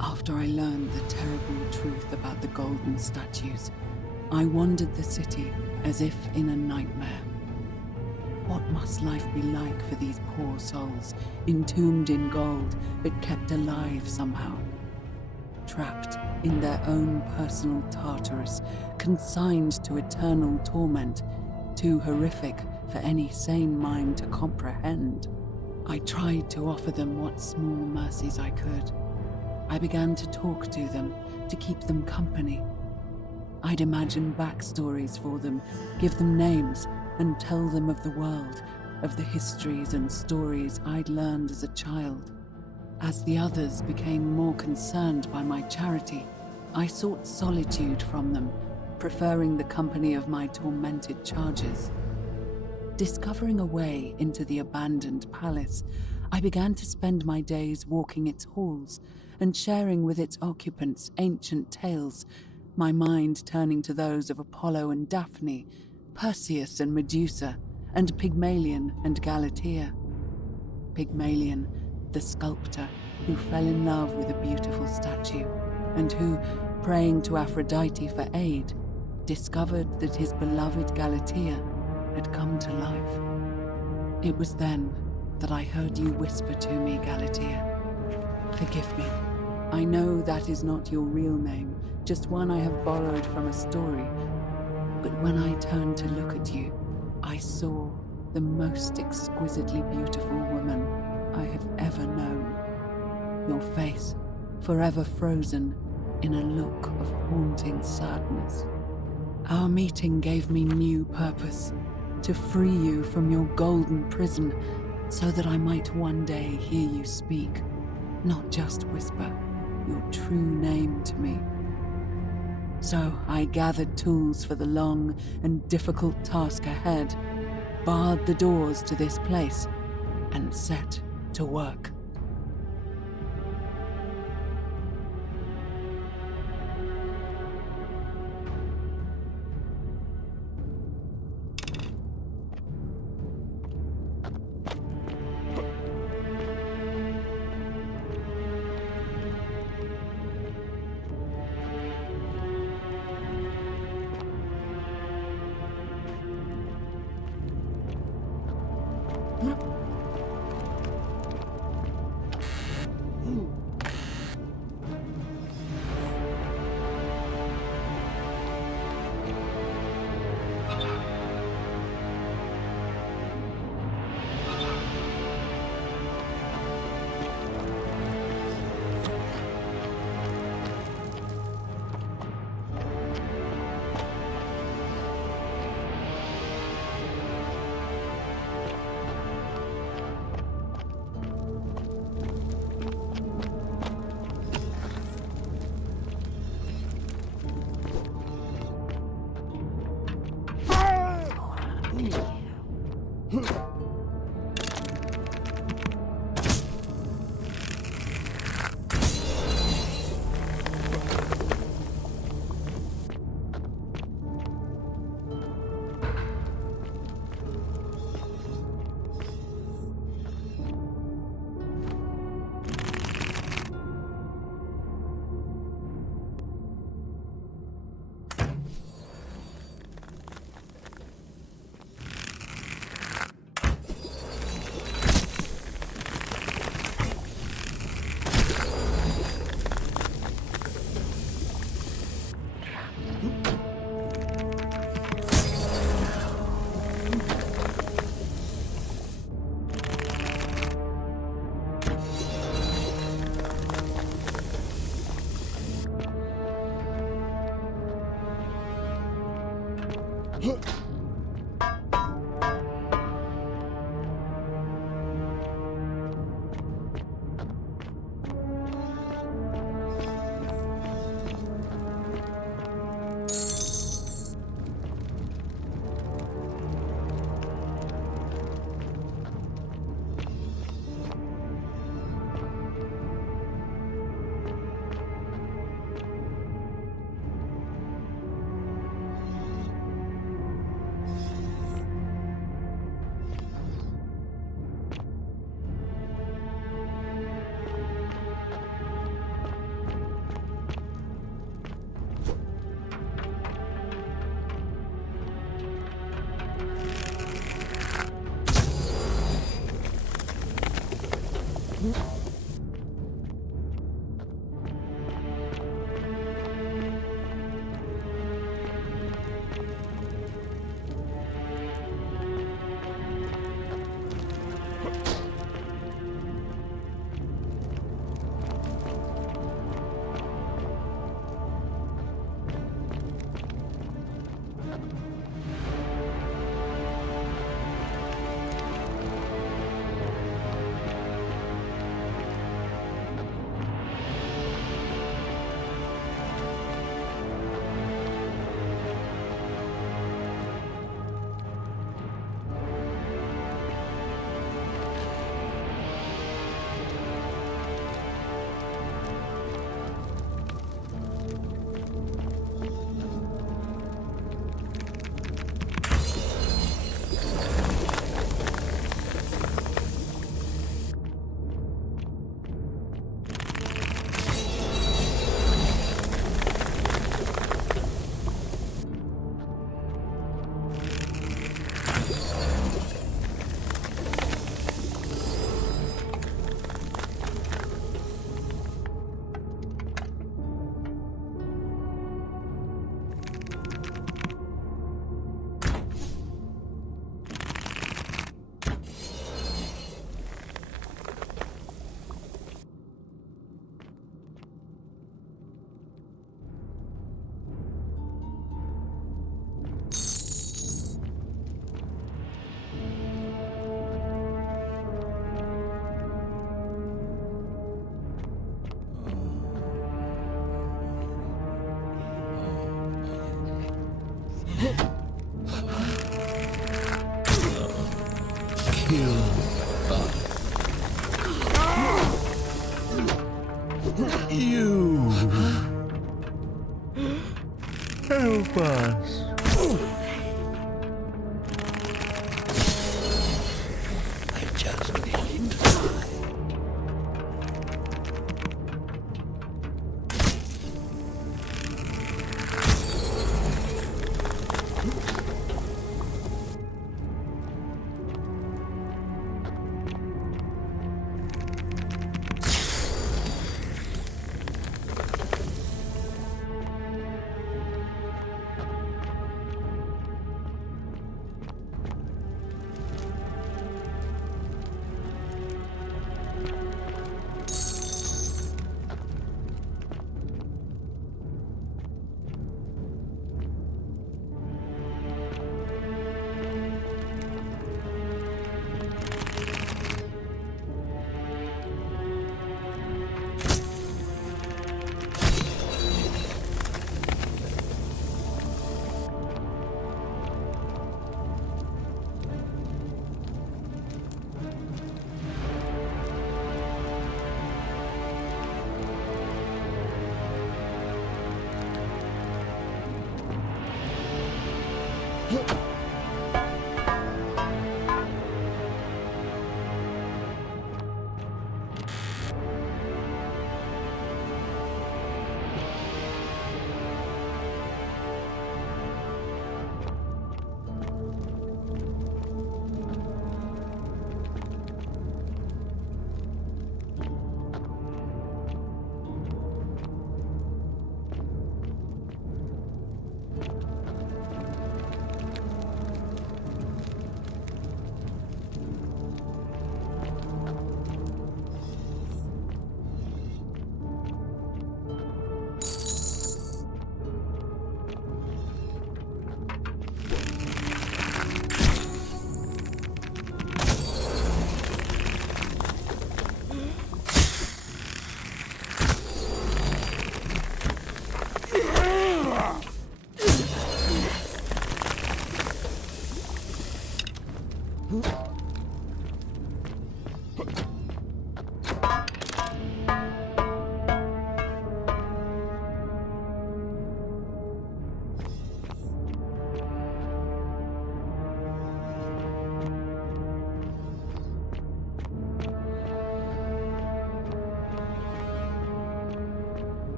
after I learned the terrible truth about the golden statues, I wandered the city as if in a nightmare. What must life be like for these poor souls, entombed in gold, but kept alive somehow? Trapped in their own personal Tartarus, consigned to eternal torment, too horrific for any sane mind to comprehend. I tried to offer them what small mercies I could. I began to talk to them, to keep them company. I'd imagine backstories for them, give them names, and tell them of the world, of the histories and stories I'd learned as a child. As the others became more concerned by my charity, I sought solitude from them, preferring the company of my tormented charges. Discovering a way into the abandoned palace, I began to spend my days walking its halls and sharing with its occupants ancient tales, my mind turning to those of Apollo and Daphne, Perseus and Medusa, and Pygmalion and Galatea. Pygmalion, the sculptor who fell in love with a beautiful statue, and who, praying to Aphrodite for aid, discovered that his beloved Galatea had come to life. It was then that I heard you whisper to me, Galatea. Forgive me. I know that is not your real name, just one I have borrowed from a story. But when I turned to look at you, I saw the most exquisitely beautiful woman I have ever known. Your face, forever frozen in a look of haunting sadness. Our meeting gave me new purpose, to free you from your golden prison, so that I might one day hear you speak, not just whisper your true name to me. So I gathered tools for the long and difficult task ahead, barred the doors to this place, and set to work. You help us. I just need time.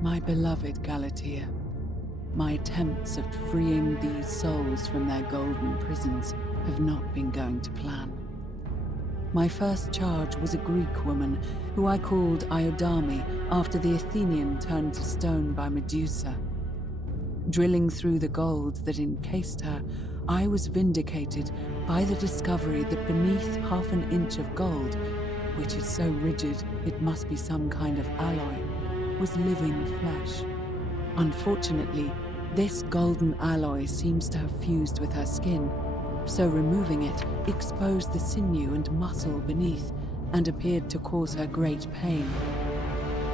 My beloved Galatea, my attempts at freeing these souls from their golden prisons have not been going to plan. My first charge was a Greek woman who I called Iodame after the Athenian turned to stone by Medusa. Drilling through the gold that encased her, I was vindicated by the discovery that beneath half an inch of gold, which is so rigid it must be some kind of alloy, was living flesh. Unfortunately, this golden alloy seems to have fused with her skin, so removing it exposed the sinew and muscle beneath and appeared to cause her great pain.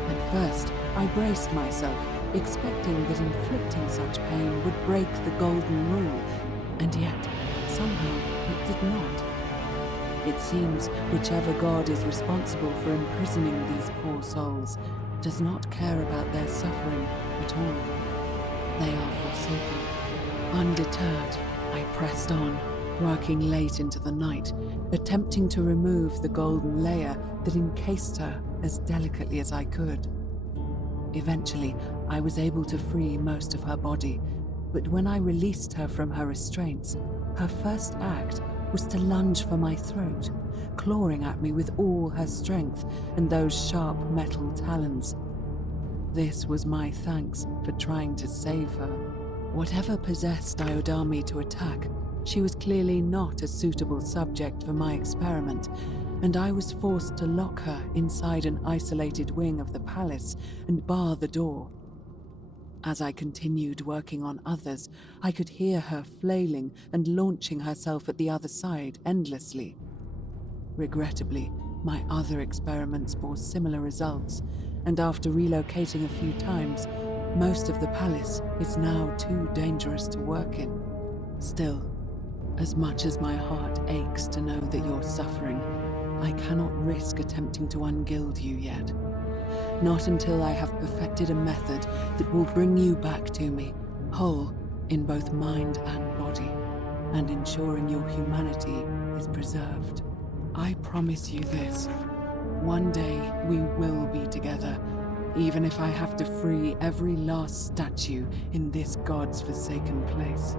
At first, I braced myself, expecting that inflicting such pain would break the golden rule, and yet, somehow, it did not. It seems whichever god is responsible for imprisoning these poor souls does not care about their suffering at all. They are forsaken. Undeterred, I pressed on, working late into the night, attempting to remove the golden layer that encased her as delicately as I could. Eventually, I was able to free most of her body, but when I released her from her restraints, her first act was to lunge for my throat, clawing at me with all her strength and those sharp metal talons. This was my thanks for trying to save her. Whatever possessed Iodame to attack, she was clearly not a suitable subject for my experiment, and I was forced to lock her inside an isolated wing of the palace and bar the door. As I continued working on others, I could hear her flailing and launching herself at the other side endlessly. Regrettably, my other experiments bore similar results, and after relocating a few times, most of the palace is now too dangerous to work in. Still, as much as my heart aches to know that you're suffering, I cannot risk attempting to ungild you yet. Not until I have perfected a method that will bring you back to me, whole in both mind and body, and ensuring your humanity is preserved. I promise you this. One day we will be together, even if I have to free every last statue in this God's forsaken place.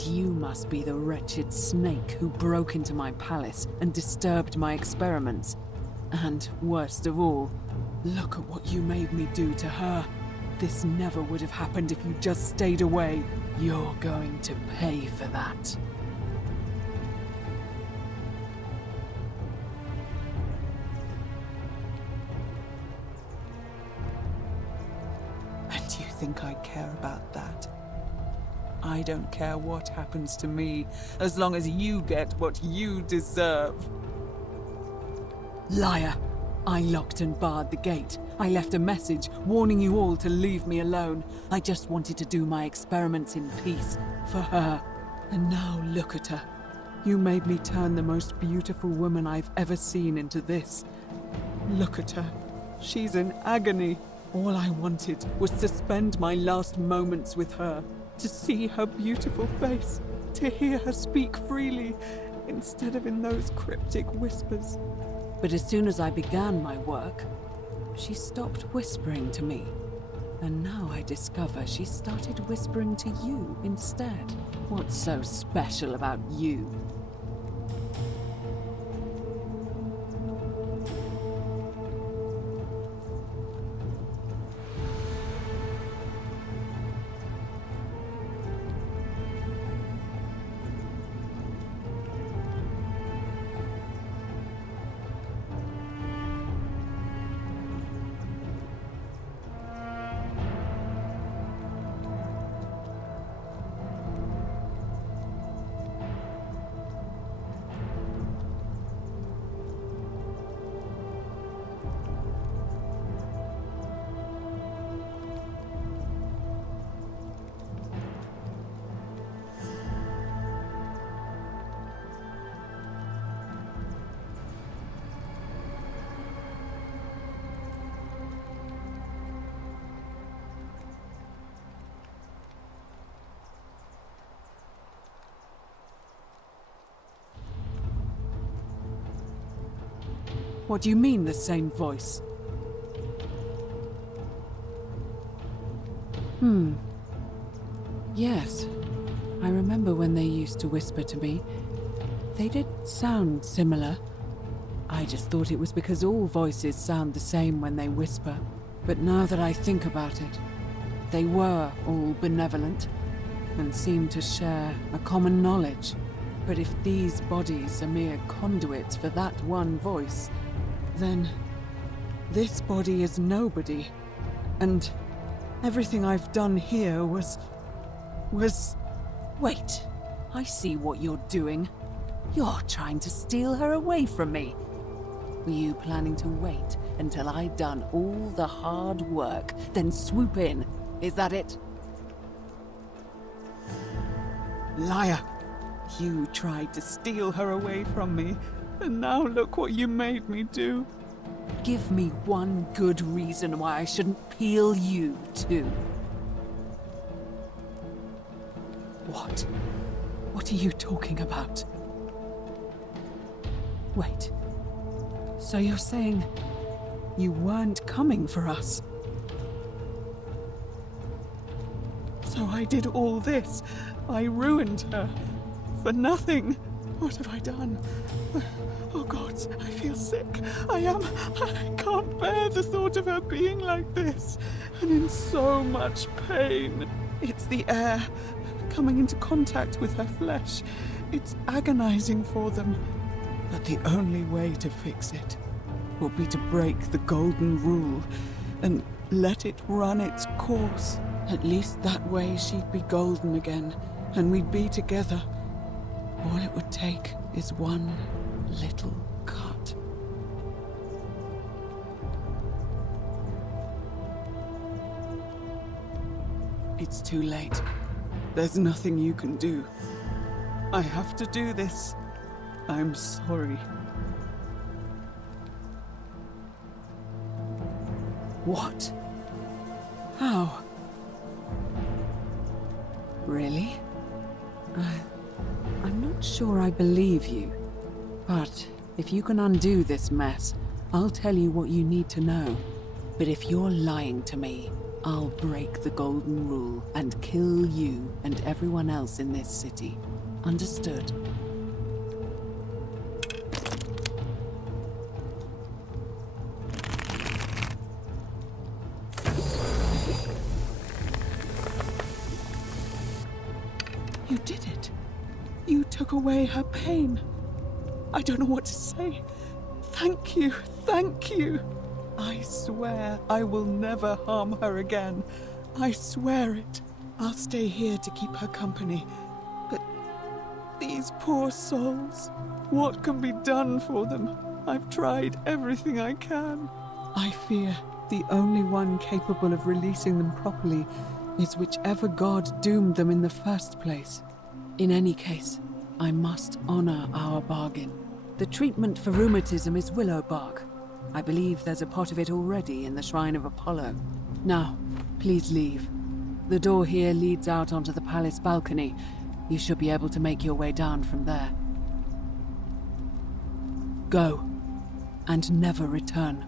And you must be the wretched snake who broke into my palace and disturbed my experiments. And worst of all, look at what you made me do to her. This never would have happened if you just stayed away. You're going to pay for that. And you think I care about that? I don't care what happens to me, as long as you get what you deserve. Liar! I locked and barred the gate. I left a message warning you all to leave me alone. I just wanted to do my experiments in peace, for her. And now look at her. You made me turn the most beautiful woman I've ever seen into this. Look at her. She's in agony. All I wanted was to spend my last moments with her, to see her beautiful face, to hear her speak freely, instead of in those cryptic whispers. But as soon as I began my work, she stopped whispering to me. And now I discover she started whispering to you instead. What's so special about you? What do you mean, the same voice? Yes. I remember when they used to whisper to me. They did sound similar. I just thought it was because all voices sound the same when they whisper. But now that I think about it, they were all benevolent and seemed to share a common knowledge. But if these bodies are mere conduits for that one voice, then this body is nobody. And everything I've done here was... Wait, I see what you're doing. You're trying to steal her away from me. Were you planning to wait until I'd done all the hard work, then swoop in? Is that it? Liar! You tried to steal her away from me, and now look what you made me do. Give me one good reason why I shouldn't peel you too. What? What are you talking about? Wait. So you're saying you weren't coming for us? So I did all this. I ruined her. For nothing. What have I done? Oh God, I feel sick. I can't bear the thought of her being like this. And in so much pain. It's the air coming into contact with her flesh. It's agonizing for them. But the only way to fix it will be to break the golden rule and let it run its course. At least that way she'd be golden again, and we'd be together. All it would take is one little cut. It's too late. There's nothing you can do. I have to do this. I'm sorry. What? How? Really? I'm not sure I believe you. But if you can undo this mess, I'll tell you what you need to know. But if you're lying to me, I'll break the golden rule and kill you and everyone else in this city. Understood? You did it. You took away her pain. I don't know what to say. Thank you. Thank you. I swear I will never harm her again. I swear it. I'll stay here to keep her company. But these poor souls, what can be done for them? I've tried everything I can. I fear the only one capable of releasing them properly is whichever god doomed them in the first place. In any case, I must honor our bargain. The treatment for rheumatism is willow bark. I believe there's a pot of it already in the Shrine of Apollo. Now, please leave. The door here leads out onto the palace balcony. You should be able to make your way down from there. Go, and never return.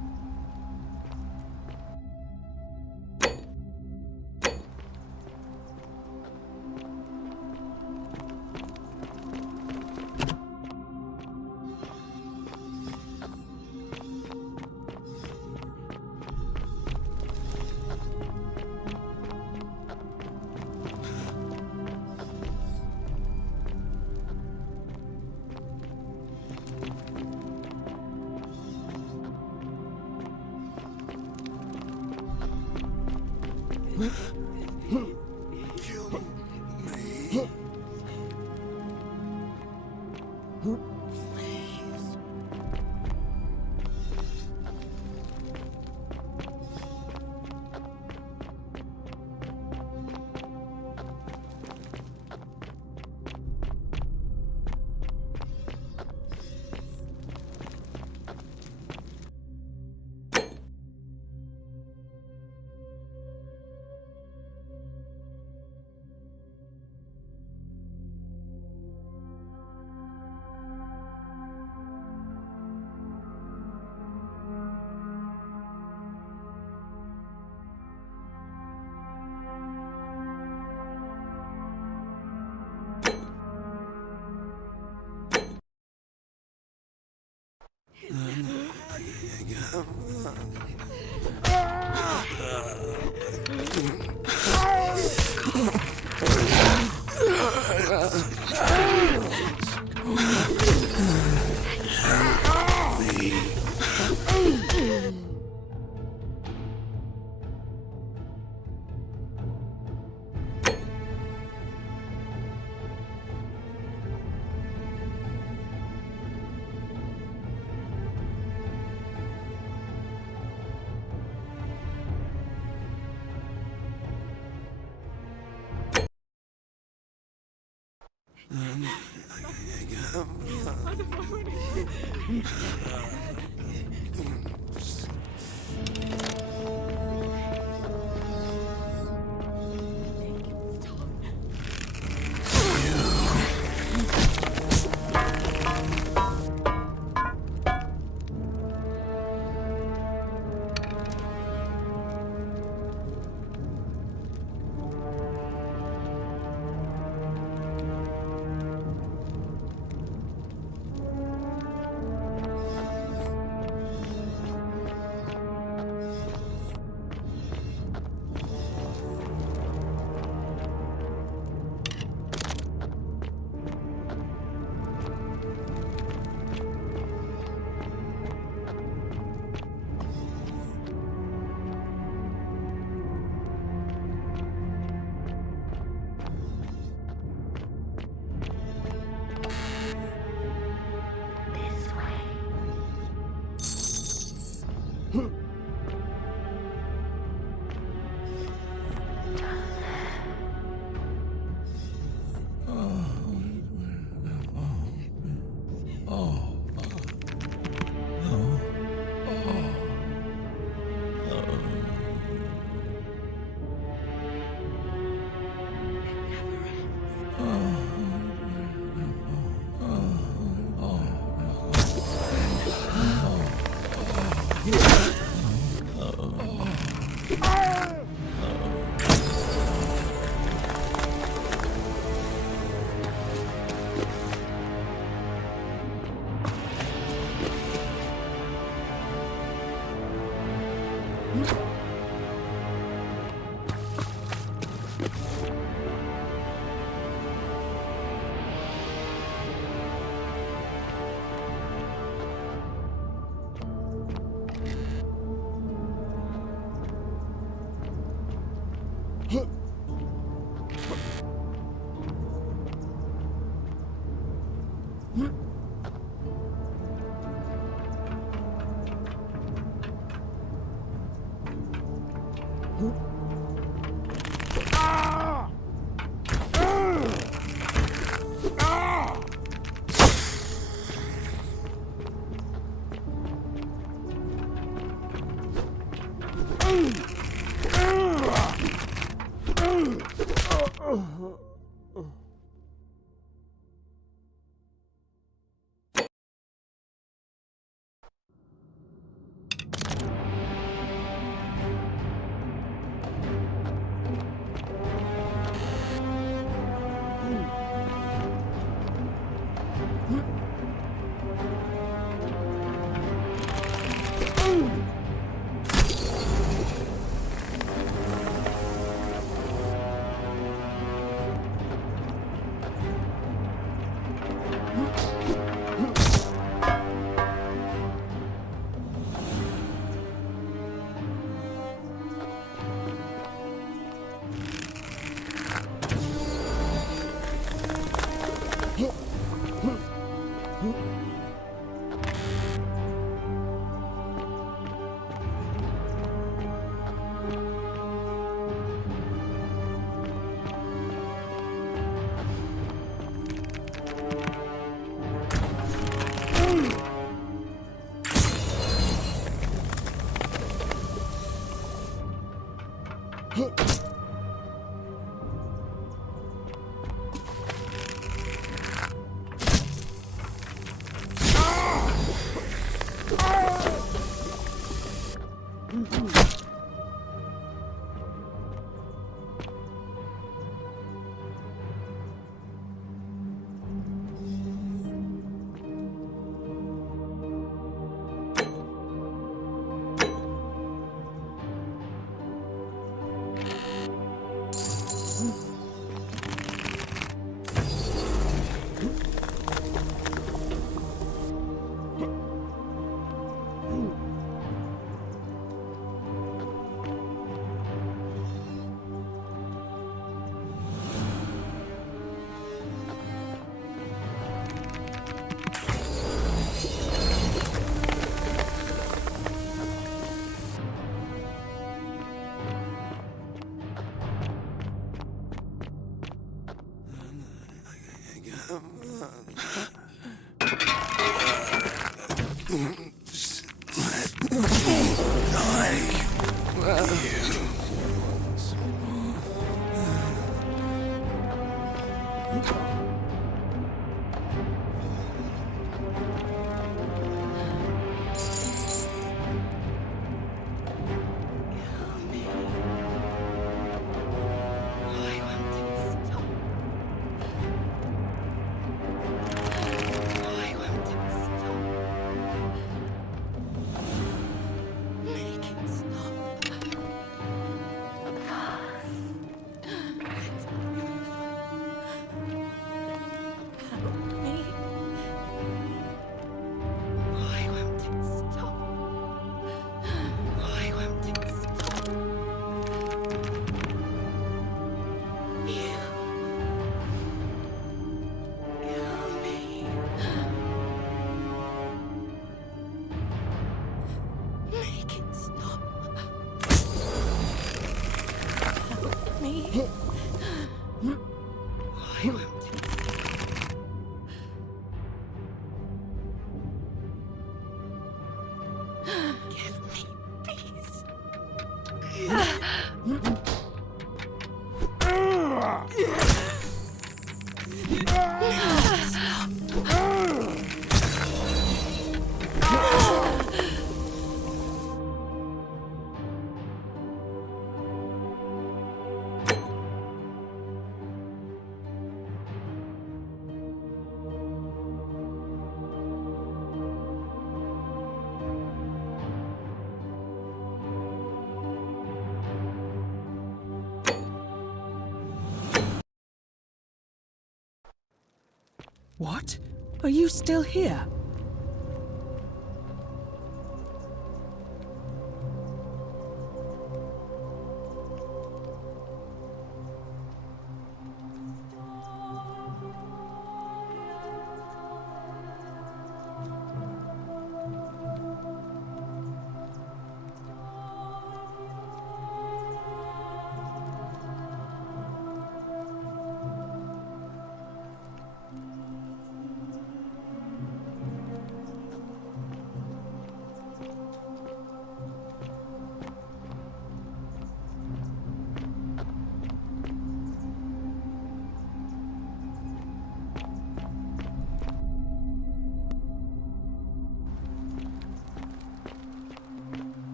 What? Are you still here?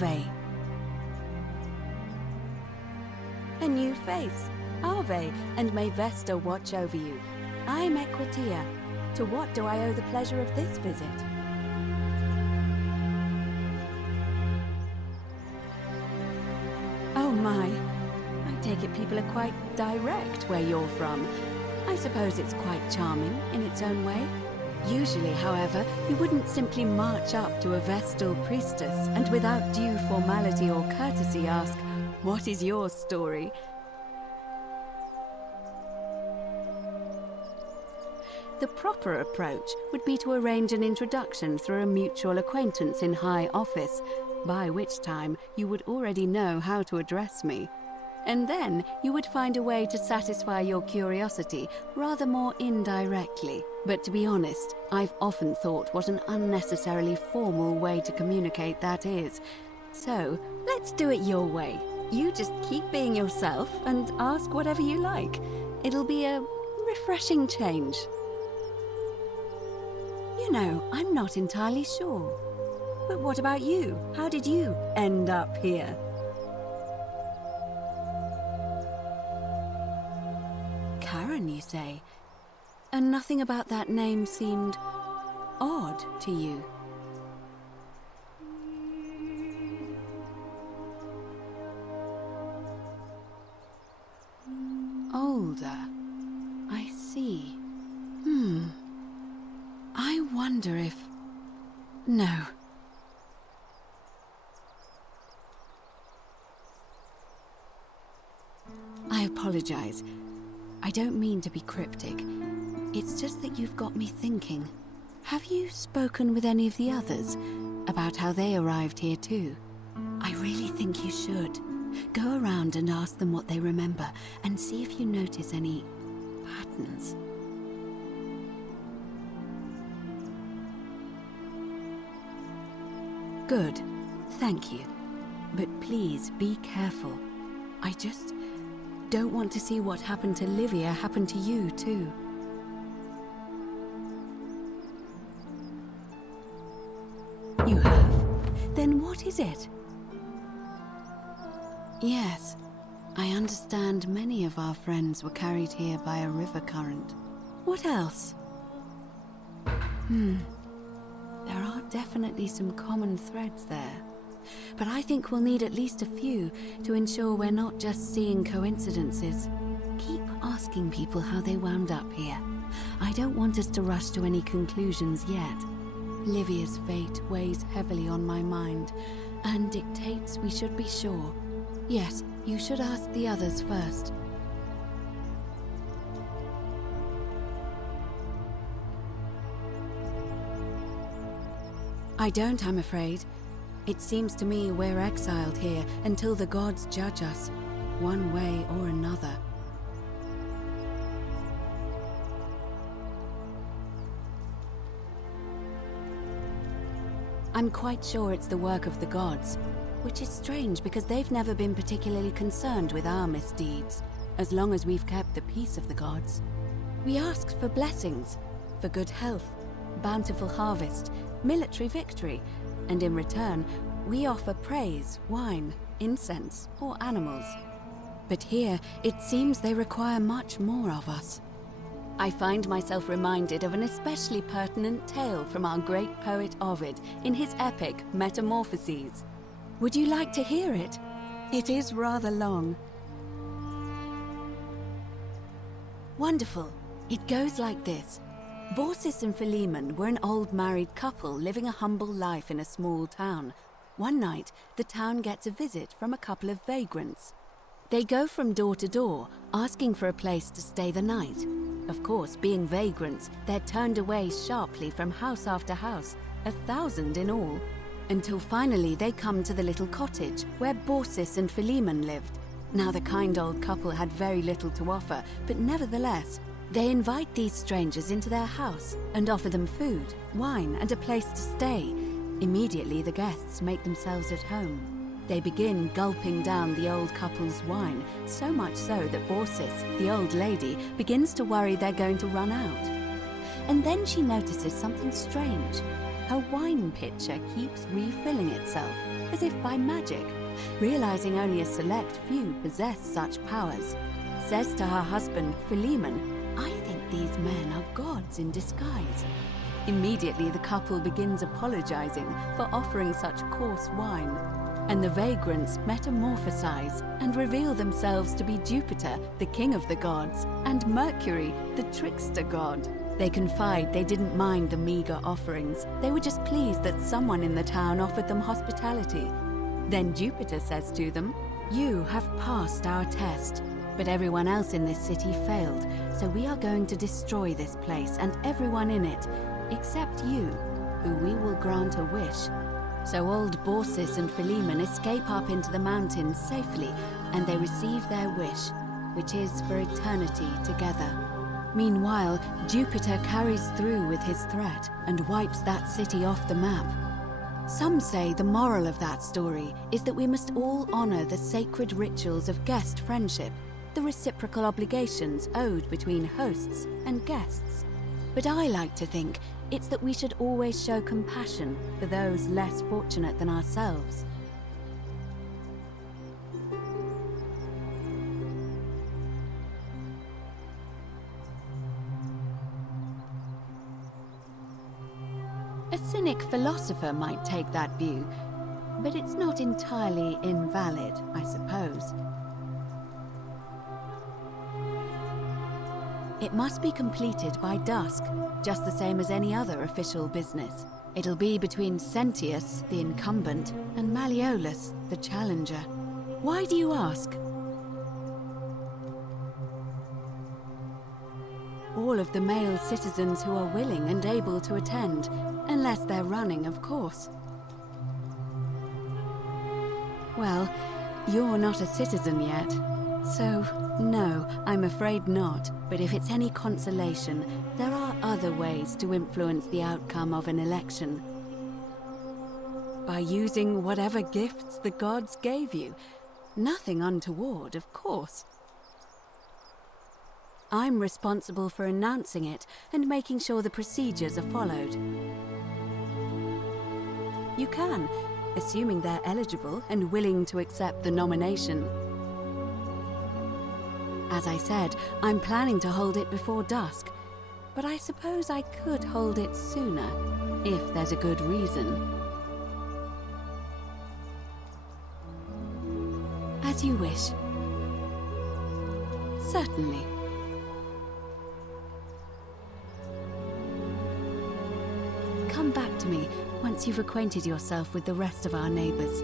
Ave. A new face. Ave, and may Vesta watch over you. I'm Equitia. To what do I owe the pleasure of this visit? Oh my. I take it people are quite direct where you're from. I suppose it's quite charming in its own way. Usually, however, you wouldn't simply march up to a Vestal priestess and without due formality or courtesy ask, "What is your story?" The proper approach would be to arrange an introduction through a mutual acquaintance in high office, by which time you would already know how to address me. And then you would find a way to satisfy your curiosity rather more indirectly. But to be honest, I've often thought what an unnecessarily formal way to communicate that is. So, let's do it your way. You just keep being yourself and ask whatever you like. It'll be a refreshing change. You know, I'm not entirely sure. But what about you? How did you end up here? Karen, you say? And nothing about that name seemed odd to you? Older. I see. I wonder if... No. I apologize. I don't mean to be cryptic. It's just that you've got me thinking. Have you spoken with any of the others about how they arrived here too? I really think you should. Go around and ask them what they remember and see if you notice any patterns. Good. Thank you. But please be careful. I just don't want to see what happened to Livia happen to you too. You have? Then what is it? Yes, I understand many of our friends were carried here by a river current. What else? There are definitely some common threads there. But I think we'll need at least a few to ensure we're not just seeing coincidences. Keep asking people how they wound up here. I don't want us to rush to any conclusions yet. Livia's fate weighs heavily on my mind and dictates we should be sure. Yes, you should ask the others first. I don't, I'm afraid. It seems to me we're exiled here until the gods judge us, one way or another. I'm quite sure it's the work of the gods, which is strange because they've never been particularly concerned with our misdeeds, as long as we've kept the peace of the gods. We ask for blessings, for good health, bountiful harvest, military victory, and in return, we offer praise, wine, incense, or animals. But here, it seems they require much more of us. I find myself reminded of an especially pertinent tale from our great poet Ovid in his epic Metamorphoses. Would you like to hear it? It is rather long. Wonderful. It goes like this. Baucis and Philemon were an old married couple living a humble life in a small town. One night, the town gets a visit from a couple of vagrants. They go from door to door, asking for a place to stay the night. Of course, being vagrants, they're turned away sharply from house after house, 1,000 in all, until finally they come to the little cottage where Baucis and Philemon lived. Now, the kind old couple had very little to offer, but nevertheless, they invite these strangers into their house and offer them food, wine, and a place to stay. Immediately, the guests make themselves at home. They begin gulping down the old couple's wine, so much so that Baucis, the old lady, begins to worry they're going to run out. And then she notices something strange. Her wine pitcher keeps refilling itself, as if by magic, realizing only a select few possess such powers, says to her husband, Philemon, "I think these men are gods in disguise." Immediately, the couple begins apologizing for offering such coarse wine, and the vagrants metamorphosize and reveal themselves to be Jupiter, the king of the gods, and Mercury, the trickster god. They confide they didn't mind the meager offerings. They were just pleased that someone in the town offered them hospitality. Then Jupiter says to them, "You have passed our test, but everyone else in this city failed, so we are going to destroy this place and everyone in it, except you, who we will grant a wish." So old Baucis and Philemon escape up into the mountains safely, and they receive their wish, which is for eternity together. Meanwhile, Jupiter carries through with his threat and wipes that city off the map. Some say the moral of that story is that we must all honor the sacred rituals of guest friendship, the reciprocal obligations owed between hosts and guests. But I like to think it's that we should always show compassion for those less fortunate than ourselves. A cynic philosopher might take that view, but it's not entirely invalid, I suppose. It must be completed by dusk, just the same as any other official business. It'll be between Sentius, the incumbent, and Malleolus, the challenger. Why do you ask? All of the male citizens who are willing and able to attend, unless they're running, of course. Well, you're not a citizen yet, so no, I'm afraid not. But if it's any consolation, there are other ways to influence the outcome of an election. By using whatever gifts the gods gave you. Nothing untoward, of course. I'm responsible for announcing it and making sure the procedures are followed. You can, assuming they're eligible and willing to accept the nomination. As I said, I'm planning to hold it before dusk, but I suppose I could hold it sooner, if there's a good reason. As you wish. Certainly. Come back to me once you've acquainted yourself with the rest of our neighbors.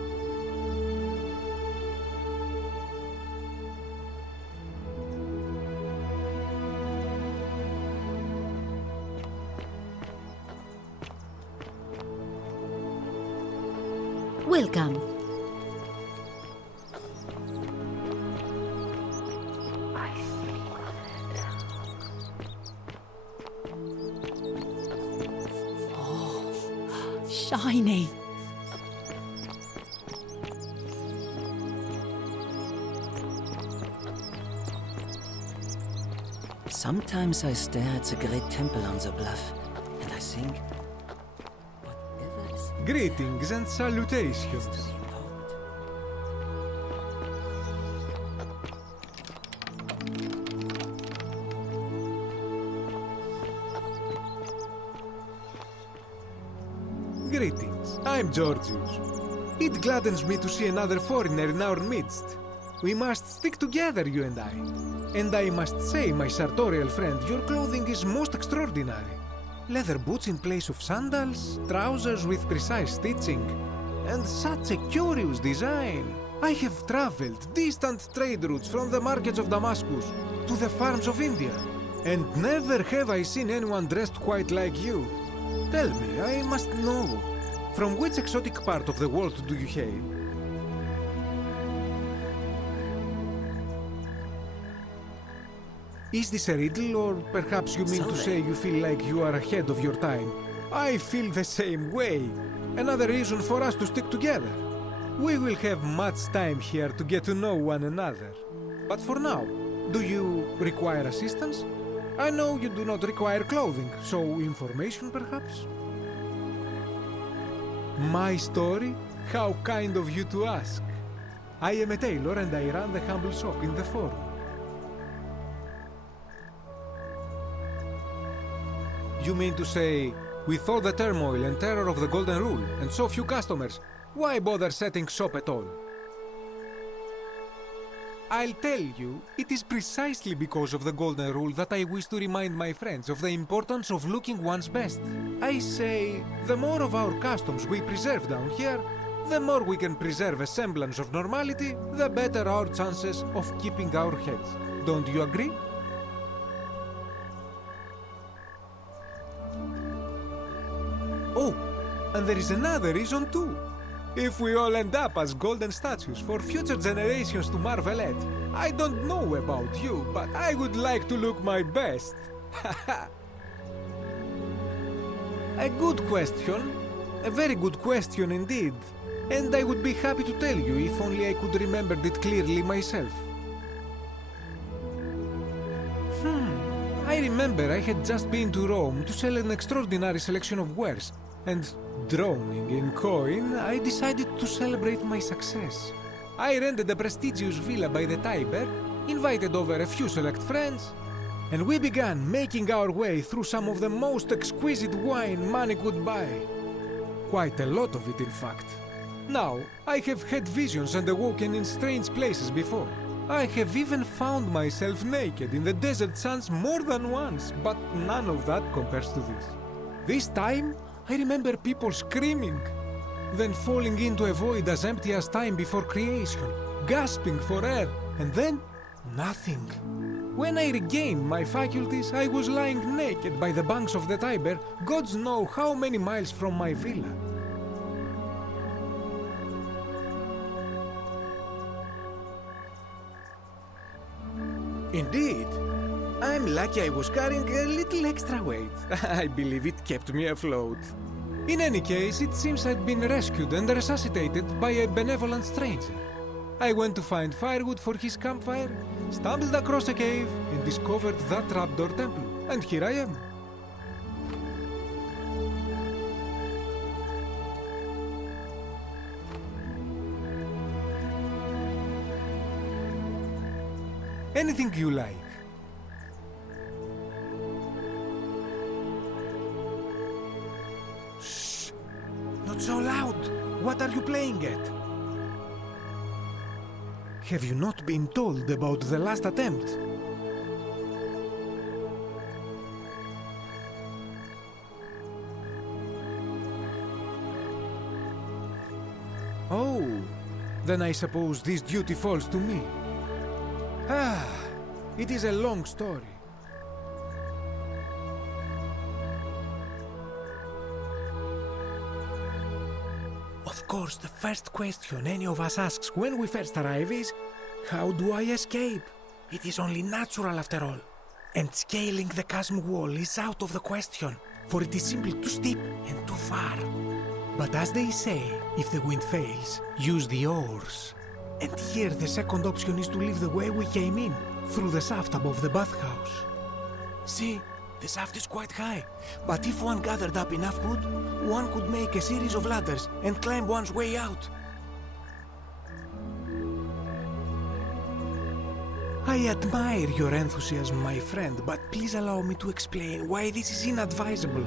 Welcome. Shiny. Sometimes I stare at the great temple on the bluff, and I think, Greetings and salutations. Greetings, I'm Georgius. It gladdens me to see another foreigner in our midst. We must stick together, you and I. And I must say, my sartorial friend, your clothing is most extraordinary. Leather boots in place of sandals, trousers with precise stitching, and such a curious design. I have traveled distant trade routes from the markets of Damascus to the farms of India, and never have I seen anyone dressed quite like you. Tell me, I must know, from which exotic part of the world do you hail? Is this a riddle, or perhaps you mean to say you feel like you are ahead of your time? I feel the same way. Another reason for us to stick together. We will have much time here to get to know one another. But for now, do you require assistance? I know you do not require clothing, so information perhaps? My story How kind of you to ask. I am a tailor and I run the humble shop in the forum. You mean to say, with all the turmoil and terror of the Golden Rule and so few customers, why bother setting shop at all? I'll tell you, it is precisely because of the Golden Rule that I wish to remind my friends of the importance of looking one's best. I say, the more of our customs we preserve down here, the more we can preserve a semblance of normality, the better our chances of keeping our heads. Don't you agree? Oh, and there is another reason too. If we all end up as golden statues for future generations to marvel at, I don't know about you, but I would like to look my best. A good question. A very good question indeed. And I would be happy to tell you if only I could remember it clearly myself. I remember I had just been to Rome to sell an extraordinary selection of wares, and drowning in coin, I decided to celebrate my success. I rented a prestigious villa by the Tiber, invited over a few select friends, and we began making our way through some of the most exquisite wine money could buy. Quite a lot of it, in fact. Now, I have had visions and awoken in strange places before. I have even found myself naked in the desert sands more than once, but none of that compares to this. This time, I remember people screaming, then falling into a void as empty as time before creation, gasping for air, and then nothing. When I regained my faculties, I was lying naked by the banks of the Tiber, gods know how many miles from my villa. Indeed. I'm lucky I was carrying a little extra weight. I believe it kept me afloat. In any case, it seems I'd been rescued and resuscitated by a benevolent stranger. I went to find firewood for his campfire, stumbled across a cave, and discovered that trapdoor temple. And here I am. Anything you like. Shh! Not so loud! What are you playing at? Have you not been told about the last attempt? Oh, then I suppose this duty falls to me. Ah, it is a long story. Of course, the first question any of us asks when we first arrive is, how do I escape? It is only natural after all. And scaling the chasm wall is out of the question, for it is simply too steep and too far. But as they say, if the wind fails, use the oars. And here the second option is to leave the way we came in, through the shaft above the bathhouse. See, the shaft is quite high, but if one gathered up enough wood, one could make a series of ladders and climb one's way out. I admire your enthusiasm, my friend, but please allow me to explain why this is inadvisable.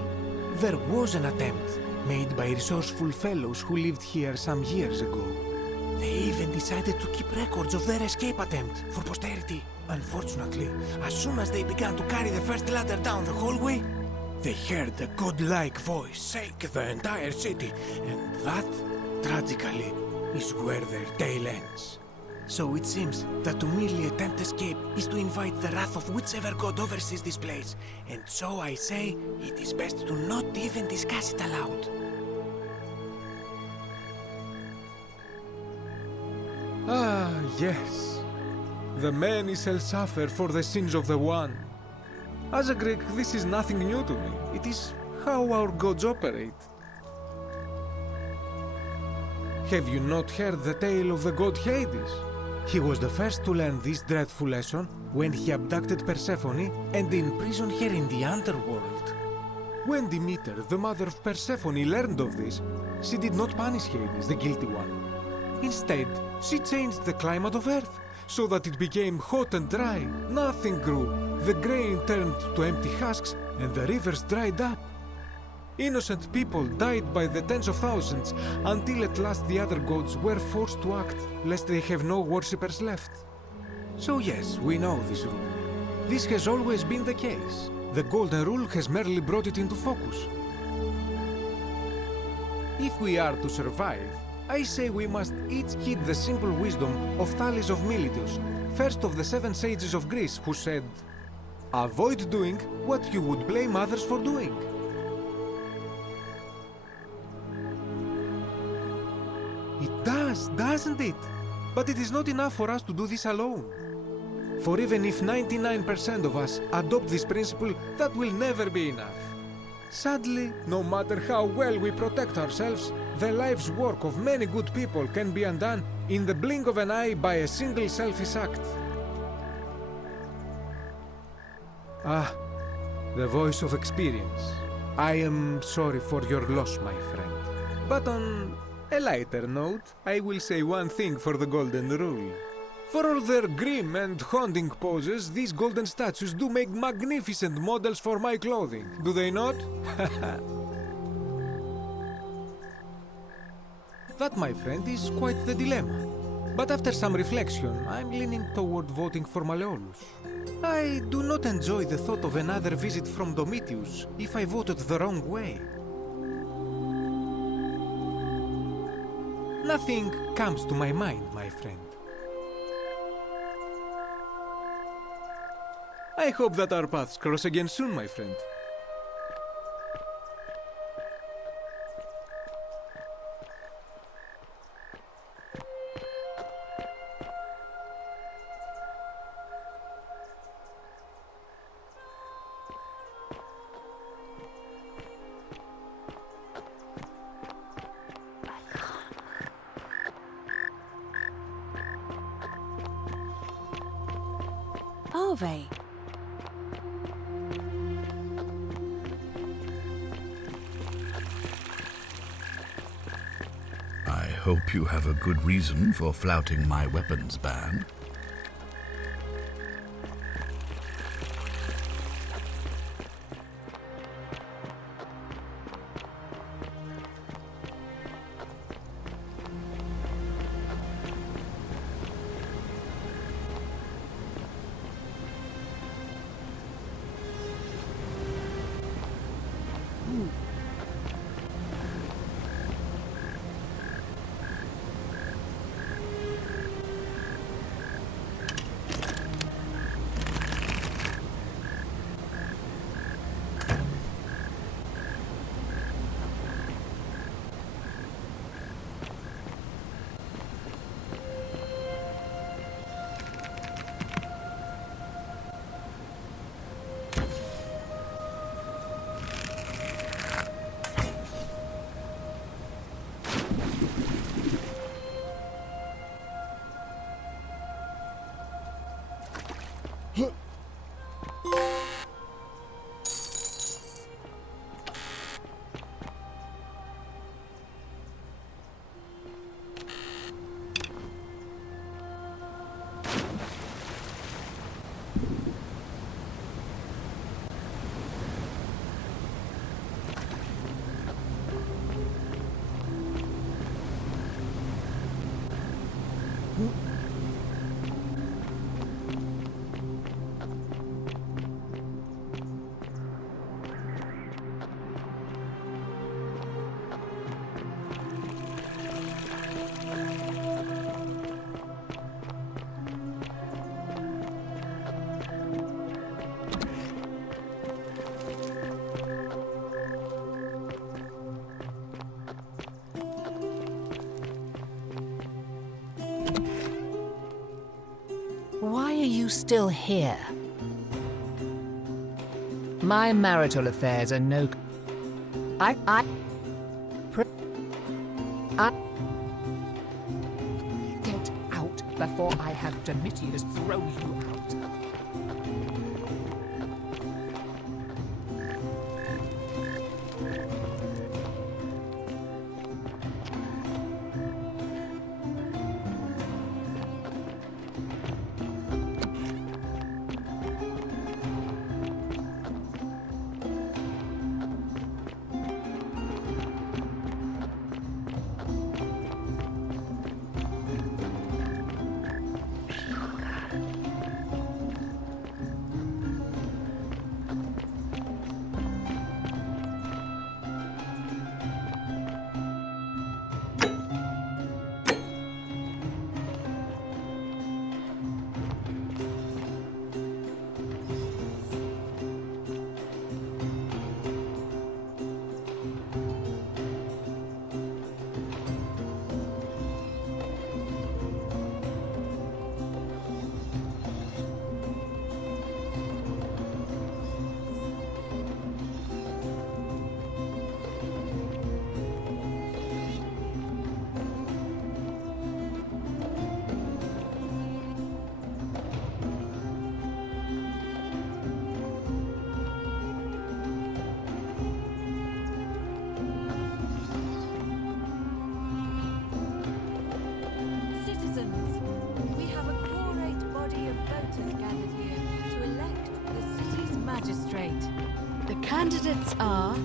There was an attempt, made by resourceful fellows who lived here some years ago. They even decided to keep records of their escape attempt for posterity. Unfortunately, as soon as they began to carry the first ladder down the hallway, they heard a godlike voice shake the entire city, and that, tragically, is where their tale ends. So it seems that to merely attempt escape is to invite the wrath of whichever god oversees this place, and so I say it is best to not even discuss it aloud. Ah, yes. The many shall suffer for the sins of the one. As a Greek, this is nothing new to me. It is how our gods operate. Have you not heard the tale of the god Hades? He was the first to learn this dreadful lesson when he abducted Persephone and imprisoned her in the underworld. When Demeter, the mother of Persephone, learned of this, she did not punish Hades, the guilty one. Instead, she changed the climate of Earth, so that it became hot and dry. Nothing grew. The grain turned to empty husks, and the rivers dried up. Innocent people died by the tens of thousands, until at last the other gods were forced to act, lest they have no worshippers left. So yes, we know this rule. This has always been the case. The Golden Rule has merely brought it into focus. If we are to survive, I say we must each heed the simple wisdom of Thales of Miletus, first of the 7 sages of Greece, who said, "Avoid doing what you would blame others for doing." It does, doesn't it? But it is not enough for us to do this alone. For even if 99% of us adopt this principle, that will never be enough. Sadly, no matter how well we protect ourselves, the life's work of many good people can be undone in the blink of an eye by a single selfish act. Ah, the voice of experience. I am sorry for your loss, my friend. But on a lighter note, I will say one thing for the Golden Rule. For all their grim and haunting poses, these golden statues do make magnificent models for my clothing, do they not? That, my friend, is quite the dilemma. But after some reflection, I'm leaning toward voting for Malleolus. I do not enjoy the thought of another visit from Domitius if I voted the wrong way. Nothing comes to my mind, my friend. I hope that our paths cross again soon, my friend. Ave. I hope you have a good reason for flouting my weapons ban. Why are you still here? My marital affairs are no... Get out before I have Domitius throw you out. Candidates are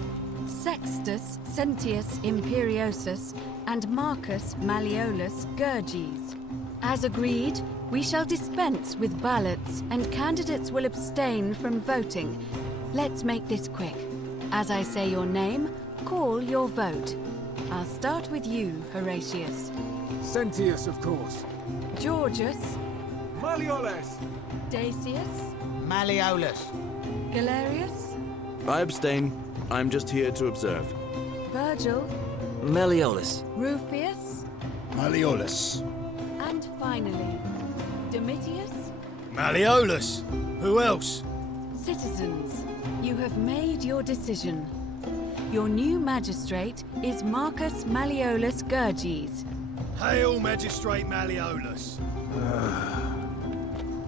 Sextus Sentius Imperiosus and Marcus Malleolus Gurges. As agreed, we shall dispense with ballots and candidates will abstain from voting. Let's make this quick. As I say your name, call your vote. I'll start with you, Horatius. Sentius, of course. Georgius. Malleolus. Dacius. Malleolus. Galerius. I abstain. I'm just here to observe. Virgil. Malleolus. Rufius. Malleolus. And finally, Domitius. Malleolus. Who else? Citizens, you have made your decision. Your new magistrate is Marcus Malleolus Gurges. Hail, Magistrate Malleolus.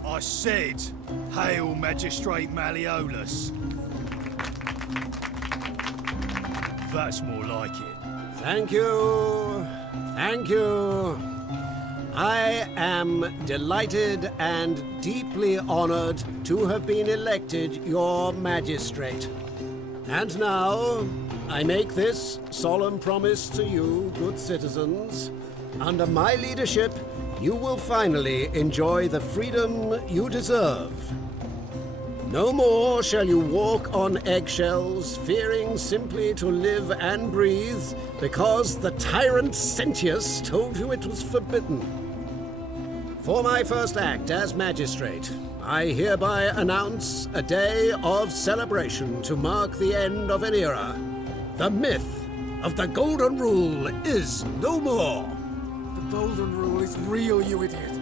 I said, hail, Magistrate Malleolus. That's more like it. Thank you. Thank you. I am delighted and deeply honored to have been elected your magistrate. And now, I make this solemn promise to you, good citizens. Under my leadership, you will finally enjoy the freedom you deserve. No more shall you walk on eggshells, fearing simply to live and breathe, because the tyrant Sentius told you it was forbidden. For my first act as magistrate, I hereby announce a day of celebration to mark the end of an era. The myth of the Golden Rule is no more. The Golden Rule is real, you idiot.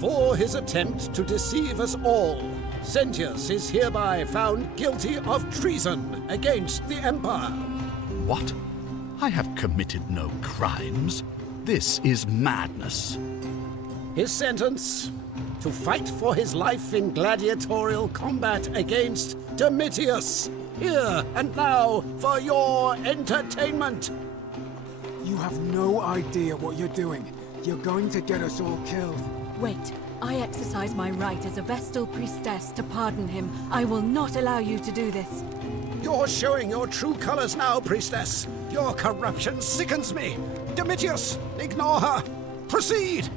For his attempt to deceive us all, Sentius is hereby found guilty of treason against the Empire. What? I have committed no crimes. This is madness. His sentence: to fight for his life in gladiatorial combat against Domitius. Here and now for your entertainment. You have no idea what you're doing. You're going to get us all killed. Wait, I exercise my right as a Vestal priestess to pardon him. I will not allow you to do this. You're showing your true colors now, priestess. Your corruption sickens me. Domitius, ignore her. Proceed.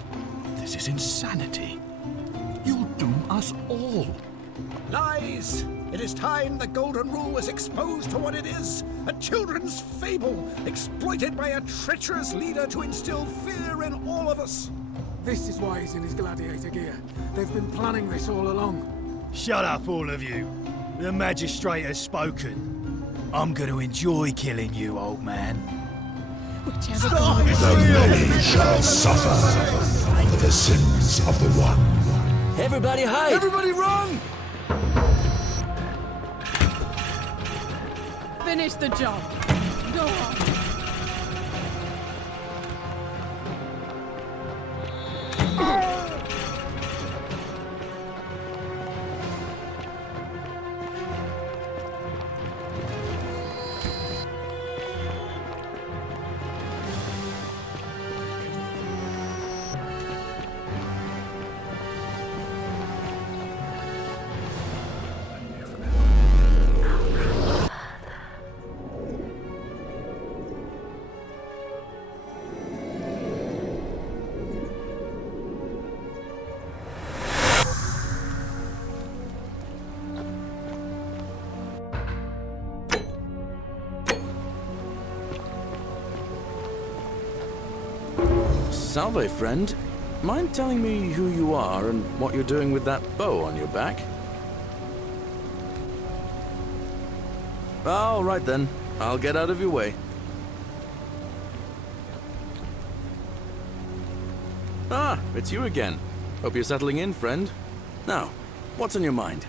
This is insanity. You'll doom us all. Lies! It is time the Golden Rule was exposed for what it is. A children's fable, exploited by a treacherous leader to instill fear in all of us. This is why he's in his gladiator gear. They've been planning this all along. Shut up, all of you. The magistrate has spoken. I'm going to enjoy killing you, old man. The many shall suffer for the sins of the one. Everybody hide! Everybody run! Finish the job. Go on. Salve, friend. Mind telling me who you are and what you're doing with that bow on your back? All right then. I'll get out of your way. Ah, it's you again. Hope you're settling in, friend. Now, what's on your mind?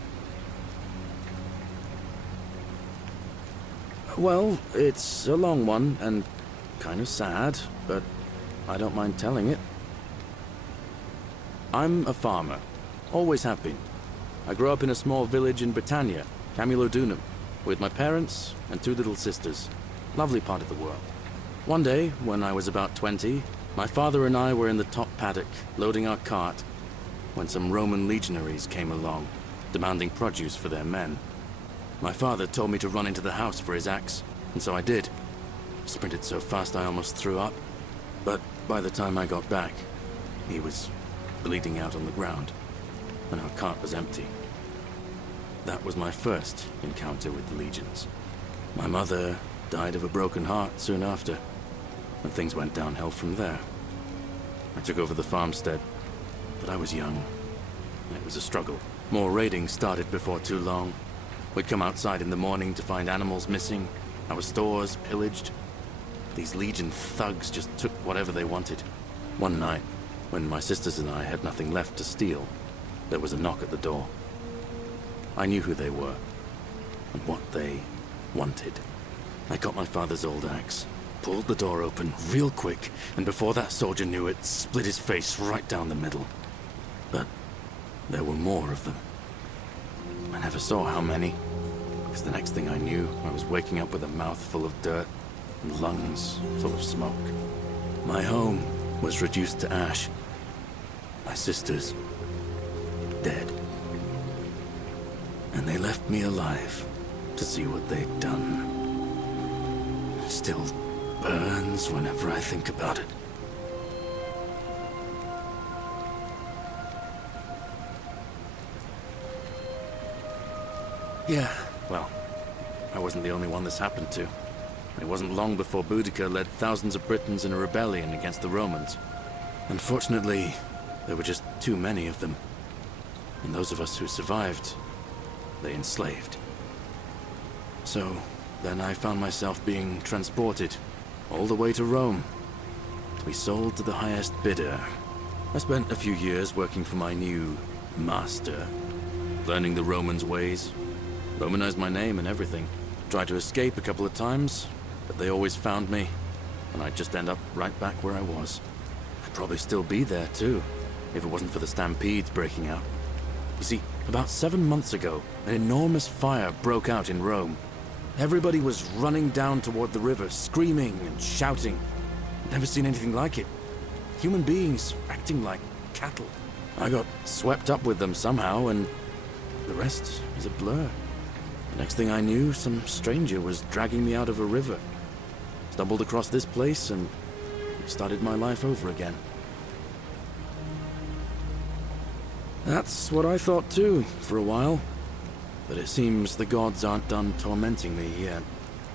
Well, it's a long one and kind of sad, but I don't mind telling it. I'm a farmer. Always have been. I grew up in a small village in Britannia, Camulodunum, with my parents and 2 little sisters. Lovely part of the world. One day, when I was about 20, my father and I were in the top paddock, loading our cart, when some Roman legionaries came along, demanding produce for their men. My father told me to run into the house for his axe, and so I did. Sprinted so fast I almost threw up, but by the time I got back, he was bleeding out on the ground, and our cart was empty. That was my first encounter with the Legions. My mother died of a broken heart soon after, and things went downhill from there. I took over the farmstead, but I was young, and it was a struggle. More raiding started before too long. We'd come outside in the morning to find animals missing, our stores pillaged. These Legion thugs just took whatever they wanted. One night, when my sisters and I had nothing left to steal, there was a knock at the door. I knew who they were, and what they wanted. I got my father's old axe, pulled the door open real quick, and before that soldier knew it, split his face right down the middle. But there were more of them. I never saw how many, because the next thing I knew, I was waking up with a mouth full of dirt and lungs full of smoke. My home was reduced to ash. My sisters, dead. And they left me alive to see what they'd done. Still burns whenever I think about it. Yeah, well, I wasn't the only one this happened to. It wasn't long before Boudica led thousands of Britons in a rebellion against the Romans. Unfortunately, there were just too many of them. And those of us who survived, they enslaved. So, then I found myself being transported all the way to Rome, to be sold to the highest bidder. I spent a few years working for my new master, learning the Romans' ways, Romanized my name and everything. Tried to escape a couple of times, but they always found me, and I'd just end up right back where I was. I'd probably still be there too, if it wasn't for the stampedes breaking out. You see, about 7 months ago, an enormous fire broke out in Rome. Everybody was running down toward the river, screaming and shouting. Never seen anything like it. Human beings acting like cattle. I got swept up with them somehow, and the rest is a blur. The next thing I knew, some stranger was dragging me out of a river. Stumbled across this place and started my life over again. That's what I thought too, for a while. But it seems the gods aren't done tormenting me yet.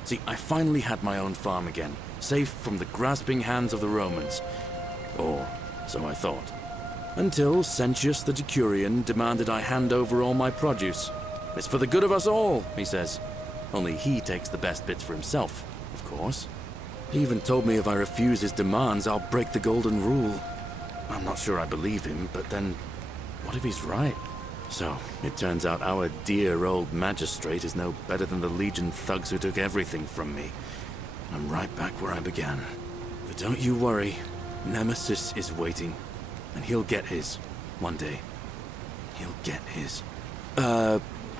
See, I finally had my own farm again, safe from the grasping hands of the Romans. Or so I thought. Until Sentius the Decurion demanded I hand over all my produce. It's for the good of us all, he says. Only he takes the best bits for himself, of course. He even told me if I refuse his demands, I'll break the golden rule. I'm not sure I believe him, but then, what if he's right? So, it turns out our dear old magistrate is no better than the Legion thugs who took everything from me. I'm right back where I began. But don't you worry, Nemesis is waiting, and he'll get his, one day. He'll get his.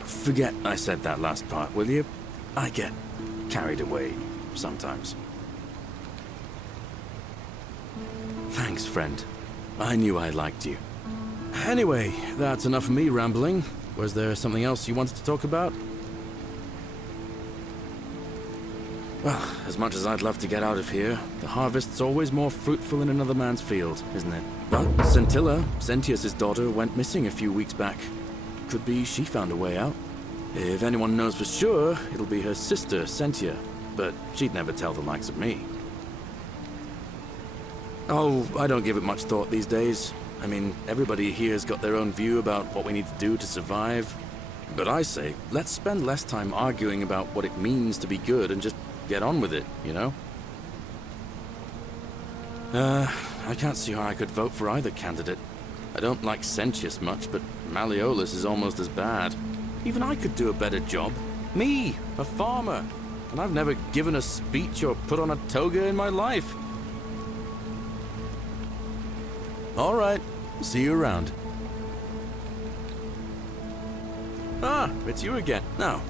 Forget I said that last part, will you? I get carried away sometimes. Thanks, friend. I knew I liked you. Anyway, that's enough of me rambling. Was there something else you wanted to talk about? Well, as much as I'd love to get out of here, the harvest's always more fruitful in another man's field, isn't it? But Scintilla, Sentius' daughter, went missing a few weeks back. Could be she found a way out. If anyone knows for sure, it'll be her sister, Sentia. But she'd never tell the likes of me. Oh, I don't give it much thought these days. I mean, everybody here's got their own view about what we need to do to survive. But I say, let's spend less time arguing about what it means to be good and just get on with it, you know? I can't see how I could vote for either candidate. I don't like Sentius much, but Malleolus is almost as bad. Even I could do a better job. Me, a farmer. And I've never given a speech or put on a toga in my life. All right, see you around. Ah, it's you again. Now.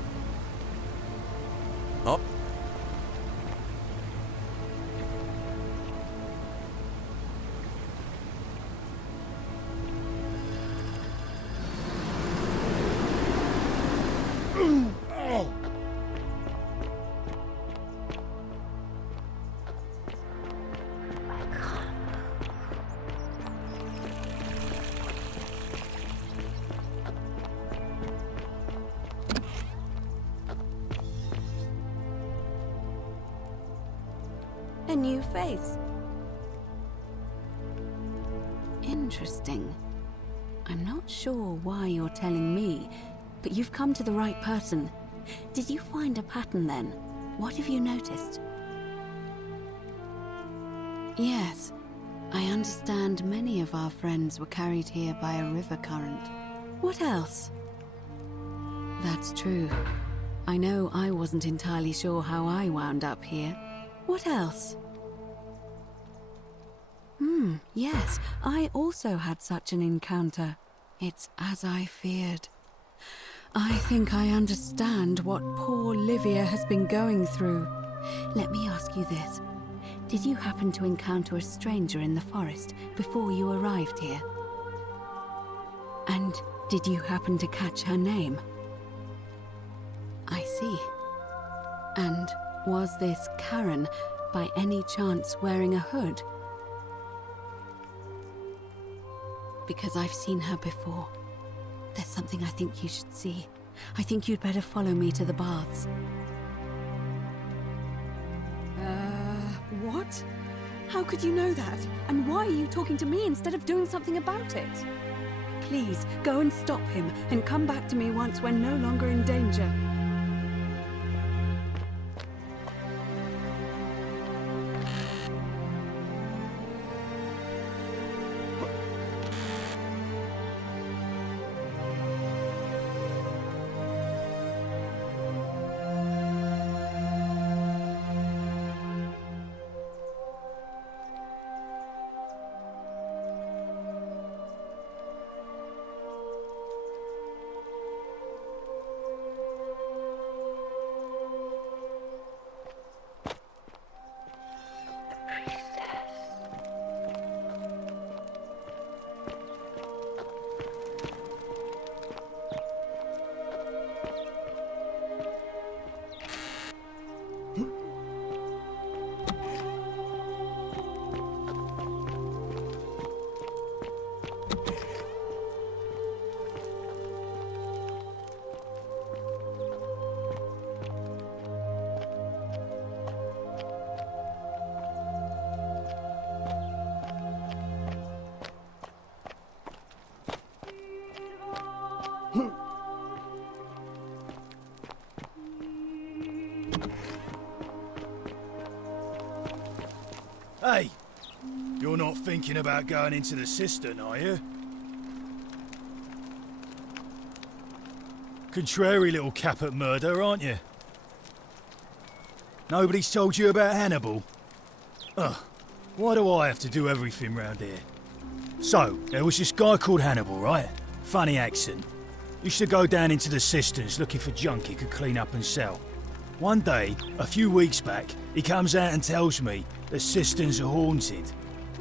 Oh. A new face. Interesting. I'm not sure why you're telling me, but you've come to the right person. Did you find a pattern then? What have you noticed? Yes, I understand many of our friends were carried here by a river current. What else? That's true. I know I wasn't entirely sure how I wound up here. What else? Yes, I also had such an encounter. It's as I feared. I think I understand what poor Livia has been going through. Let me ask you this. Did you happen to encounter a stranger in the forest before you arrived here? And did you happen to catch her name? I see. And was this Karen, by any chance, wearing a hood? Because I've seen her before. There's something I think you should see. I think you'd better follow me to the baths. What? How could you know that? And why are you talking to me instead of doing something about it? Please, go and stop him, and come back to me once we're no longer in danger. Hey, you're not thinking about going into the cistern, are you? Contrary little cap at murder, aren't you? Nobody's told you about Hannibal? Ugh, why do I have to do everything round here? So, there was this guy called Hannibal, right? Funny accent. Used to go down into the cisterns looking for junk he could clean up and sell. One day, a few weeks back, he comes out and tells me the cisterns are haunted.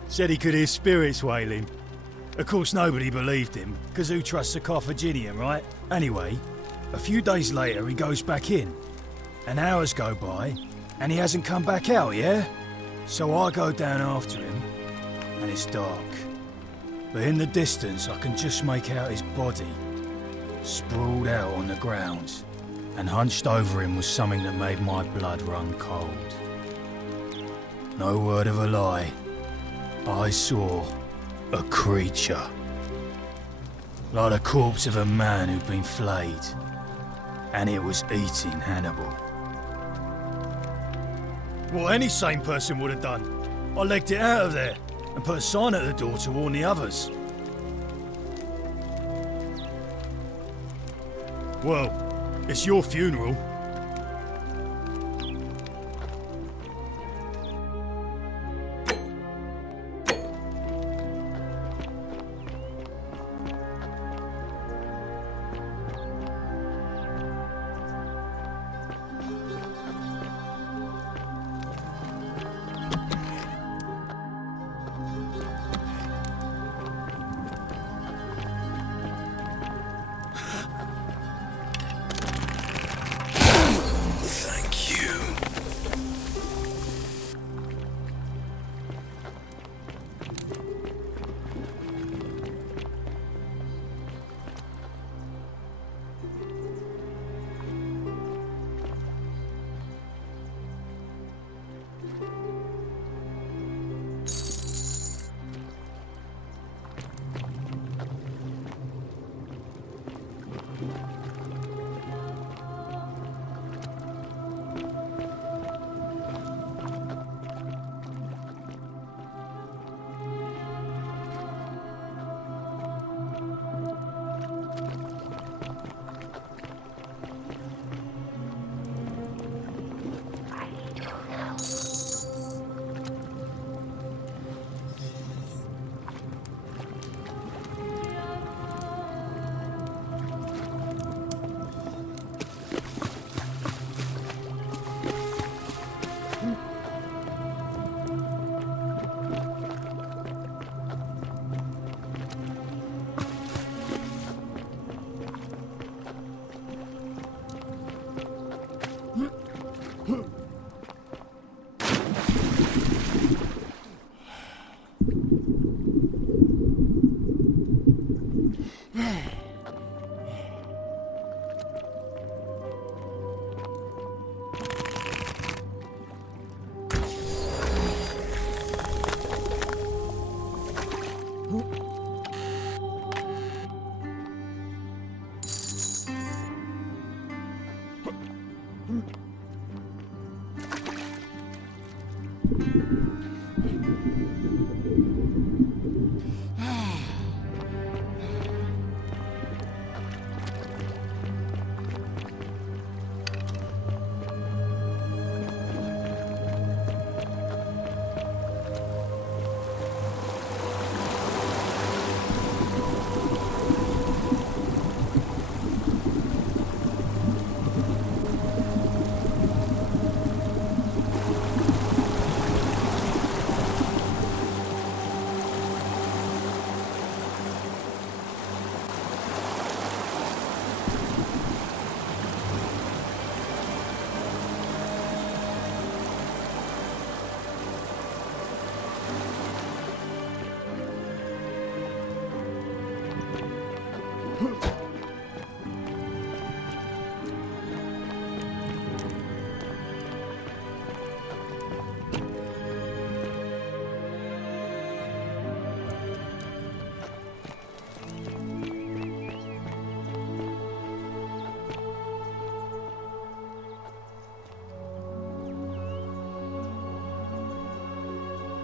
Said he could hear spirits wailing. Of course, nobody believed him, because who trusts a Carthaginian, right? Anyway, a few days later, he goes back in. And hours go by, and he hasn't come back out, yeah? So I go down after him, and it's dark. But in the distance, I can just make out his body, sprawled out on the ground. And hunched over him was something that made my blood run cold. No word of a lie. I saw a creature. Like the corpse of a man who'd been flayed. And it was eating Hannibal. What any sane person would have done. I legged it out of there and put a sign at the door to warn the others. Well, it's your funeral.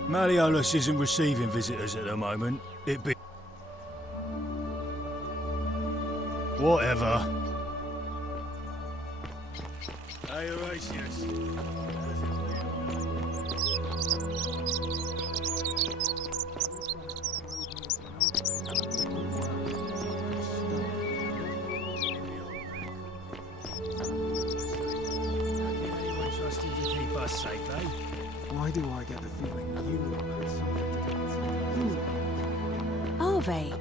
Malleolus isn't receiving visitors at the moment. It'd be... Whatever. Hey, Horatius. Safe, eh? Why do I get the feeling you lot had something to do with it? Are they?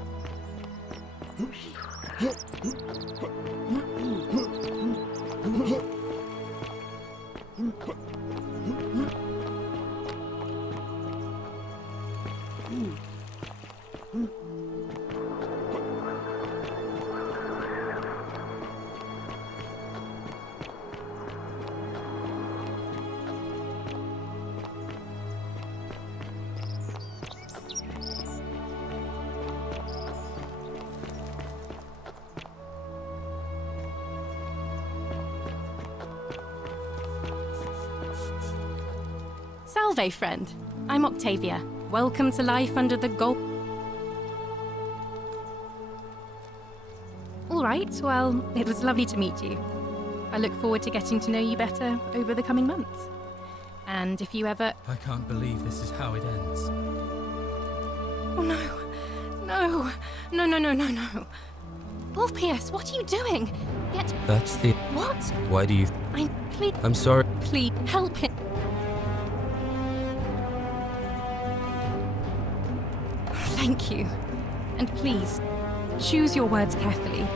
Salve, friend. I'm Octavia. Welcome to life under the gold... All right, well, it was lovely to meet you. I look forward to getting to know you better over the coming months. And if you ever... I can't believe this is how it ends. Oh, no. No. No, no, no, no, no. Ulpius, what are you doing? Get... That's the... What? Why do you... Please... I'm sorry. Please, help him. Thank you. And please, choose your words carefully.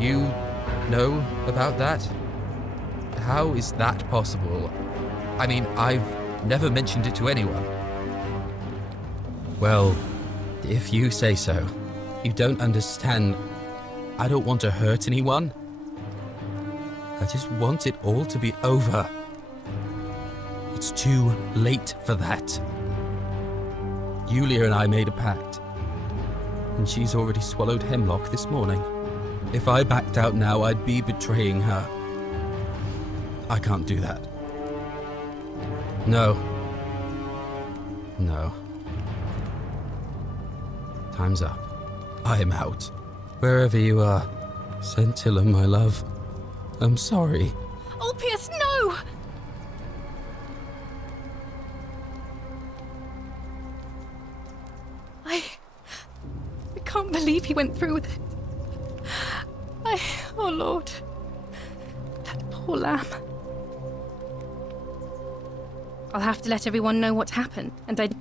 You know about that? How is that possible? I mean, I've never mentioned it to anyone. Well, if you say so. You don't understand. I don't want to hurt anyone. I just want it all to be over. It's too late for that. Yulia and I made a pact, and she's already swallowed hemlock this morning. If I backed out now, I'd be betraying her. I can't do that. No. No. Time's up. I'm out. Wherever you are, Scintilla, my love, I'm sorry. Ulpius, no! I can't believe he went through with it. Oh Lord, that poor lamb. I'll have to let everyone know what happened, and I can't.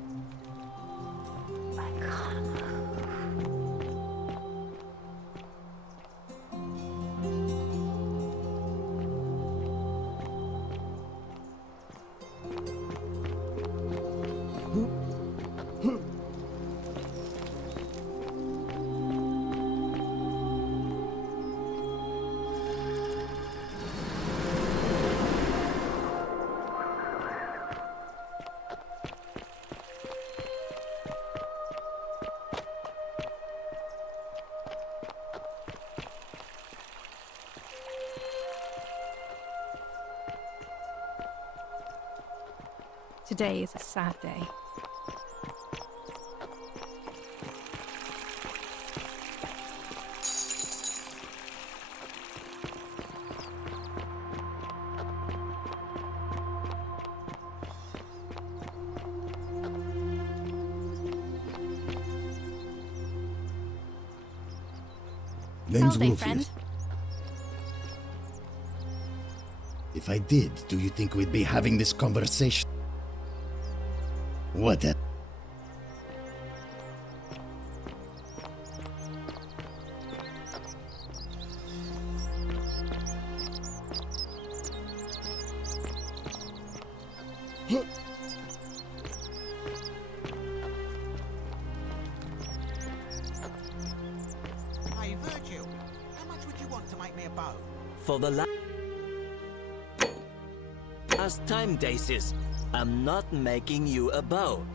Today is a sad day. Name's Salve, Rufius. friend. If I did, do you think we'd be having this conversation? What a... Hey, Virgil, how much would you want to make me a bow? For the last time, Dacius, I'm not making you a bow.